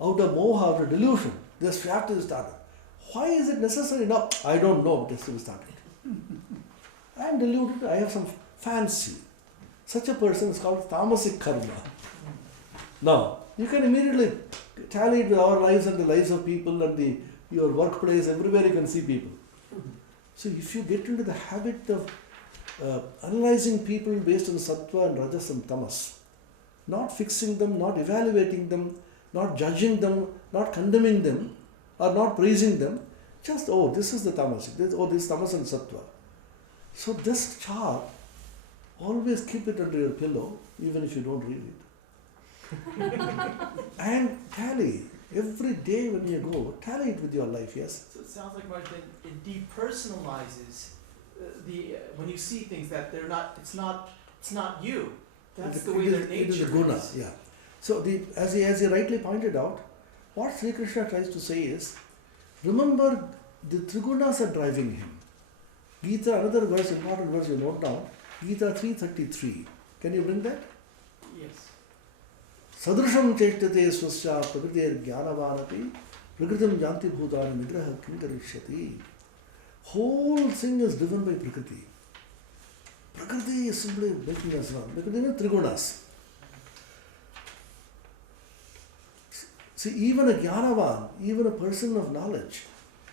Out of moha, out of delusion, this chapter is started. Why is it necessary now? I don't know, but this is started. I am deluded, I have some fancy. Such a person is called tamasic karma. Now, you can immediately tally it with our lives and the lives of people and your workplace, everywhere you can see people. So if you get into the habit of analyzing people based on sattva and rajas and tamas, not fixing them, not evaluating them, not judging them, not condemning them, or not praising them, just, this is the tamasic, this is tamas and sattva. So this chart, always keep it under your pillow, even if you don't read it. And tally. Every day when you go, tally it with your life, yes? So it sounds like, Maharaj, that it depersonalizes when you see things that they're not, it's not you. That's the way their nature is. It is a guna, yeah. So as he rightly pointed out, what Sri Krishna tries to say is, remember the trigunas are driving him. Gita, another verse, important verse you note down, Gita 3:33. Can you bring that? Yes. Sadrisham cheshtate swasya prakritir jnanavanapi prakritim janti bhutani nigraha kinkarishyati. Whole thing is driven by Prakriti. Prakriti is simply making us run. Prakriti means trigunas. See, even a jnanavan, even a person of knowledge,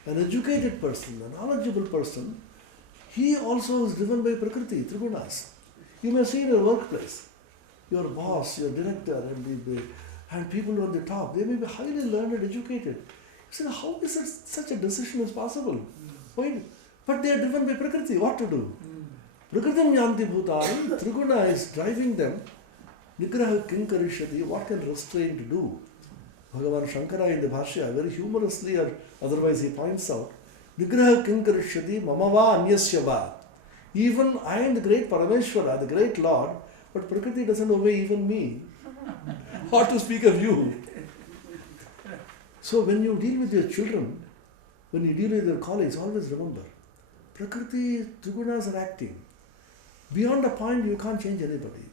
an educated person, a knowledgeable person, he also is driven by Prakriti, trigunas. You may see in your workplace, your boss, your director, and people on the top, they may be highly learned and educated. You say, how is it such a decision is possible? Why? But they are driven by Prakriti. What to do? Prakritim yanti bhutani, triguna is driving them. Nigraha kinkarishyati, what can restraint do? Bhagavan Shankara in the Bhashya, very humorously or otherwise he points out, Nigraha kinkarishyati mamava anyasyava. Even I am the great Parameshwara, the great Lord, but Prakriti doesn't obey even me. What to speak of you? So when you deal with your children, when you deal with your colleagues, always remember, Prakriti, trigunas are acting. Beyond a point, you can't change anybody.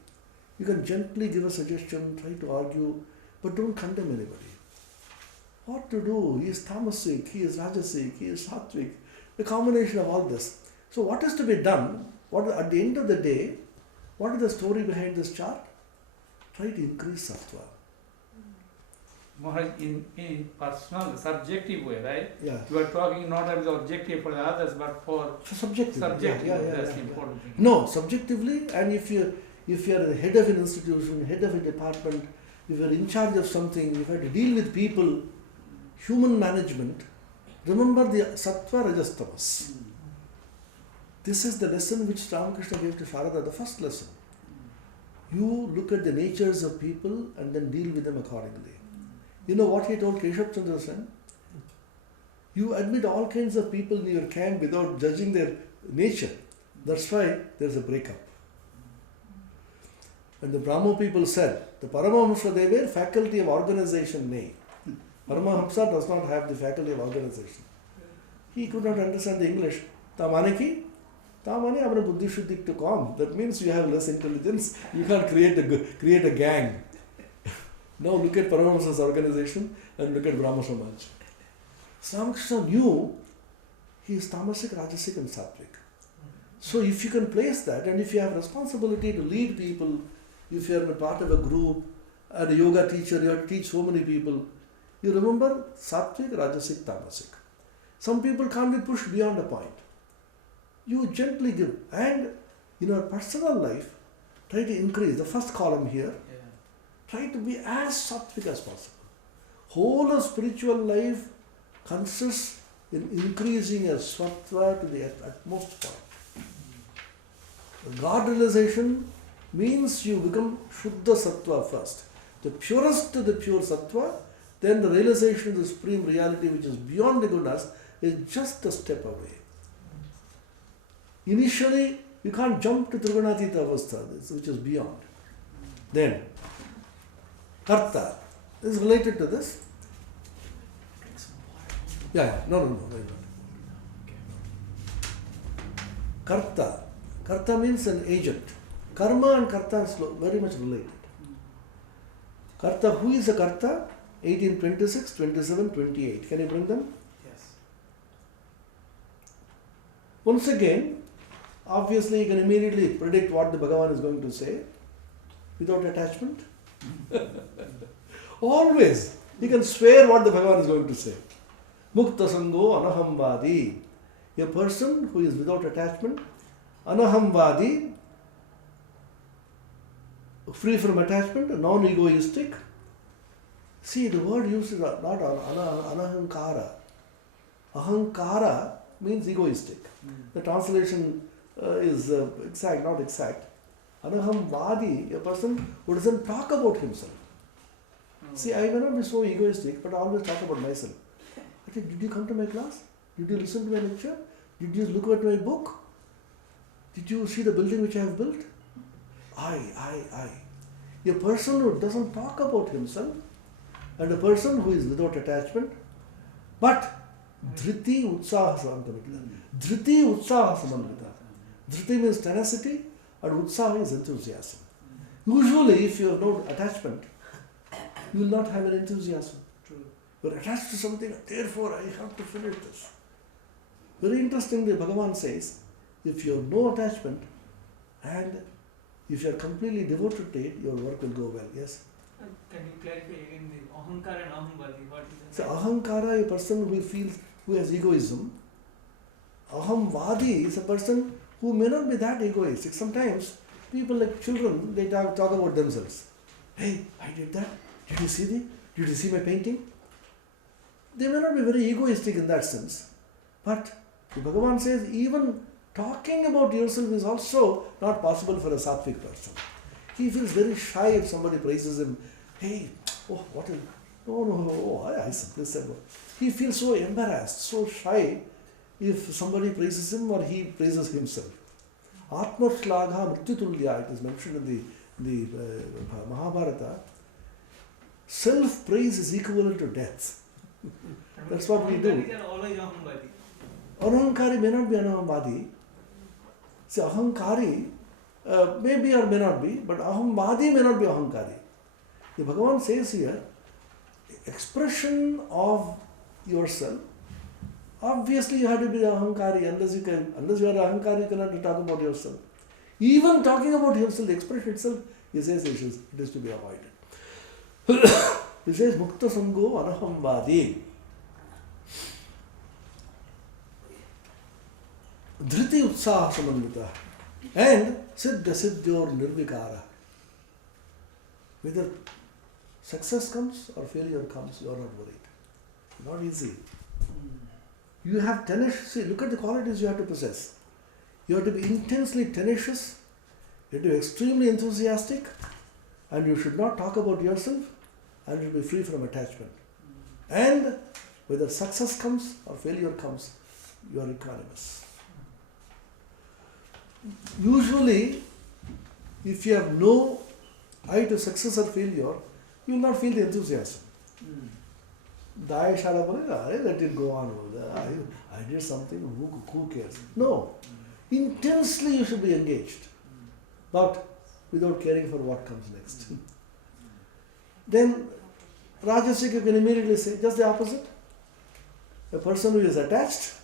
You can gently give a suggestion, try to argue, but don't condemn anybody. What to do? He is tamasic, he is rajasic, he is sattvic. The combination of all this. So what is to be done? At the end of the day, what is the story behind this chart? Try to increase sattva. Maharaj, in personal, subjective way, right? Yeah. You are talking not as objective for the others, but for Subjectively. That's important thing. No, subjectively, and if you are the head of an institution, head of a department, if you are in charge of something, if you have to deal with people, human management, remember the sattva, rajas, tamas. This is the lesson which Ramakrishna gave to Sharada, the first lesson. You look at the natures of people and then deal with them accordingly. You know what he told Keshav Chandra Sen? You admit all kinds of people in your camp without judging their nature. That's why there's a breakup. When the Brahmo people said, the Paramahamsa, they were faculty of organization nay. Paramahamsa does not have the faculty of organization. He could not understand the English. Tamaneki? Tamani avana buddhi shuddhik to come. That means you have less intelligence. You can't create a gang. Now look at Paramahamsa's organization and look at Brahma Samaj. Ramakrishna knew he is tamasic, rajasic and sattvic. So if you can place that, and if you have responsibility to lead people, if you are a part of a group, and a yoga teacher, you have to teach so many people, you remember Sattvic, Rajasic, Tamasic. Some people can't be pushed beyond a point. You gently give. And in our personal life, try to increase. The first column here, try to be as Sattvic as possible. Whole of spiritual life consists in increasing your sattva to the utmost point. God realization means you become Shuddha Sattva first. The purest of the pure Sattva, then the realization of the supreme reality which is beyond the goodness is just a step away. Initially, you can't jump to Trigunatita Avastha, which is beyond. Then, Karta is related to this. No. Karta. Karta means an agent. Karma and Karta is very much related. Karta, who is a Karta? 18, 26, 27, 28. Can you bring them? Yes. Once again, obviously you can immediately predict what the Bhagavan is going to say without attachment. Always. You can swear what the Bhagavan is going to say. Mukta Sango Anahamvadi. A person who is without attachment, Anahamvadi, free from attachment, non-egoistic. See, the word used is not anahankara. Ahankara means egoistic. The translation is exact, not exact. Anahamvadi, a person who doesn't talk about himself. See, I may not be so egoistic, but I always talk about myself. I said, did you come to my class? Did you listen to my lecture? Did you look at my book? Did you see the building which I have built? I. A person who doesn't talk about himself and a person who is without attachment, but Dhriti Utsaha Samanvita. Dhriti Utsaha Samanvita. Dhriti means tenacity and Utsaha is enthusiasm. Usually, if you have no attachment, you will not have an enthusiasm. You are attached to something, therefore I have to finish this. Very interestingly, Bhagavan says, if you have no attachment and if you are completely devoted to it, your work will go well. Yes? Can you clarify again the Ahankara and Ahambadi? What is So that? Ahankara, a person who has egoism. Ahamvadi is a person who may not be that egoistic. Sometimes people like children, they talk about themselves. Hey, I did that. Did you see my painting? They may not be very egoistic in that sense. But the Bhagavan says even talking about yourself is also not possible for a sattvic person. He feels very shy if somebody praises him. Hey, what is... I simply said... He feels so embarrassed, so shy if somebody praises him or he praises himself. Atmashlagha mrityutulya, it is mentioned in the Mahabharata. Self-praise is equivalent to death. That's what we do. Ahankari are always Ahambadi. Anahankari may not be Anahamvadi. See, Ahankari maybe or may not be, but Ahambadi may not be Ahankari. The Bhagavan says here, expression of yourself, obviously you have to be Ahankari, unless you are Ahankari, you cannot talk about yourself. Even talking about yourself, the expression itself, he says it is to be avoided. He says, Mukta Sango Anahamvadi. Dhriti Utsaha Samanvita. And Siddha Siddhyor Nirvikara. Whether success comes or failure comes, you are not worried. Not easy. You have see, look at the qualities you have to possess. You have to be intensely tenacious, you have to be extremely enthusiastic, and you should not talk about yourself, and you should be free from attachment. And whether success comes or failure comes, you are equanimous. Usually, if you have no eye to success or failure, you will not feel the enthusiasm. Let it go on. I did something, who cares? No. Intensely you should be engaged, but without caring for what comes next. Then, Rajasic, you can immediately say just the opposite. A person who is attached,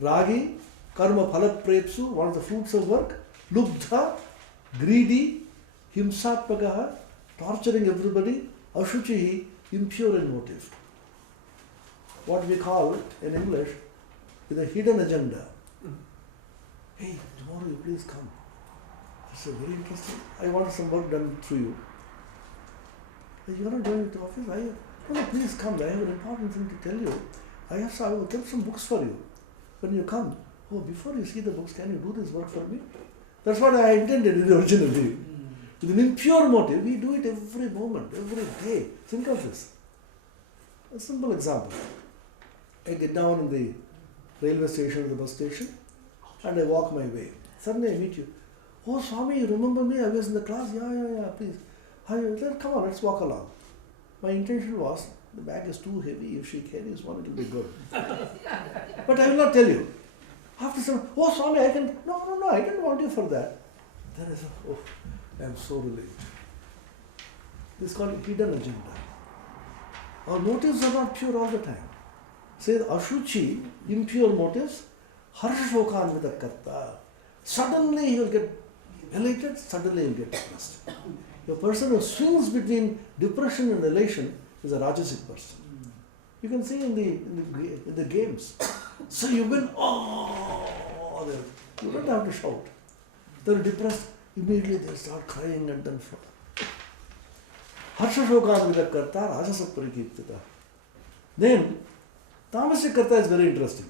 Ragi, karma phalak pretsu, one of the fruits of work, lubdha, greedy, himsatmagaha, torturing everybody, ashuchihi, impure in motive. What we call in English is a hidden agenda. Hey, tomorrow you please come. This is very interesting. I want some work done through you. You are not going to office? No, please come. I have an important thing to tell you. I will get some books for you. When you come, before you see the books, can you do this work for me? That's what I intended originally. With an impure motive, we do it every moment, every day. Think of this. A simple example. I get down in the railway station or the bus station and I walk my way. Suddenly I meet you. Oh, Swami, you remember me? I was in the class. Yeah, please. Come on, let's walk along. My intention was, the bag is too heavy. If she carries one, it will be good. But I will not tell you. After some, oh, Swami, I can. No, I didn't want you for that. Then I said, oh, I am so relieved. This is called hidden agenda. Our motives are not pure all the time. Say ashuchi, impure motives, harshokan with a karta. Suddenly he will get elated, suddenly he will get depressed. A person who swings between depression and elation is a rajasic person. You can see in the games. So you win, you don't have to shout. They're depressed, immediately they start crying and then harsha shokan with a karta, rajasak parikirtita. Then tamasic karta is very interesting.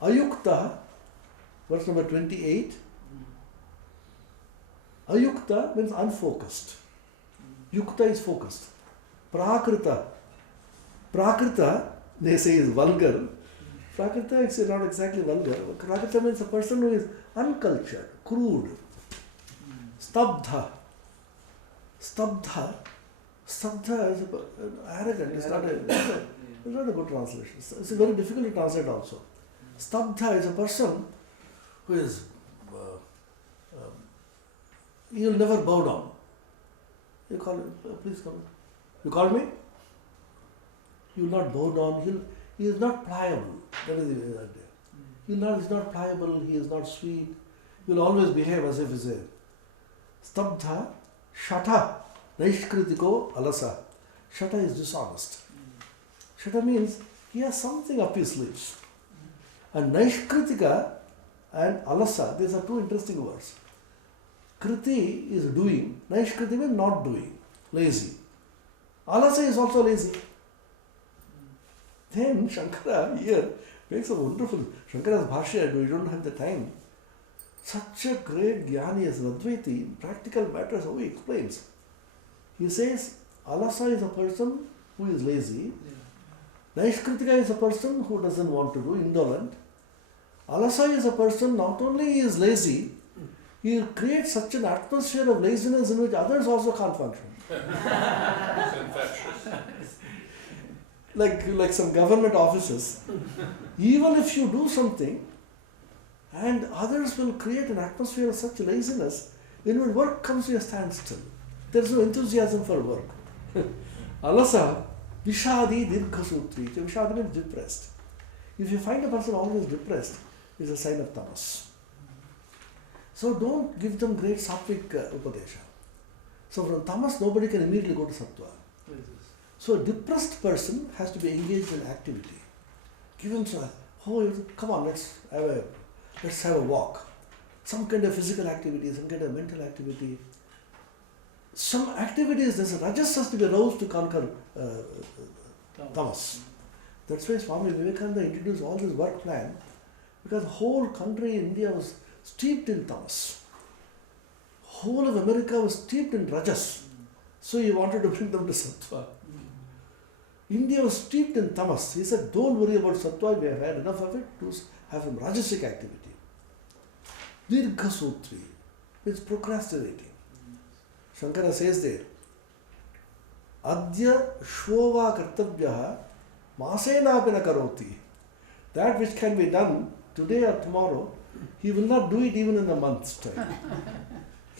Ayukta, verse number 28. Ayukta means unfocused. Yukta is focused. Prakrita, they say is vulgar. Prakrita is not exactly vulgar. Prakrita means a person who is uncultured, crude. Stabdha is arrogant. It's not a good translation. It's very difficult to translate also. Stabdha is a person who is he will never bow down. You call him, please come. You called me? He will not bow down. He is not pliable. That is the idea. He is not pliable. He is not sweet. He will always behave as if he is a stabdha, shata, naishkritiko, alasa. Shata is dishonest. Shata means he has something up his sleeves. And naishkritika and alasa, these are two interesting words. Kriti is doing, naishkriti means not doing, lazy. Alasa is also lazy. Then Shankara here makes a wonderful, Shankara's bhashya, we don't have the time. Such a great jnani as Advaiti, in practical matters, how he explains. He says, alasa is a person who is lazy. Naishkritika is a person who doesn't want to do, indolent. Alasa is a person, not only he is lazy, he will create such an atmosphere of laziness in which others also can't function. It's infectious. Like some government offices, even if you do something, and others will create an atmosphere of such laziness, in which work comes to a standstill. There is no enthusiasm for work. Alasa, vishadi dirghasutri. Vishadi means depressed. If you find a person always depressed, it's a sign of tamas. So don't give them great sattvic upadesha. So from tamas, nobody can immediately go to sattva. So a depressed person has to be engaged in activity. Give him come on, let's have a walk. Some kind of physical activity, some kind of mental activity. Some activities, rajas has to be aroused to conquer tamas. That's why Swami Vivekananda introduced all this work plan, because the whole country, India, was steeped in tamas. Whole of America was steeped in rajas. So he wanted to bring them to sattva. India was steeped in tamas. He said, don't worry about sattva, we have had enough of it to have some rajasic activity. Dirghasutri means procrastinating. Shankara says there, Adya shvova kartabhyaha masenapina karoti. That which can be done today or tomorrow, he will not do it even in a month's time.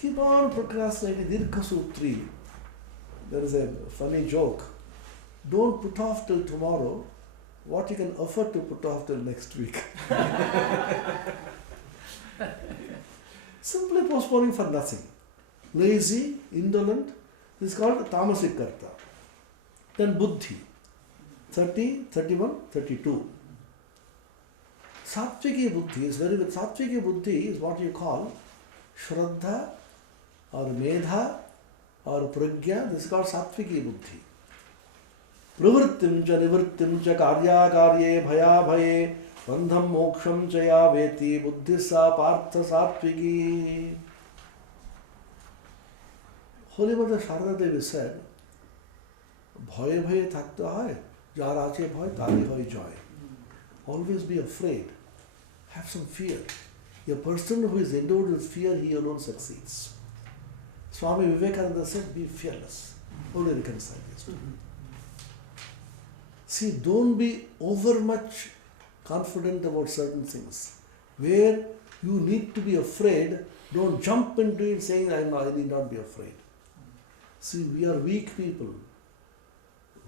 Keep on procrastinating. Dirghasutri. There is a funny joke. Don't put off till tomorrow what you can afford to put off till next week. Simply postponing for nothing. Lazy, indolent, this is called tamasic karta. Then buddhi, 30, 31, 32. Sattviki buddhi is very good. Sattviki buddhi is what you call shraddha or medha or pragya. This is called sattviki buddhi. Pravrittim cha nivrittim cha karya karye bhaya bhaye bandham moksham cha ya veti buddhi sa partha sattviki. Holy Mother Sharada Devi said, bhaye bhaye thakte hai, jar ache bhaye tari hoy joy. Always be afraid. Have some fear. A person who is endowed with fear, he alone succeeds. Swami Vivekananda said, be fearless. Only reconcile these two. See, don't be over much confident about certain things. Where you need to be afraid, don't jump into it saying, I need not be afraid. See, we are weak people.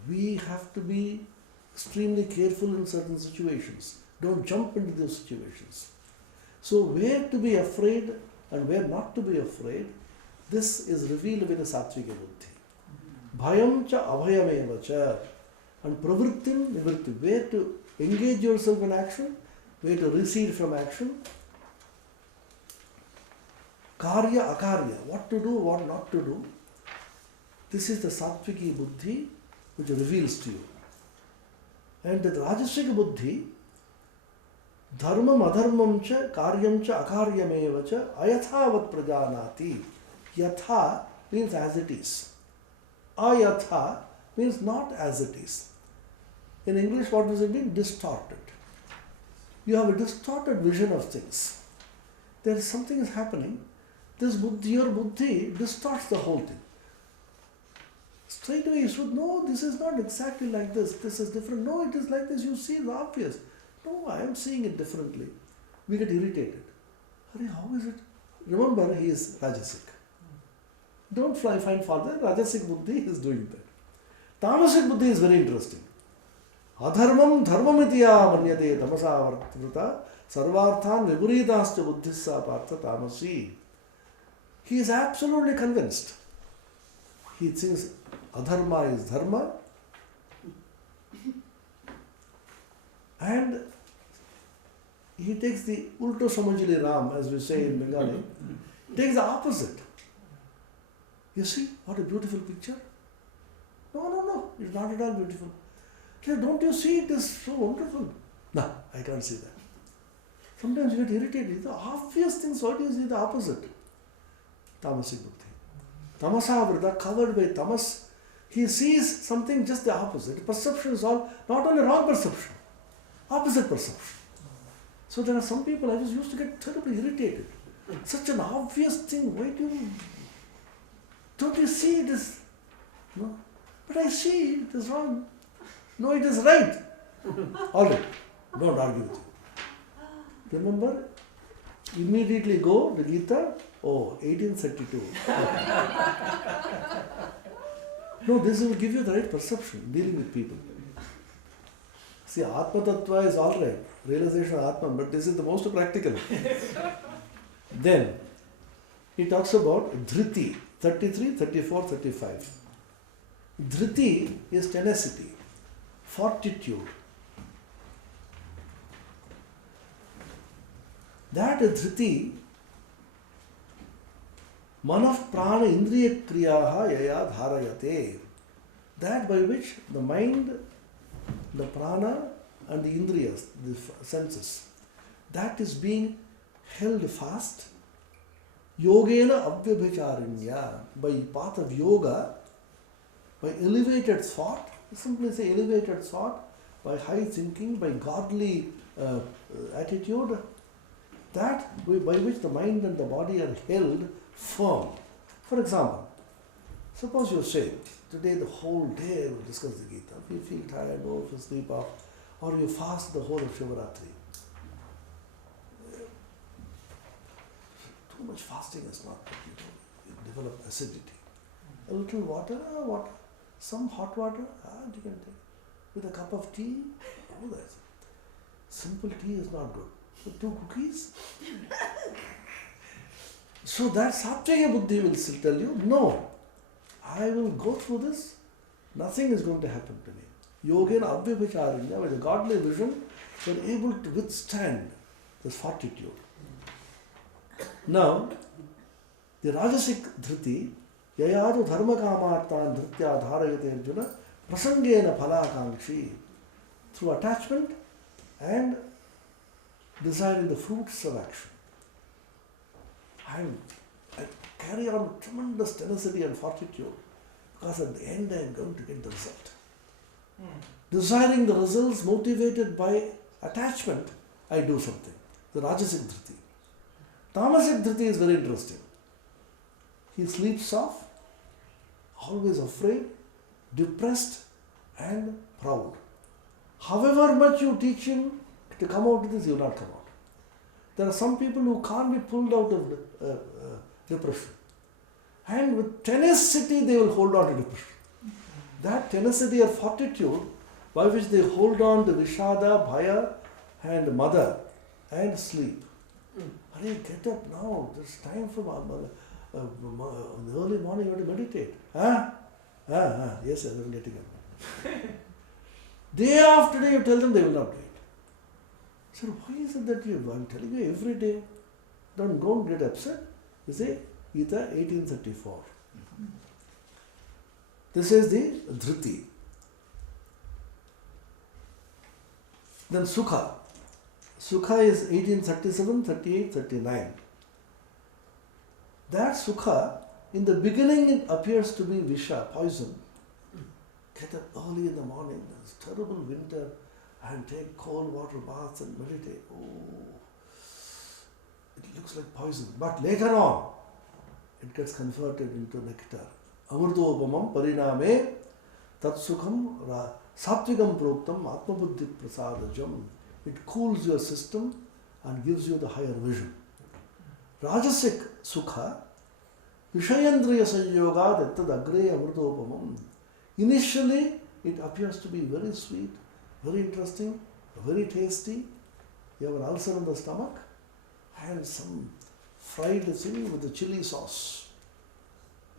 We have to be extremely careful in certain situations. Don't jump into those situations. So, where to be afraid and where not to be afraid, this is revealed with the Sattvika Buddhi. Bhayam cha abhayameva cha. And pravrittim nivrittim. Where to engage yourself in action, where to recede from action. Karya akarya. What to do, what not to do. This is the Sattviki Buddhi which reveals to you. And the Rajasika Buddhi, dharmam adharmam cha karyam cha akaryameva cha ayathavat prajanati. Yatha means as it is. Ayatha means not as it is. In English, what does it mean? Distorted. You have a distorted vision of things. There is something is happening. This buddhi, your buddhi distorts the whole thing. Straight away you should know this is not exactly like this. This is different. No, it is like this. You see the obvious. No, I am seeing it differently. We get irritated. Hurry, how is it? Remember, he is Rajasic. Don't find fault there. Rajasic buddhi is doing that. Tamasic buddhi is very interesting. Adharmam dharmamitiya manyate tamasa vartruta sarvarthan vipuritascha buddhissa partha tamasi. He is absolutely convinced. He thinks adharma is dharma and he takes the ulto samajili ram, as we say in Bengali, takes the opposite. You see, what a beautiful picture. No, it's not at all beautiful. Don't you see it is so wonderful? No, I can't see that. Sometimes you get irritated. The obvious things, why do you see the opposite? Tamasic buddhi. Tamasavrita, covered by tamas, he sees something just the opposite. Perception is all, not only wrong perception, opposite perception. So there are some people, I just used to get terribly irritated. Such an obvious thing, why don't you see it is, no? But I see it is wrong. No, it is right. All right, don't argue with you. Remember, immediately go to Gita, 1832. No, this will give you the right perception, dealing with people. See, Atma Tattva is all right, realization of Atma, but this is the most practical. Then, he talks about Dhriti, 33, 34, 35. Dhriti is tenacity, fortitude. That Dhriti, manah prana indriya kriyaha yaya dharayate. That by which the mind, the prana and the indriyas, the senses, that is being held fast. Yogena avyabhacharinya, by path of yoga, by elevated thought, simply say elevated thought, by high thinking, by godly attitude, that by which the mind and the body are held firm. For example, suppose you say, today the whole day we discuss the Gita, you feel tired, or you sleep off, or you fast the whole of Shivaratri. Too much fasting is not good, you develop acidity. A little water, some hot water, you can take. With a cup of tea, know that. Simple tea is not good. But 2 cookies? So that Sattviga Buddhi will still tell you, no, I will go through this, nothing is going to happen to me. Yogena Abhyabhicharanya, with a godly vision, you are able to withstand this fortitude. Now, the Rajasic Dhriti, Yayadu Dharma Kamartan Dhritya Dharayate Arjuna, Prasangena Phalakankshi, through attachment and desiring the fruits of action. I carry on with tremendous tenacity and fortitude because at the end I am going to get the result. Desiring the results motivated by attachment, I do something. The Rajasic Dhriti. Tamasic Dhriti is very interesting. He sleeps off, always afraid, depressed and proud. However much you teach him to come out of this, he will not come out. There are some people who can't be pulled out of depression. And with tenacity they will hold on to depression. That tenacity or fortitude by which they hold on to Vishada, Bhaya and Mother and sleep. Hare, get up now. There's time for in the early morning you have to meditate. Yes, I'm getting up. Day after day you tell them, they will not do it. Sir, why is it that I'm telling you every day, don't get upset. You say, Gita 1834. This is the Dhriti. Then Sukha. Sukha is 1837, 38, 39. That Sukha, in the beginning it appears to be Visha, poison. Get up early in the morning, there's terrible winter, and take cold water baths and meditate. Oh, it looks like poison. But later on, it gets converted into nectar. Amrutopamam pariname tatsukham sattvigam proktam atmabuddhi prasadajam. It cools your system and gives you the higher vision. Rajasic sukha vishayandriya sanyoga dattad agre amrutopamam. Initially, it appears to be very sweet, very interesting, very tasty. You have an ulcer in the stomach and some fried thing with the chili sauce.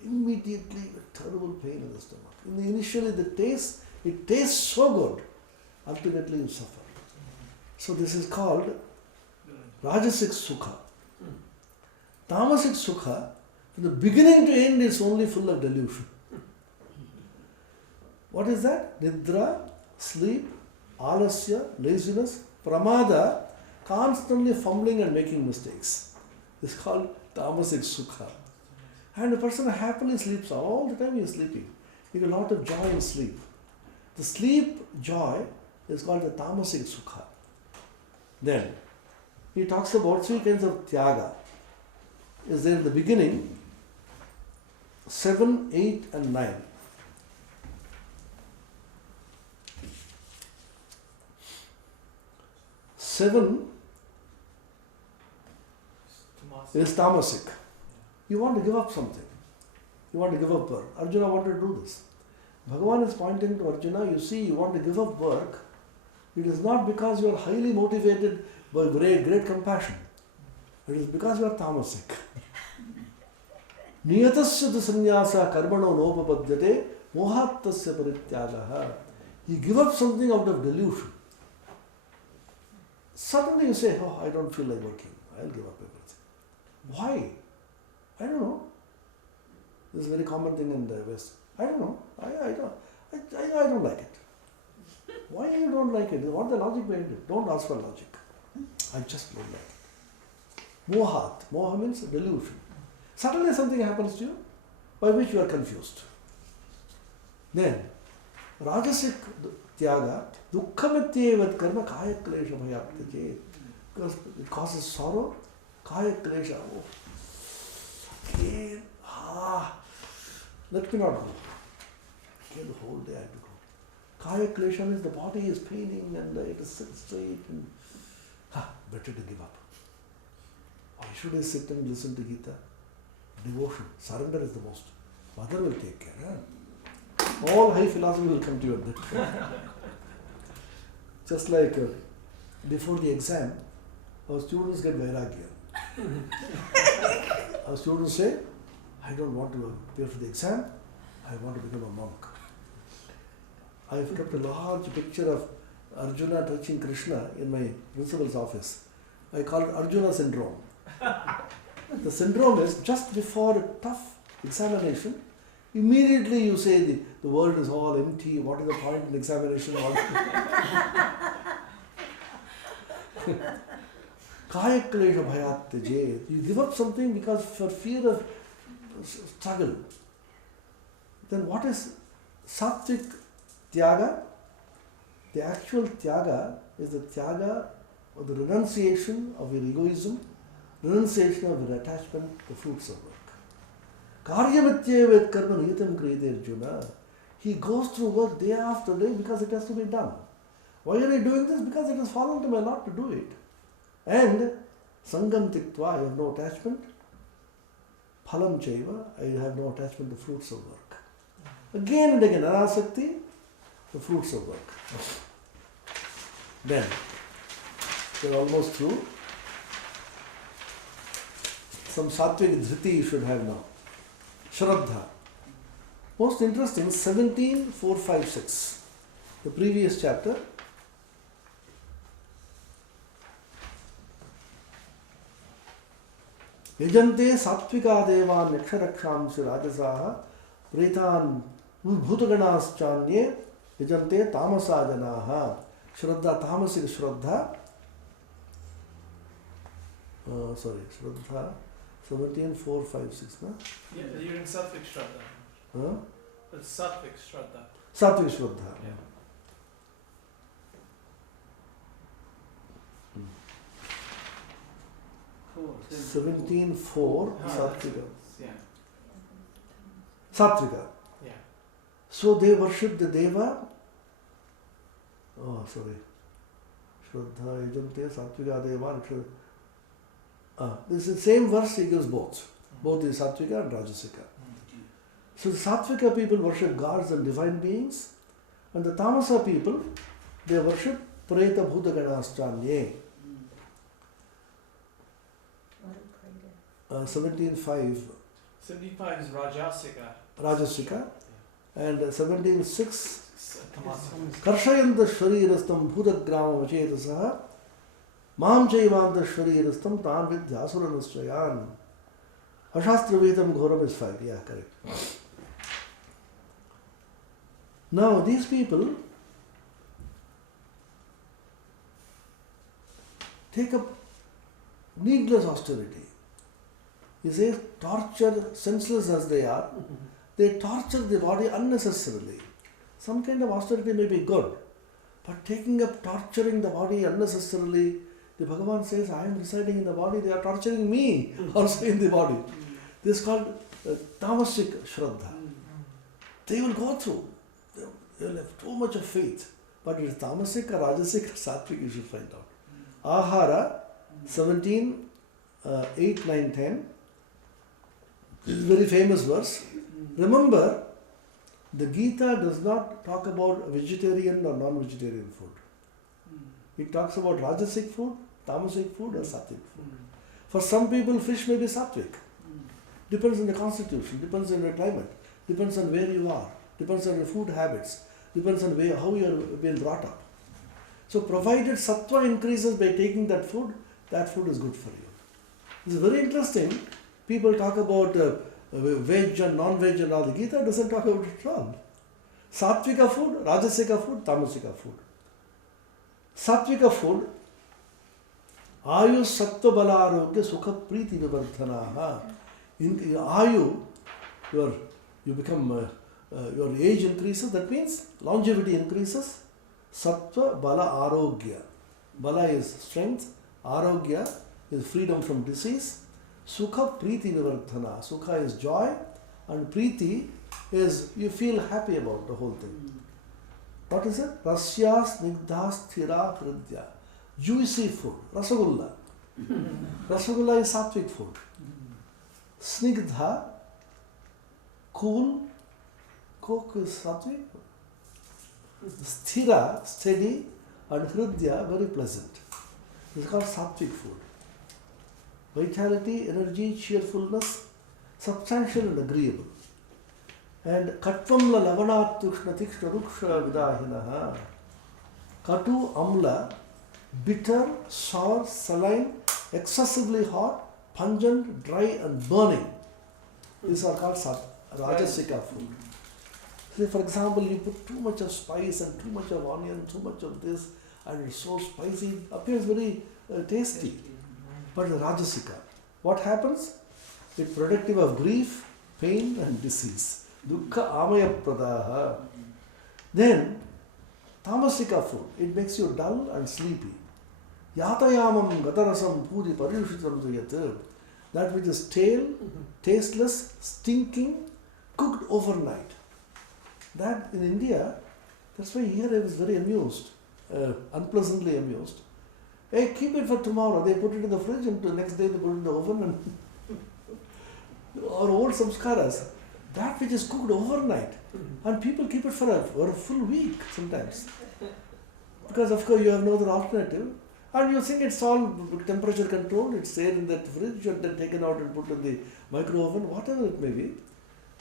Immediately, a terrible pain in the stomach. Initially, it tastes so good. Ultimately, you suffer. So this is called Rajasic Sukha. Tamasic Sukha, from the beginning to end, is only full of delusion. What is that? Nidra, sleep, alasya, laziness, pramada, constantly fumbling and making mistakes. This is called tamasic sukha. And a person happily sleeps all the time. He is sleeping. You get a lot of joy in sleep. The sleep joy is called the tamasic sukha. Then he talks about 3 kinds of tyaga. Is there in the beginning 7, 8 and 9. Seven is tamasic. You want to give up something. You want to give up work. Arjuna wanted to do this. Bhagavan is pointing to Arjuna, you see, you want to give up work. It is not because you are highly motivated by great compassion. It is because you are tamasic. Niyatasya tu sannyasa karmano nopapadyate mohattasya parityagaha. You give up something out of delusion. Suddenly you say, oh, I don't feel like working. I'll give up everything. Why? I don't know. This is a very common thing in the West. I don't know. I don't like it. Why you don't like it? What the logic behind it? Don't ask for logic. I just don't like it. Mohat. Moha means delusion. Suddenly something happens to you by which you are confused. Then, Rajasic Tyaga, Dukkhamityevat karma kaya klesha bhayaptache. Because it causes sorrow, kaya klesha. Again, let me not go. Again, the whole day I have to go. Kaya klesha means the body is paining and it is sit straight and better to give up. Why should I sit and listen to Gita? Devotion, surrender is the most. Mother will take care. All high philosophy will come to you at that time. Just like before the exam, our students get vairagya. Our students say, I don't want to appear for the exam, I want to become a monk. I've kept a large picture of Arjuna touching Krishna in my principal's office. I call it Arjuna syndrome. The syndrome is just before a tough examination, immediately you say the world is all empty, what is the point in examination? Kaya klesha bhayat tyajet. You give up something because for fear of struggle. Then what is sattvic tyaga? The actual tyaga is the tyaga or the renunciation of your egoism, renunciation of your attachment to fruits of work. Karyamatyeved karma niyatam kriyate Arjuna. He goes through work day after day because it has to be done. Why are you doing this? Because it has fallen to my lot to do it. And sangam tiktva, I have no attachment. Phalam chaiva, I have no attachment to fruits of work. Again and again, anasakti, the fruits of work. Then, we're almost through. Some sattvic dhriti you should have now. Shraddha. Most interesting, 17.456. The previous chapter. Yajante sattvika devan yaksharakshams rajasaha pretan bhutaganas-chanye yajante tamasa janaha. Shraddha, tamasic shraddha. Shraddha 17.456. No? Yeah, you're in Sattvic Shraddha. Huh? It's Sattvic Shraddha. Sattvic shraddha. Yeah. Four, 17.4 Sattvika. Yeah. Sattvika. Yeah. So they worship the Deva. Shraddha, Yajante, Sattvika, Deva. This is the same verse, he gives both. Both is Sattvika and Rajasika. So the Sattvika people worship gods and divine beings, and the Tamasa people, they worship Preta Bhuta Ganas-chanye. 17.5 75 is Rajasika. Rajasika, and 17.6 Tamasa. Karshayanta Shariirastam Bhudagrama Vachetasaha Mam Chaivanta Shariirastam Tan Vidhyasuranischayan. Ashastra Vetam Ghoram is 5. Yeah, correct. Now these people take up needless austerity. He says, torture, senseless as they are, they torture the body unnecessarily. Some kind of austerity may be good, but taking up torturing the body unnecessarily, the Bhagavan says, I am residing in the body, they are torturing me also in the body. This is called tamasic shraddha. They will go through. They will have too much of faith. But it is tamasic or rajasic or sattvic, you should find out. Ahara, 17, 8, 9, 10. This is a very famous verse. Remember, the Gita does not talk about vegetarian or non-vegetarian food. It talks about rajasic food, tamasic food or sattvic food. For some people, fish may be sattvic. Depends on the constitution, depends on your climate, depends on where you are, depends on your food habits, depends on how you are being brought up. So provided sattva increases by taking that food is good for you. This is very interesting. People talk about veg and non-veg and all. The Gita doesn't talk about it at all. Sattvika food, rajasika food, tamasika food. Sattvika food, ayu sattva bala arogya sukha priti vivardhanaha. In ayu, you become, your age increases, that means longevity increases. Sattva bala arogya. Bala is strength, arogya is freedom from disease. Sukha priti vivardhana. Sukha is joy and priti is you feel happy about the whole thing. What is it? Rasya snigdha sthira hridya. Juicy food. Rasagulla. Rasagulla is sattvic food. Snigdha, cool. Coke is sattvic. Sthira, steady. and hridya, very pleasant. This is called sattvic food. Vitality, energy, cheerfulness, substantial and agreeable. And katvam la lavanat tukshna tikshna ruksha vidahinaha. Katu, amla, bitter, sour, saline, excessively hot, pungent, dry and burning. These are called rajasika food. Say for example, you put too much of spice and too much of onion, too much of this, and it's so spicy, it appears very tasty. But the rajasika, what happens? It's productive of grief, pain and disease. Dukkha amaya pradaha. Then, tamasika food, it makes you dull and sleepy. Yatayamam gatarasam puri paryushitam tuyat. That which is stale, tasteless, stinking, cooked overnight. That in India, that's why here I was very amused, unpleasantly amused. Hey, keep it for tomorrow. They put it in the fridge and the next day they put it in the oven and our old samskaras, that which is cooked overnight. And people keep it for a full week sometimes. Because of course you have no other alternative. And you think it's all temperature controlled, it's there in that fridge and then taken out and put in the micro oven, whatever it may be.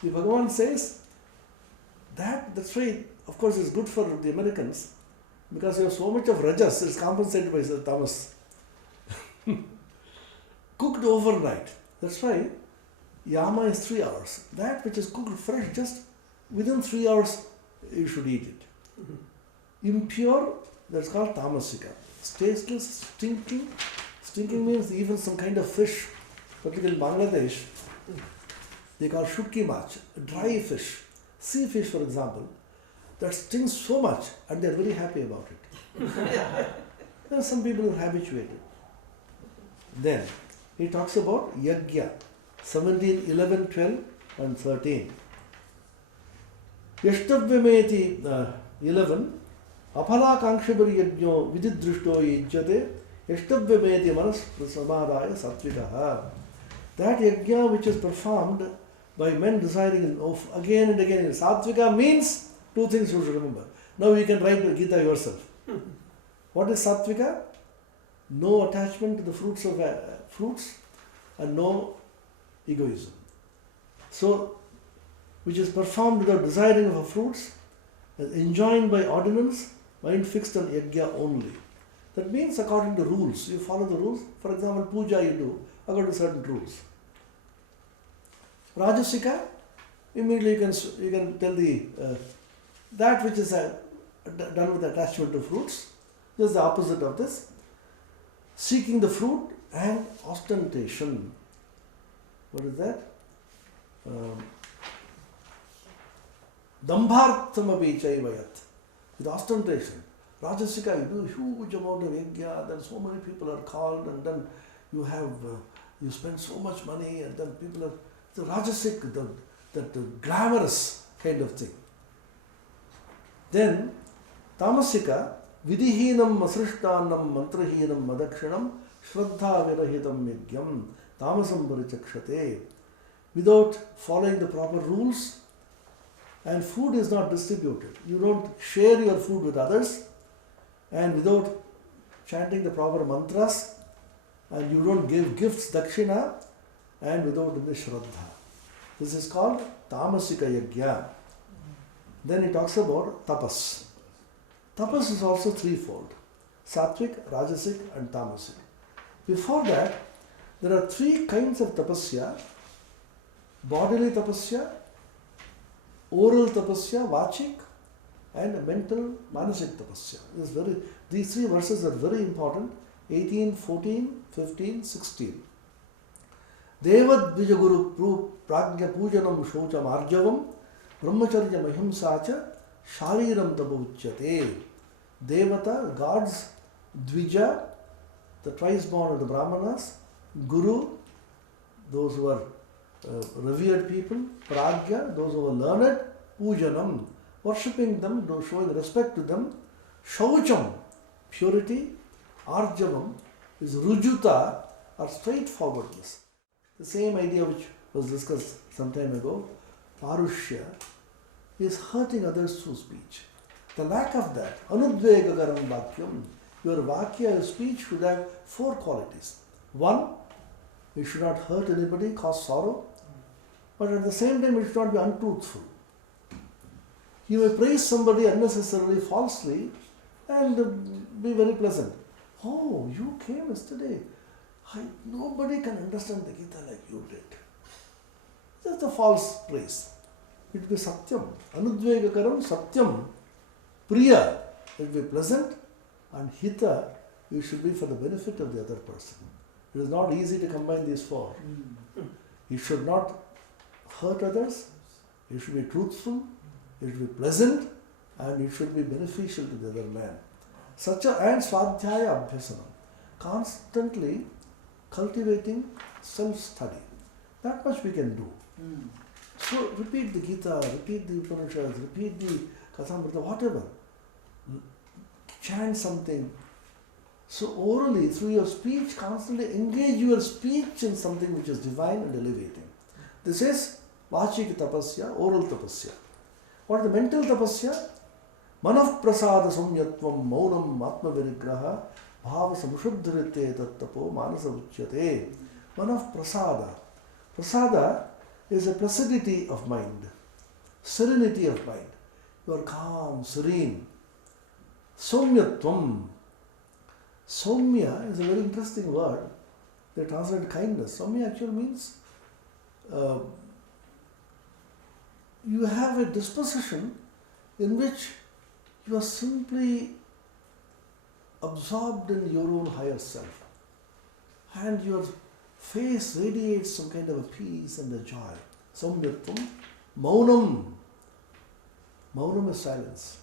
The Bhagavan says that's why, of course, it's good for the Americans because you have so much of rajas, it's compensated by the tamas. Cooked overnight. That's why yama is 3 hours. That which is cooked fresh, just within 3 hours you should eat it. Impure, that's called tamasika. Tasteless, stinking. Stinking means even some kind of fish, particularly in Bangladesh, they call shutki mach, dry fish. Sea fish, for example, that stings so much and they are very happy about it. There are some people who are habituated. Then he talks about yajna, 17, 11, 12 and 13. Yashtavameti 11. Aphala kangshabari yajno vididrushto yajyate yashtavameti manas samadaya sattvikaha. That yajna which is performed by men desiring again and again. Sattvika means 2 things you should remember. Now you can write the Gita yourself. What is sattvika? No attachment to the fruits and no egoism. So, which is performed without desiring of fruits, enjoined by ordinance, mind fixed on yajna only. That means according to rules. You follow the rules. For example, puja you do according to certain rules. Rajasika, immediately you can tell the that which is done with attachment to fruits, just the opposite of this. Seeking the fruit and ostentation. What is that? Dambharthamapi chaivayat. With ostentation. Rajasika, you do a huge amount of yajna, then so many people are called, and then you have you spend so much money, and then people are the rajasic, that glamorous kind of thing. Then tamasika, vidihinam asrishtanam mantrahinam madakshanam shraddha virahitam yajnam tamasam parichakshate. Without following the proper rules, and food is not distributed. You don't share your food with others, and without chanting the proper mantras, and you don't give gifts, dakshina, and without the shraddha. This is called tamasika yajna. Then he talks about tapas. Tapas is also threefold: sattvic, rajasic, and tamasic. Before that, there are 3 kinds of tapasya: bodily tapasya, oral tapasya, vachik, and mental manasic tapasya. These 3 verses are very important: 18, 14, 15, 16. Devad Vijaguru Pragya Pujanam Shocham Arjavam Brahmacharya Mahimsacha Shariram Tabuchyate. Devata, gods, Dvija, the twice born of the Brahmanas, Guru, those who are revered people, Pragya, those who are learned, Pujanam, worshipping them, showing respect to them, Shaucham, purity, Arjavam is Rujuta, or straightforwardness. The same idea which was discussed some time ago, Parushya, is hurting others through speech. The lack of that, anudvegagaram vakyam, your vakya, your speech should have 4 qualities. 1, it should not hurt anybody, cause sorrow, but at the same time it should not be untruthful. You may praise somebody unnecessarily, falsely, and be very pleasant. Oh, you came yesterday. Nobody can understand the Gita like you did. Just a false praise. It will be satyam. Anudvegakaram satyam. Priya. It will be pleasant. And hita, it should be for the benefit of the other person. It is not easy to combine these 4. It should not hurt others. It should be truthful. It should be pleasant. And it should be beneficial to the other man. And swadhyaya abhyasanam. Constantly cultivating self-study. That much we can do. So repeat the Gita, repeat the Upanishads, repeat the Kathamrita, whatever. Chant something. So orally, through your speech, constantly engage your speech in something which is divine and elevating. This is vachika tapasya, oral tapasya. What is the mental tapasya? Manah prasada samyatvam maunam atma vinigraha bhava samshuddharite tattapo manasa uchyate. Manah prasada. Prasada is a placidity of mind, serenity of mind. You are calm, serene. Somyatvam. Somya is a very interesting word. They translate kindness. Somya actually means you have a disposition in which you are simply absorbed in your own higher self. And your face radiates some kind of a peace and a joy. Somyatvam. Maunam. Maunam is silence.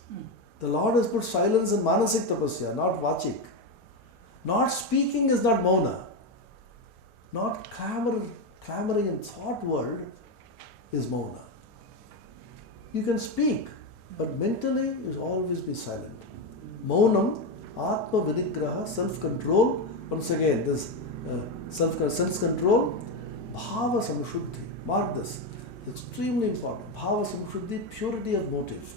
The Lord has put silence in manasik tapasya, not vachik. Not speaking is not mauna. Not clamoring in thought world is mauna. You can speak, but mentally you always be silent. Maunam, atma vinigraha, self-control. Once again, this self-control, bhava samshuddhi. Mark this. It's extremely important. Bhava samshuddhi, purity of motive.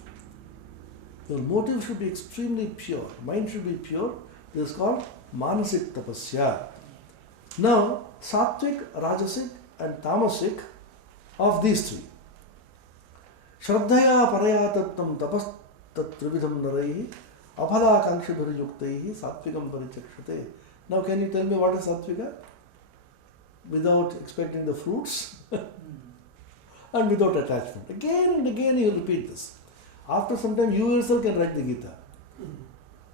Your motive should be extremely pure. Mind should be pure. This is called manasik tapasya. Now, sattvic, rajasic and tamasic, of these 3. Shraddhaya parayatattam tapas tatrividham naraihi aphala kankshibhiryuktaihi sattvikam parichakshate. Now can you tell me what is sattvika? Without expecting the fruits and without attachment. Again and again you will repeat this. After some time you yourself can write the Gita.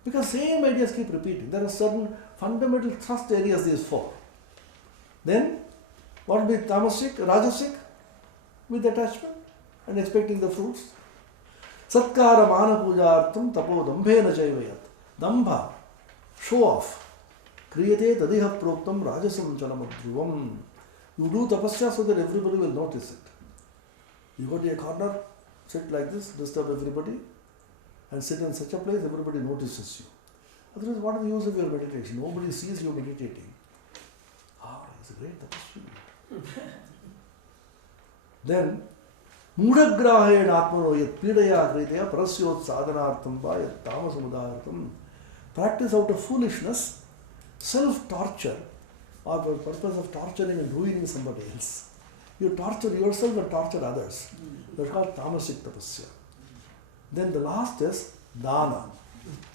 Because same ideas keep repeating. There are certain fundamental thrust areas, these 4. Then, what will be tamasic, rajasic? With attachment and expecting the fruits. Satkara mana pujartam tapo dambhena chaivayat. Dambha, show off. Kriyate tadiha proktam rajasam chalamadhruvam. You do tapasya so that everybody will notice it. You go to a corner, sit like this, disturb everybody, and sit in such a place everybody notices you. Otherwise, what is the use of your meditation? Nobody sees you meditating. He's a great tapasya. Then, Mudagrahayad atmano yat pidaya kritaya prasyot sadhanartham va yat tamasamudahartham. Practice out of foolishness, self-torture, or for the purpose of torturing and ruining somebody else. You torture yourself and torture others. That's called tamasic tapasya. Then the last is dana.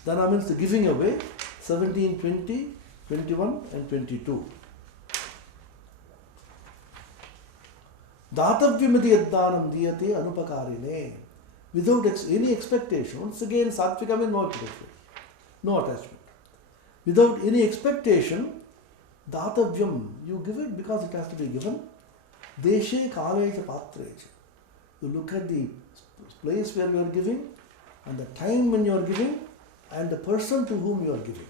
Dana means the giving away. 17, 20, 21 and 22. Datavyamati yaddanam diyate anupakarine. Without any expectation. Once again, sattvika means no expectation. No attachment. Without any expectation, datavyam, you give it because it has to be given. Deshe kaleja patreja. You look at the place where you are giving and the time when you are giving and the person to whom you are giving.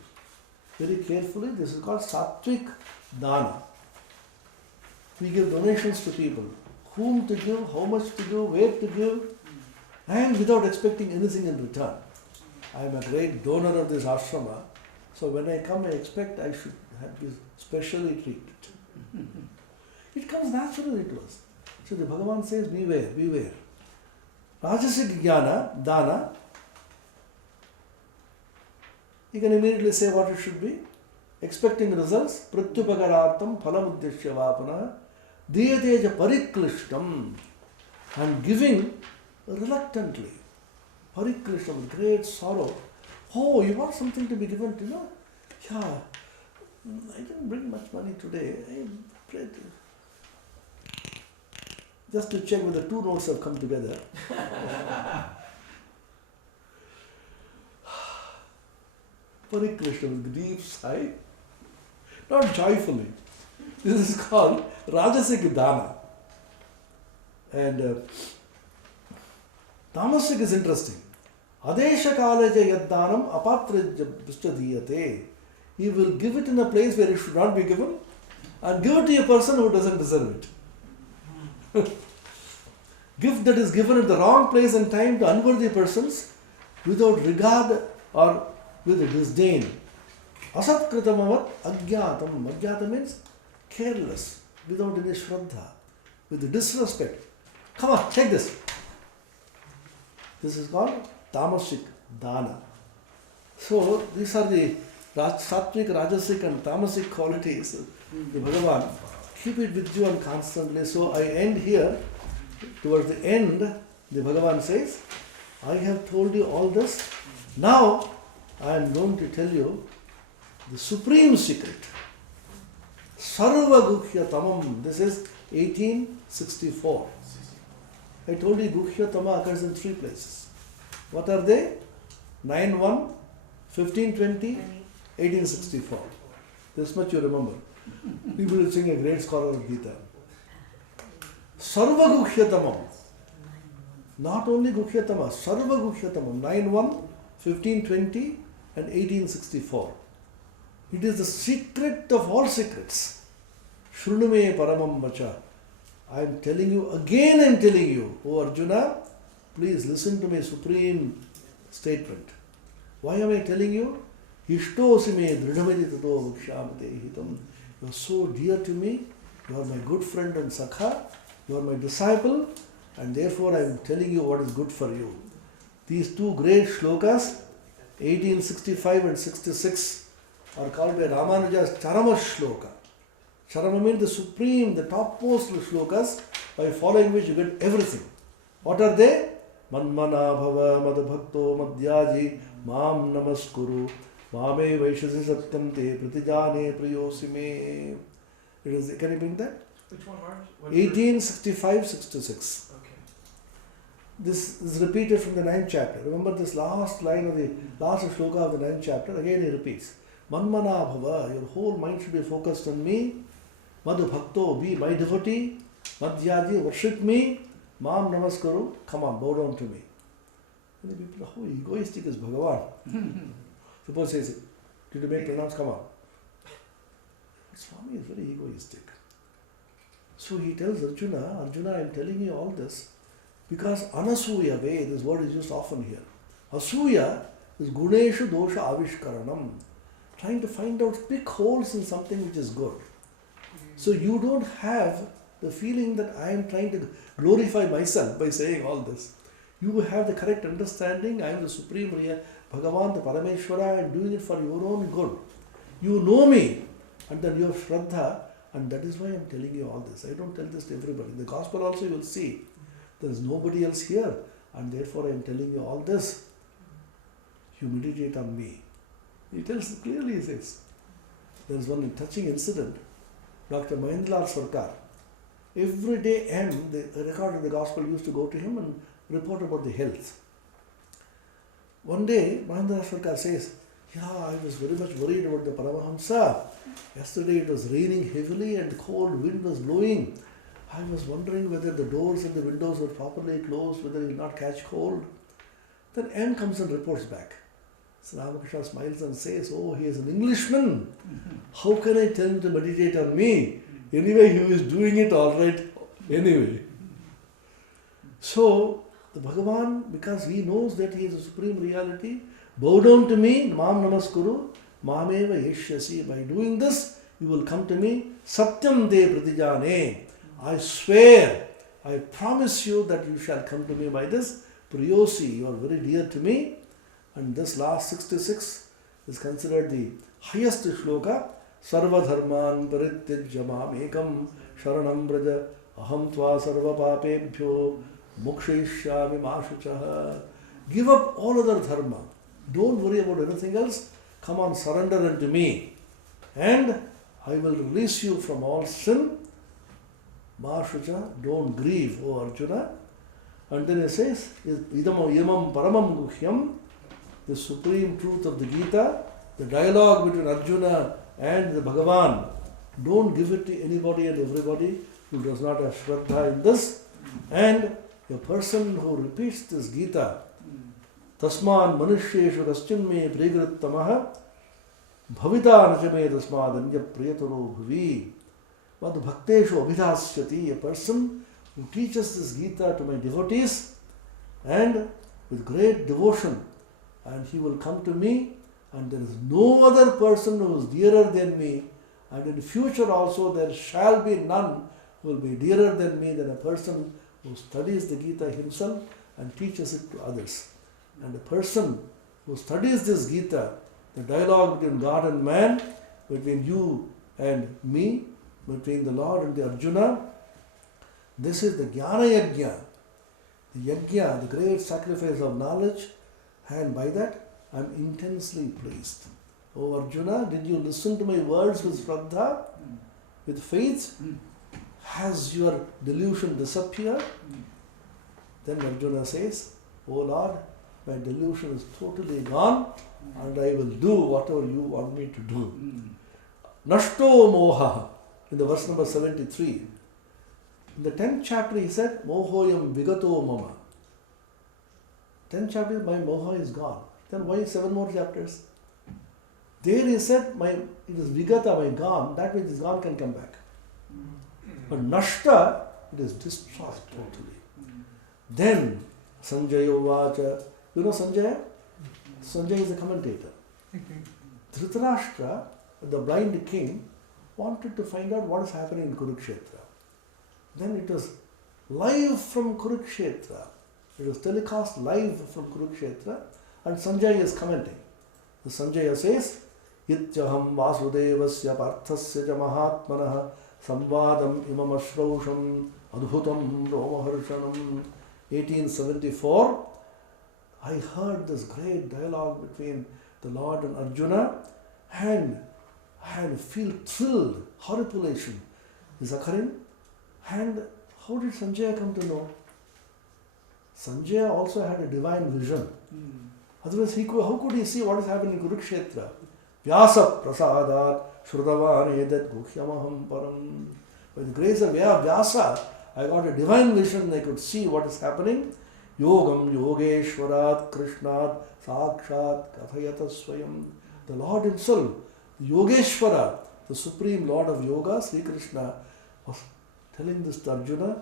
Very carefully, this is called sattvic dana. We give donations to people. Whom to give, how much to give, where to give, and without expecting anything in return. I am a great donor of this ashrama, so when I come I expect I should be specially treated. It comes naturally to us. So the Bhagavan says, beware, beware. Rajasic jnana, dana, you can immediately say what it should be. Expecting results, pratyupakarartam phalamuddeshya vapana, diyateja pariklishtam, and giving reluctantly, pariklishtam, with great sorrow. Oh, you want something to be given to you? Yeah, I didn't bring much money today. I prayed. Just to check whether two notes have come together. Pariklishtam with deep sigh, not joyfully. This is called Rajasic Dana. And Tamasic is interesting. Adesha kalaja yaddanam apatraja diyate. He will give it in a place where it should not be given and give it to a person who doesn't deserve it. Gift that is given at the wrong place and time to unworthy persons without regard or with disdain. Asatkritamavat agyatam. Agyata means careless, without any shraddha, with disrespect. Come on, take this. This is called tamasic dana. So these are the sattvic, rajasic and tamasic qualities. The Bhagavan, keep it with you and constantly. So I end here. Towards the end, the Bhagavan says, I have told you all this. Now I am going to tell you the supreme secret. Sarva Guhya Tamam. This is 1864. I told you Guhya Tama occurs in 3 places. What are they? 9-1, 1520, 1864. This much you remember. People will sing a great scholar of Gita. Sarva Guhya Tamam. Not only Guhya Tama, Sarva Guhya Tamam. 9-1, 1520 and 1864. It is the secret of all secrets. Shrunume Paramam Vacha. I am telling you, again I am telling you, O Arjuna, please listen to my supreme statement. Why am I telling you? Ishtosi me dridhamiti tato vikshamate hitam. You are so dear to me, you are my good friend and sakha, you are my disciple, and therefore I am telling you what is good for you. These 2 great shlokas, 1865 and 66, are called by Ramanuja's Charama Shloka. Charama means the supreme, the topmost shlokas, by following which you get everything. What are they? Manmana bhava madbhakto madhyaji mam namaskuru mame vaishasi satyam te pratijane prayosime. It is, can you bring that? Which one, Marge? 1865-66. Okay. This is repeated from the 9th chapter. Remember this last line of the last shloka of the 9th chapter, again he repeats. Manmana bhava, your whole mind should be focused on me. Madhu bhakto, be my devotee. Madhyaji, worship me. Mam namaskaru, come on, bow down to me. And the people, how egoistic is Bhagavan? Suppose he says, did you make pronouns? Come on. Swami is very egoistic. So he tells Arjuna, Arjuna, I am telling you all this because anasuya ve, this word is used often here. Asuya is guneshu dosha avishkaranam. Trying to find out, pick holes in something which is good. So you don't have the feeling that I am trying to glorify myself by saying all this. You have the correct understanding, I am the Supreme Real, Bhagavan, the Parameshwara, I am doing it for your own good. You know me, and then you have Shraddha, and that is why I am telling you all this. I don't tell this to everybody. In the Gospel also you will see, there is nobody else here, and therefore I am telling you all this. You meditate on me. He tells clearly, he says, there is one touching incident. Dr. Mahendralal Sarkar, every day end, the record of the Gospel used to go to him and report about the health. One day, Mahendralal Sarkar says, yeah, I was very much worried about the Paramahamsa. Yesterday it was raining heavily and cold wind was blowing. I was wondering whether the doors and the windows were properly closed, whether he will not catch cold. Then N comes and reports back. So Ramakrishna smiles and says, oh, he is an Englishman. How can I tell him to meditate on me? Anyway, he is doing it all right anyway. So, the Bhagavan, because he knows that he is the supreme reality, bow down to me, mam namaskuru, mameva yeshyasi. By doing this, you will come to me, satyam de pratijane. I swear, I promise you that you shall come to me by this. Priyosi, you are very dear to me. And this last 66, is considered the highest shloka. Sarva dharman parityajya mamekam sharanam braja aham tva sarva papebhyo mokshayishyami mashuchah. Give up all other dharma. Don't worry about anything else. Come on, surrender unto me, and I will release you from all sin. Mashucha, don't grieve, O Arjuna. And then he says, Idam paramam guhyam, the supreme truth of the Gita, the dialogue between Arjuna and the Bhagavan. Don't give it to anybody and everybody who does not have Shraddha in this. And a person who repeats this Gita, Tasman manushyeshu kaschinme prigrittamaha bhavita nachame tasmad anya priyataro bhavi. But bhakteshu abhidhasyati, a person who teaches this Gita to my devotees and with great devotion, and he will come to me, and there is no other person who is dearer than me, and in the future also there shall be none who will be dearer than me than a person who studies the Gita himself and teaches it to others. And the person who studies this Gita, the dialogue between God and man, between you and me, between the Lord and the Arjuna, this is the Jnana Yajna, the Yajna, the great sacrifice of knowledge, and by that I am intensely pleased. O Arjuna, did you listen to my words with Shraddha, with faith? Has your delusion disappeared? Then Arjuna says, O Lord, my delusion is totally gone, and I will do whatever you want me to do. Nashto moha, in the verse number 73. In the 10th chapter he said, Mohoyam vigato mama. 10th chapter, my moha is gone. Then why 7 more chapters? There he said, it is vigata, my gone, that means this gone can come back. But nashta, it is destroyed totally. Then Sanjaya Vacha, you know Sanjaya? Sanjaya is the commentator. Dhritarashtra, the blind king, wanted to find out what is happening in Kurukshetra. Then it was live from Kurukshetra. It was telecast live from Kurukshetra, and Sanjaya is commenting. The Sanjaya says, Ityaham Vasudevasya Parthasya ja Mahatmanah Samvadam imam ashrausham adhutam romaharshanam. 1874, I heard this great dialogue between the Lord and Arjuna, and I feel thrilled, horripilation is occurring. And how did Sanjaya come to know? Sanjaya also had a divine vision. Otherwise, how could he see what is happening in Kurukshetra? Vyasa prasadat shrudavan edat guhyamaham param. By the grace of Vyasa, I got a divine vision. I could see what is happening. Yogam yogeshwarat krishnat sakshat kathayata swayam. The Lord himself, Yogeshwara, the supreme Lord of Yoga, Sri Krishna, was telling this to Arjuna.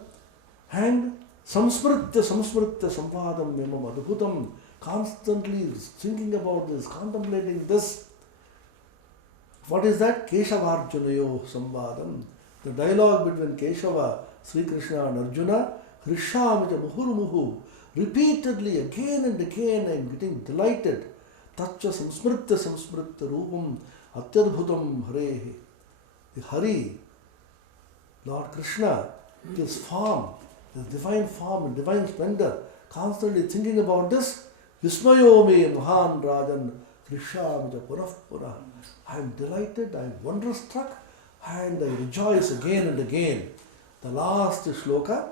And samsmritya samvadam mimam adbhutam, constantly thinking about this, contemplating this. What is that? Keshavarjunayo samvadam. The dialogue between Keshava, Sri Krishna and Arjuna, Hrishamita muhurmuhu, repeatedly again and again I am getting delighted. Tacha samsmritya rupam atyadbhutam harehi. The Hari, Lord Krishna, his form, his divine form and divine splendor, constantly thinking about this. Vismayo me mahan rajan hrishamita punah punah. I am delighted, I am wonderstruck, and I rejoice again and again. The last shloka,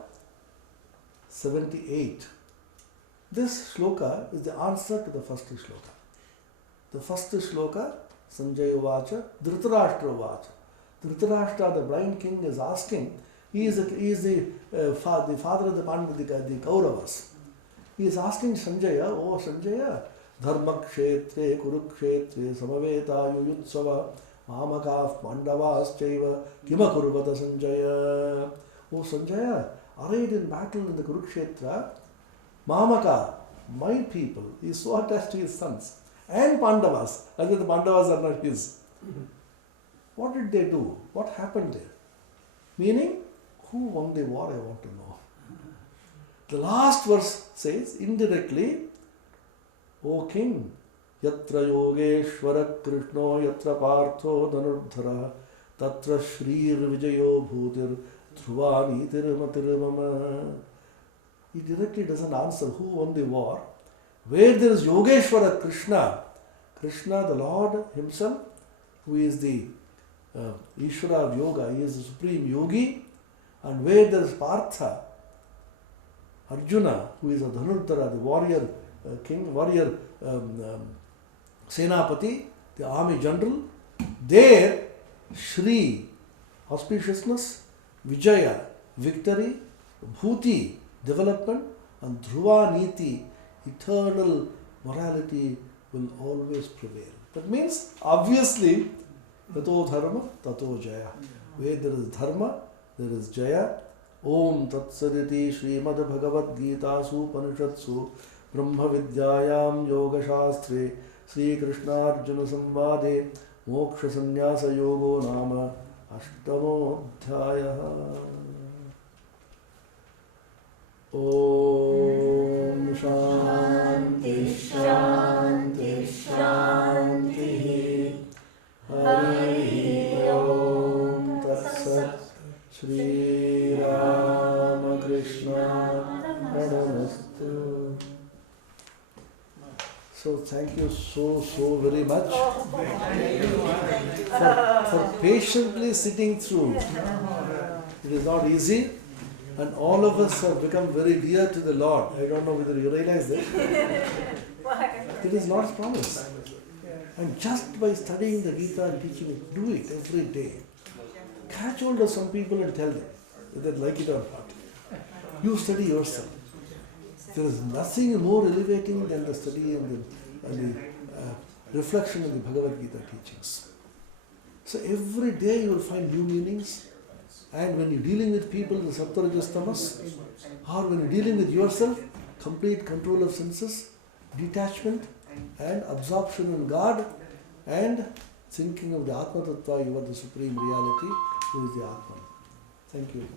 78. This shloka is the answer to the first shloka. The first shloka, Sanjaya Vacha, Dhritarashtra Vacha. Dhritarashtra, the blind king, is asking, he is the father of the Pandita, the Kauravas. He is asking Sanjaya, oh Sanjaya, Dharma kshetre kurukshetre samaveta yuyutsava mamakav pandavas chaiva kima kurvata Sanjaya. Oh Sanjaya, arrayed in battle in the Kurukshetra, Mamaka, my people, he is so attached to his sons, and Pandavas, as if the Pandavas are not his. What did they do? What happened there? Meaning, who won the war, I want to know. The last verse says, indirectly, O king, Yatra Yogeshwara Krishno Yatra Partho Dhanurdhara Tatra Shrir Vijayo Bhutir Dhruvani Tirumatirimama. He directly doesn't answer who won the war. Where there is Yogeshwara Krishna, Krishna the Lord himself, who is the Ishvara of yoga, he is the supreme yogi, and where there is Partha, Arjuna, who is a Dhanurtara, the warrior king, warrior Senapati, the army general, there Shri, auspiciousness, Vijaya, victory, Bhuti, development, and Dhruva Niti, eternal morality will always prevail. That means, obviously, Tato Dharma, Tato Jaya. Where there is Dharma, there is Jaya. Om Tat Saditi Srimad Bhagavad Gita Supanishatsu Brahma Vidyayam Yoga Shastre Sri Krishna Arjuna Samvade Moksha Sannyasa Yogo Nama Ashtamo Dhyaya. Om Shanti Shanti Shanti Hari Om Tat Sat Shri Ramakrishna Namastu. So thank you so very much for patiently sitting through. It is not easy, and all of us have become very dear to the Lord. I don't know whether you realize that. It is Lord's promise. And just by studying the Gita and teaching it, do it every day. Catch hold of some people and tell them whether they like it or not. You study yourself. There is nothing more elevating than the study and the reflection of the Bhagavad Gita teachings. So every day you will find new meanings, and when you're dealing with people in the Saptarajas Tamas, or when you're dealing with yourself, complete control of senses, detachment and absorption in God, and thinking of the Atma Tattva, you are the supreme reality, who is the Atman. Thank you.